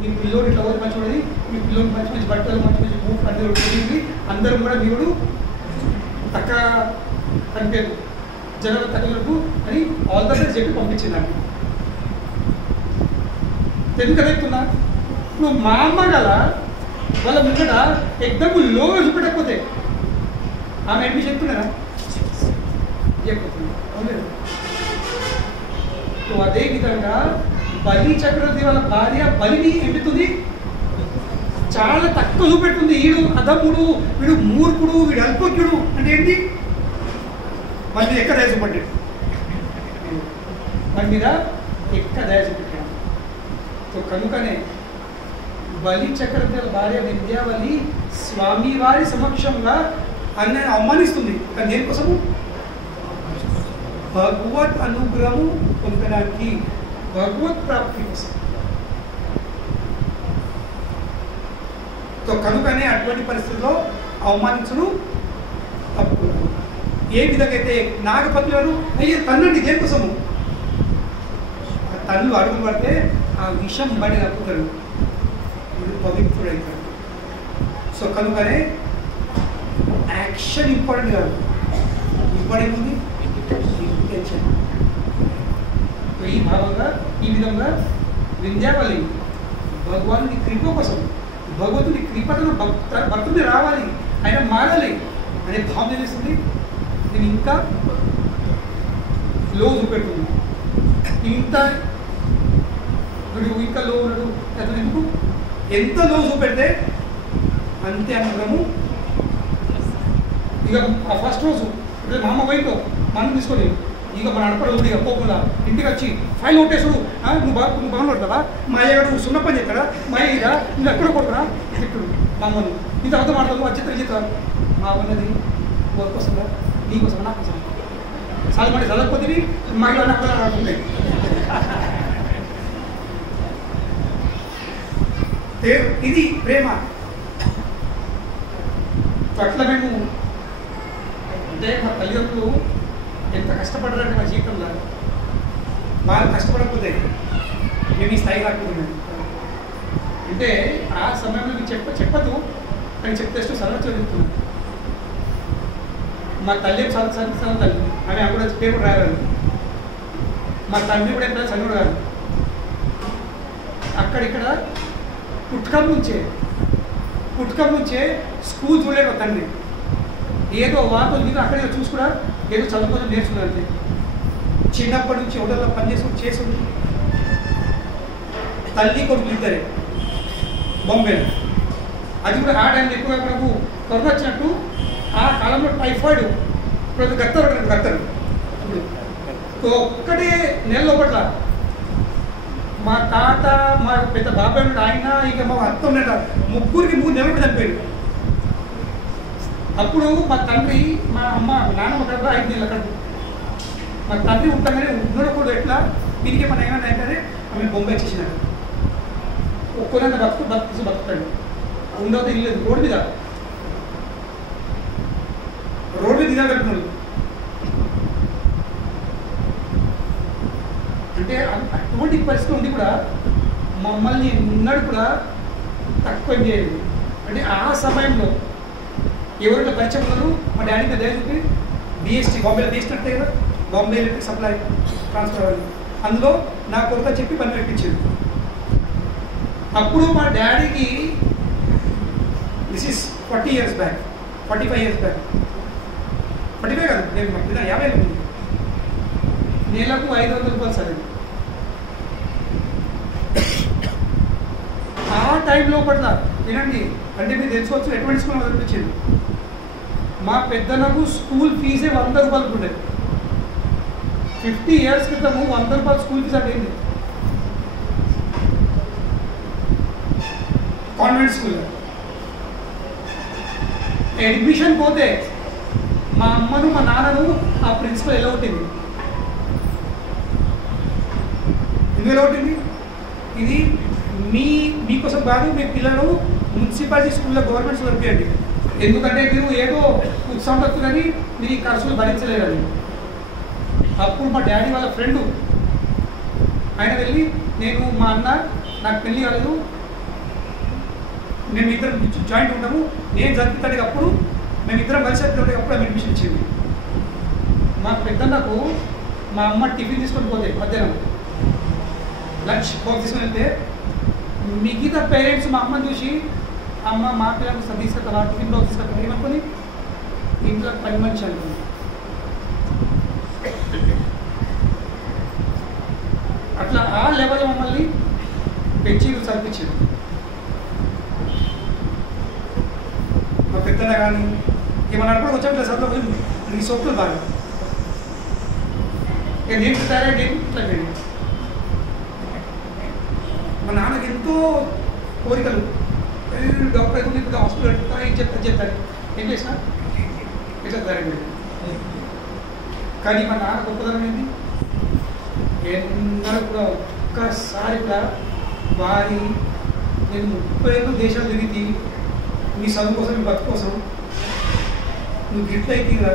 మీ పిల్లోడు ఇట్లా పోతే మంచి ఉన్నది, మీ పిల్లోడు మంచి బట్టలు మంచి బూట్ అన్నీ ఉంటుంది, అందరం కూడా మీరు తక్కువ కనిపేరు జనాలు తగ్గలకు అని ఆల్ ద బెస్ట్ చెప్పి పంపించిందండి. ఎందుకు చెప్తున్నా, నువ్వు మా అమ్మ కదా వాళ్ళ ముంగట ఎగ్జామ్ లో చూపెట్టకపోతే ఆమె అడ్మిషన్ చెప్తున్నారా చెప్పలేదు. అదే విధంగా బలి చక్రవర్తి వాళ్ళ భార్య బలిని ఎంపుతుంది, చాలా తక్కువ చూపెడుతుంది. వీడు అధముడు, వీడు మూర్ఖుడు, వీడు అల్పజ్ఞుడు అంటే ఏంటి, వాళ్ళ మీద ఎక్క దయ చూపట్టాడు, వాళ్ళ మీద ఎక్క దయ చూపెట్టాడు. సో కనుకనే బలి చక్రవర్తి భార్య విద్యావళి స్వామివారి సమక్షంగా అన్నని అవమానిస్తుంది, కానీ దేనికోసము భగవత్ అనుగ్రహము పొందడానికి, భగవత్ ప్రాప్తి కోసం. సో కనుకనే అటువంటి పరిస్థితుల్లో అవమానించను తప్పు. ఏ విధంగా అయితే నాగపత్ని వారు అయ్యే తన్నండి దేనికోసము, తల్లు అడుగులు పడితే ఆ విషం బడి తప్పుతాడు, వీడు పవిత్రుడైతాడు. సో కనుకనే యాక్షన్ ఇంపార్టెంట్ కాదు, ఇంపార్టెంట్ ఉంది ఇంటెన్షన్. ఈ భావంగా ఈ విధంగా వింధ్యావళి భగవానుడి కృప కోసం భగవంతుని కృపను భక్తుని రావాలి, ఆయన మారాలి అనే భావం చేస్తుంది. నేను ఇంకా లో చూపెడుతుంది, ఇంకా లో ఉన్నాడు అతను ఎందుకు, ఎంత లో చూపెడితే అంతే అనుగ్రహము. ఇక ఆ ఫస్ట్ రోజు ఇప్పుడు మా అమ్మ పోయిందో మనం తీసుకొని ఇక మన అడపడు ఇక పోకుండా ఇంటికి వచ్చి ఫైల్ కొట్టేసుడు, నువ్వు బాగుంటావా, మా అయ్యాడు సున్న పని చేస్తాడా, మా అయ్యగా నువ్వు ఎక్కడ కొడుతున్నా తిట్టుడు మా అమ్మని, ఇంత అర్థం ఆడతావు అచ్చిత మా అమ్మది వర్క్ వస్తుందా నీకోసం నాకు కోసం సాధపడి చదవకపోతే మా ఇల్లు నాకు ఆడుతుంది. ఇది ప్రేమ. అట్లా మేము అంటే మా తల్లిదండ్రులు ఎంత కష్టపడ్డారంటే మా జీవితంలో, వాళ్ళు కష్టపడకపోతే మేము ఈ స్థాయి రాకపోతున్నాం. అంటే ఆ సమయంలో మీకు చెప్పదు కానీ చెప్తే సరళ చదువుతున్నాం. మా తల్లి చదువు తల్లి ఆమె కూడా పేరు రాయాలి, మా తండ్రి కూడా ఎక్కడ చదువు రాదు. అక్కడిక్కడ పుట్టుకం నుంచే స్కూల్ చూడలేదు మా తండ్రి, ఏదో వార్తలు మీద అక్కడే చూసుకున్నా, ఏదో చదువుకొని నేర్చుకున్నారు అంతే. చిన్నప్పటి నుంచి హోటల్లో చేసి తల్లి కొడుకులు ఇద్దరే బాంబేలో. అది కూడా ఆ టైంలో ఎక్కువగా మనకు కరోనా వచ్చినట్టు ఆ కాలంలో టైఫాయిడ్ ఇప్పుడు గత్తరు ఇప్పుడు ఒక్కటే నెల లోపట్ల మా తాత మా పెద్ద బాబాయ్ ఆయన ఇక మా అత్త ఉన్నట ముగ్గురికి 3 నెలలు చనిపోయారు. అప్పుడు మా తండ్రి మా అమ్మ నాన్నమ్మ కడుపు 5 నెలల కడుపు. మా తండ్రి ఉంటాగానే ఉన్నప్పుడు ఎట్లా దీనికి మన ఏమైనా అంటే ఆమె బొంబాయి చేసినాడు, ఒక్కరైనా బతుకుతాడు. ఉండవద్ద ఇల్లు రోడ్డు మీద తినగలుగుతున్నాడు. అంటే అటువంటి పరిస్థితి ఉండి కూడా మమ్మల్ని ఉన్నాడు కూడా తక్కువ చేయలేదు. అంటే ఆ సమయంలో ఎవరైనా పరిచయం ఉన్నారు మా డాడీ మీద చెప్పి BST బాంబేలో BST అంటే కదా, బాంబే ఎలక్ట్రిక్ సప్లై ట్రాన్స్ఫర్ అవ్వాలి, అందులో నా కొడుకు చెప్పి పని పెట్టించారు. అప్పుడు మా డాడీకి this is 40 years back, 45 years back, 45 కాదు నేను 50 ఉంది. నెలకు 500 రూపాయలు సరే. ఆ టైంలో పట్ల వినండి, అంటే మీరు తెలుసుకోవచ్చు ఎటువంటి స్కూల్ మొదలుపించింది. మా పెద్దలకు స్కూల్ ఫీజే 100 రూపాయలు ఉండేది. 50 years క్రితము 100 రూపాయలు స్కూల్ ఫీజు అంటే ఏంటి? కాన్వెంట్ స్కూల్లో అడ్మిషన్ పోతే మా అమ్మను మా నాన్నను ఆ ప్రిన్సిపల్ ఎలా ఉంటుంది, ఎందుకు ఎలా ఉంటుంది? ఇది మీకోసం కాదు, మీ పిల్లలు మున్సిపాలిటీ స్కూల్లో గవర్నమెంట్ స్కూల్ పంపించండి. ఎందుకంటే మీరు ఏదో ఉత్సాహం వస్తుందని మీరు ఈ ఖర్చులు భరించలేరని. అప్పుడు మా డాడీ వాళ్ళ ఫ్రెండు ఆయన వెళ్ళి, నేను మా అన్న నాకు పెళ్ళి కాలేదు, మేము ఇద్దరం జాయింట్ ఉంటాము, నేను చదువుతాడు అప్పుడు మేమిద్దరం కలిసి అప్పుడు ఆమె అడ్మిషన్ ఇచ్చింది. మా పెద్దన్నకు మా అమ్మ టిఫిన్ తీసుకొని పోతే మధ్యాహ్నం లంచ్ బాక్స్ తీసుకొని వెళ్తే మిగతా పేరెంట్స్ మా అమ్మని చూసి, అమ్మ మా పిల్లలకు తీసుకెళ్తా టిఫిన్ బాక్స్ తీసుకెళ్తా ఏమనుకొని ఇంట్లో పని మనిషి అనుకుంది. అట్లా ఆ లెవెల్ మమ్మల్ని పెంచి చదివించారు. మా పెద్దన కానీ ఏమన్నా అనుకోవడం వచ్చాడు చదువు కొంచెం ఈ సోపులు బాగా నేను సరే నేను ఇట్లా వెళ్ళి మా నాన్నకి ఎంతో కోరికలు, డాక్టర్ అయితే ఇప్పుడు హాస్పిటల్ పెడతా ఏం చెప్తారు ఏం చేసినా ఇట్లా జరిగింది. కానీ మా నాన్న గొప్పదనం ఏంటి, ఎన్నడూ కూడా ఒక్కసారి కూడా వారి నేను 35 దేశాలు తిరిగి నీ చదువు కోసం, నీ బతుకు కోసం నువ్వు గిఫ్ట్ అయితే కదా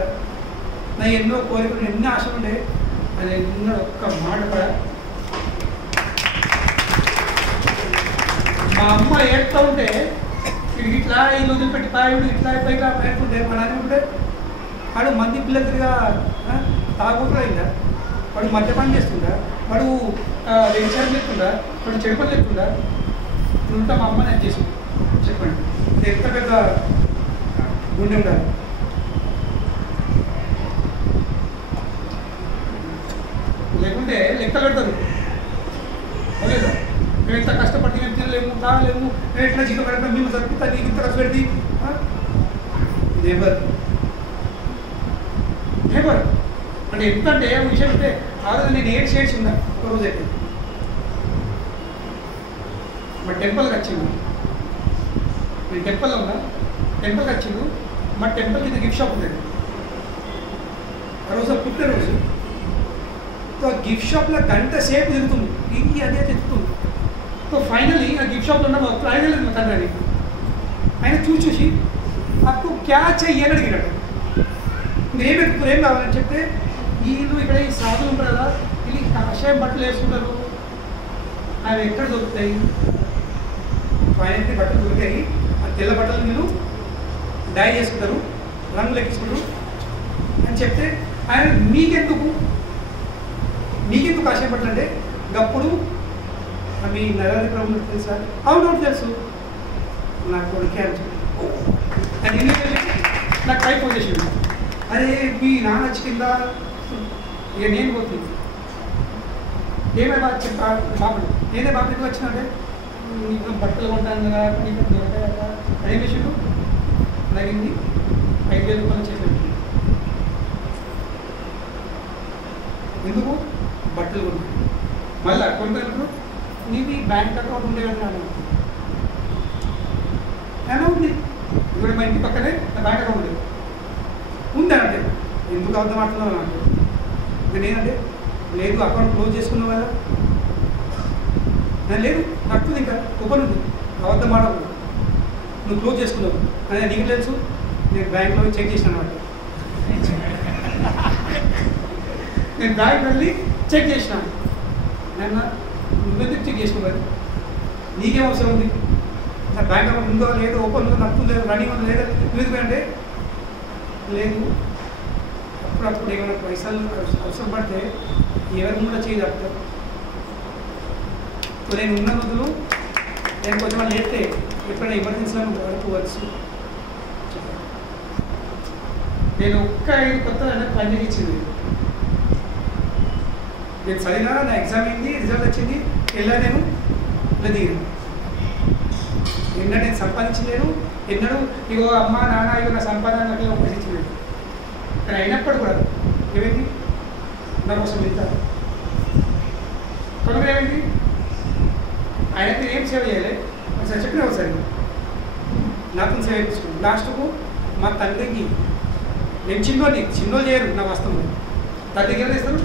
నా ఎన్నో కోరికలు ఎన్ని ఆశలు ఉండే అది ఎన్నో ఒక్క మాట కూడా. మా అమ్మ ఏడుతూ ఉంటే ఇది ఇట్లా ఈ రోజులు పెట్టి పాయుడు ఇట్లా పైగా పెట్టుకుంటే మా నాన్న ఉంటే వాడు మంది పిల్లలుగా తాగుతుందా, ఇంకా వాడు మద్యపానం చేస్తుందా, వాడు వ్యభిచారం చేస్తుందా, వాడు చెడు పని చేస్తుందా, ఉంటా మా అమ్మ నేను చేసింది. చెప్పండి, ఎంత పెద్ద గుండె ఉండాలి? లేకుంటే లెక్కలు పెడతారు లేదా? మేము ఎంత కష్టపడి మేము తినలేము, తాగలేము, మేము ఎట్లా జీతం పెడతాం, మేము తప్పితా నీకు ఇంత ఖర్చు పెడితే నెవర్ నెవర్. అంటే ఎంత అంటే విషయం అంటే ఆ రోజు నేను 8 షేడ్స్ ఉన్నా ఒక రోజు అయితే. మా టెంపుల్కి వచ్చిండు, నేను టెంపుల్లో ఉన్నా, టెంపుల్కి వచ్చిండు. మా టెంపుల్ కింద గిఫ్ట్ షాప్ ఉండేది ఆ రోజు, పుట్టినరోజు. సో ఆ గిఫ్ట్ షాప్లో గంట సేపు తిరుగుతుంది, ఇది అదే తిరుగుతుంది. సో ఫైనలీ ఆ గిఫ్ట్ షాప్లో ఉన్న ఫైనల్ మా తండ్రి ఆయన చూసి అప్పు క్యా చెయ్యని అడిగినాడు. ఏం పెట్టుకున్నారు, ఏం కావాలని చెప్తే వీళ్ళు ఇక్కడ ఈ సాధులు ఉంటారు కదా, వీళ్ళు కాషాయం బట్టలు వేసుకుంటారు, అవి ఎక్కడ దొరుకుతాయి? ఆయనకి బట్టలు దొరికాయి, ఆ తెల్ల బట్టలు వీళ్ళు డై చేసుకుంటారు, రంగులు ఎక్కించుకుంటారు అని చెప్తే ఆయన మీకెందుకు కాషాయం బట్టలు అంటే గప్పుడు మీ నరేంద్ర ప్రభుత్వం తెలుసా? అవునవును తెలుసు, నాకు కొడుకే అని చెప్పి నాకు టైప్ ఫోన్ చేసింది. అరే మీ నాన్న వచ్చి కింద ఇక నేను పోతుంది ఏమే బాగా చెప్పా బాబు, నేనే బాబు ఎందుకు వచ్చినంటే నీకు బట్టలు కొంటాను కదా, నీకు దొరకాయి కదా. అదేం విషయం నగింది 5,000 రూపాయలు చేసి ఎందుకు బట్టలు కొంటాను. మళ్ళీ కొంటాను నీకు ఈ బ్యాంక్ అకౌంట్ ఉండేవాడు నేను ఉంది, ఇప్పుడు మా ఇంటి పక్కనే నా బ్యాంక్ అకౌంట్ ఉండేది ఉందనంటే ఎందుకు అర్థం ఆడుతున్నావు నాకు. ఇంకా నేనంటే లేదు అకౌంట్ క్లోజ్ చేసుకున్నావు కదా, నేను లేదు నడుతుంది ఇంకా ఓపెన్ ఉంది, అబద్ధం ఆడవు, నువ్వు క్లోజ్ చేసుకున్నావు అని నీకు తెలుసు. నేను బ్యాంక్లో చెక్ చేసిన అనమాట, నేను బ్యాంక్ వెళ్ళి చెక్ చేసినాను. నేను నువ్వెందుకు చెక్ చేసినావు కదా, నీకేం అవసరం ఉంది, నా బ్యాంక్ అకౌంట్ ఉందో లేదో, ఓపెన్ ఉందో నడుతుందో లేదు, రన్నింగ్ ఉందో లేదా, నువ్వు అంటే లేదు. అప్పుడప్పుడు ఏమైనా పైసలు అవసరం పడితే ఎవరు కూడా చేయగలుగుతారు. సో నేను ఉన్న రోజులు నేను కొంచెం లేస్తే ఎప్పుడైనా ఎమర్జెన్సీలో వాడుకోవచ్చు. నేను ఒక్క 5 కొత్త పని ఇచ్చింది. నేను చదివినా, నా ఎగ్జామ్ అయింది, రిజల్ట్ వచ్చింది, వెళ్ళా నేను ఇలా దిగాను. ఎన్నడూ నేను సంపాదించలేను, ఎన్నడూ ఇగో అమ్మ నాన్న ఇగో నా సంపాదన అట్లా ఉపయోగించలేదు. కానీ అయినప్పుడు కూడా ఏమైంది, నా కోసం వెళ్తారు కొనుగోలు ఏమైంది, ఆయనకి ఏం సేవ చేయాలి ఒకసారి చెప్పిన ఒకసారి నాకు సేవ చేయించుకున్నాను. లాస్ట్కు మా తండ్రికి నేను చిన్నోళ్ళు చేయరు నా వాస్తవం, తండ్రికి ఏం చేస్తారు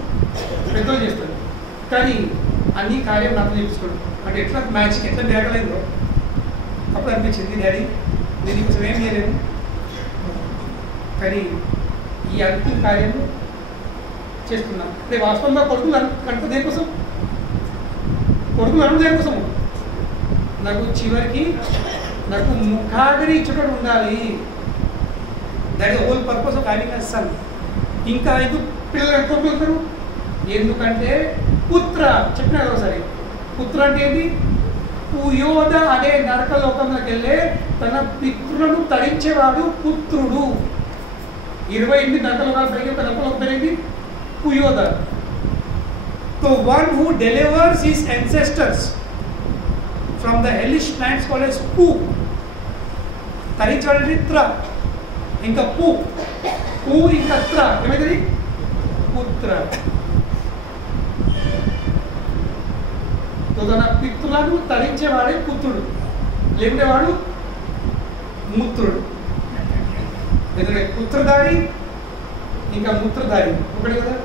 పెద్దోళ్ళు చేస్తారు, కానీ అన్ని కార్యం నాతో చేయించుకోవడం అంటే ఎట్లా మ్యాచ్కి ఎట్లా లేకలేదో అప్పుడు అనిపించింది, డాడీ నేను ఇంకోసం ఏం చేయలేను, కానీ ఈ అంతిమ కార్యం చేస్తున్నాం. అంటే వాస్తవంగా కొడుకులు అంటే దేనికోసం, కొడుకులు అను దేనికోసం, నాకు చివరికి నాకు ముఖాగరి ఇచ్చేటట్టు ఉండాలి. That is whole purpose of having a son. ఇంకా ఎందుకు పిల్లలు ఎక్కువ వెళ్తారు, ఎందుకంటే పుత్ర చెప్పిన ఒకసారి, పుత్ర అంటే ఏంటి, పుయోధ అనే నరకలోకంలోకి వెళ్ళే తన పితృలను తరించేవాడు పుత్రుడు. 28 నరకలోకాలు పైకి ఒక నరకలోకం పెరిగింది పుయోధ. So one who delivers his ancestors from the hellish planets called as పు, తరించేవాడు త్ర, ఇంకా పు ఇంకా త్ర ఏమైతుంది పుత్ర. తన పితృలను తరించేవాడే పుత్రుడు, లేకుంటే వాడు మూత్రుడు. ఎందుకంటే పుత్రధారి ఇంకా మూత్రధారి ఒకటి కదా,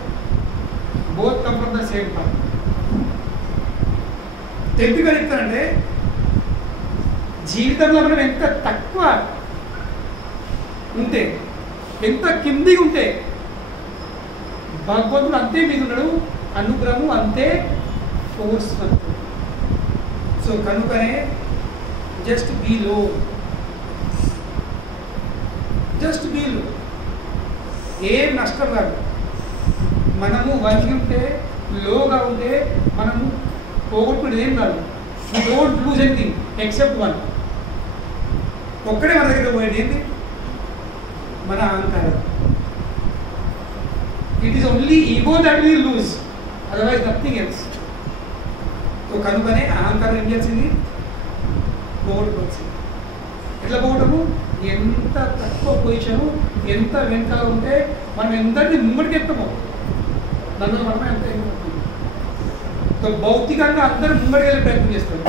both come from the same part. ఎందుకు చెప్తానంటే జీవితంలో మనం ఎంత తక్కువ ఉంటే, ఎంత కిందిగా ఉంటే భగవంతుడు అంతే మీద ఉన్నాడు, అనుగ్రహము అంతే ఫోర్స్. సో కనుకనే జస్ట్ బీ లో, జస్ట్ బీ లో, ఏం నష్టం కాదు. మనము వంగి ఉంటే, లోగా ఉంటే మనము పోగొట్టుకునేది ఏం కాదు. You don't lose anything except one, ఒక్కడే మన దగ్గర పోయేది ఏంటి? మన అహంకారం. It is only ego that will lose, otherwise nothing else. కనుకనే అహంకారం ఏం చేసింది? పోగొట్టుకోవాల్సింది. ఎట్లా పోగొట్టము? ఎంత తక్కువ పొజిషను, ఎంత వెనకాల ఉంటే మనం ఎందరినీ ముంగడికి ఎత్తమో నన్ను మనమే ఎంత భౌతికంగా అందరూ ముంగడికి వెళ్ళే ప్రయత్నం చేస్తారు.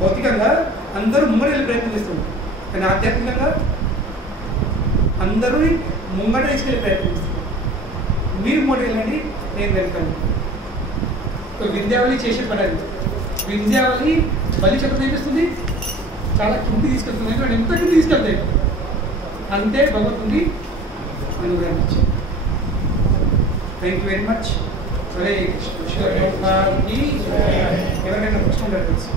భౌతికంగా అందరూ ముంగడి వెళ్ళే ప్రయత్నం చేస్తారు, కానీ ఆధ్యాత్మికంగా అందరూ ముంగడ తీసుకెళ్ళే ప్రయత్నం చేస్తారు. మీరు ముంగడికి వెళ్ళండి, నేను వెళ్తాను. వింధ్యావళి చేసే పని అది. వింధ్యావళి బలి చక్రం ఏమిస్తుంది? చాలా కింది తీసుకెళ్తుంది. ఎందుకంటే ఎంత కింది తీసుకెళ్తాయి అంతే భగవంతుడి అనుగ్రహం ఇచ్చారు. Thank you very much. సరే, ఎవరికైనా ప్రశ్న తెలుసు?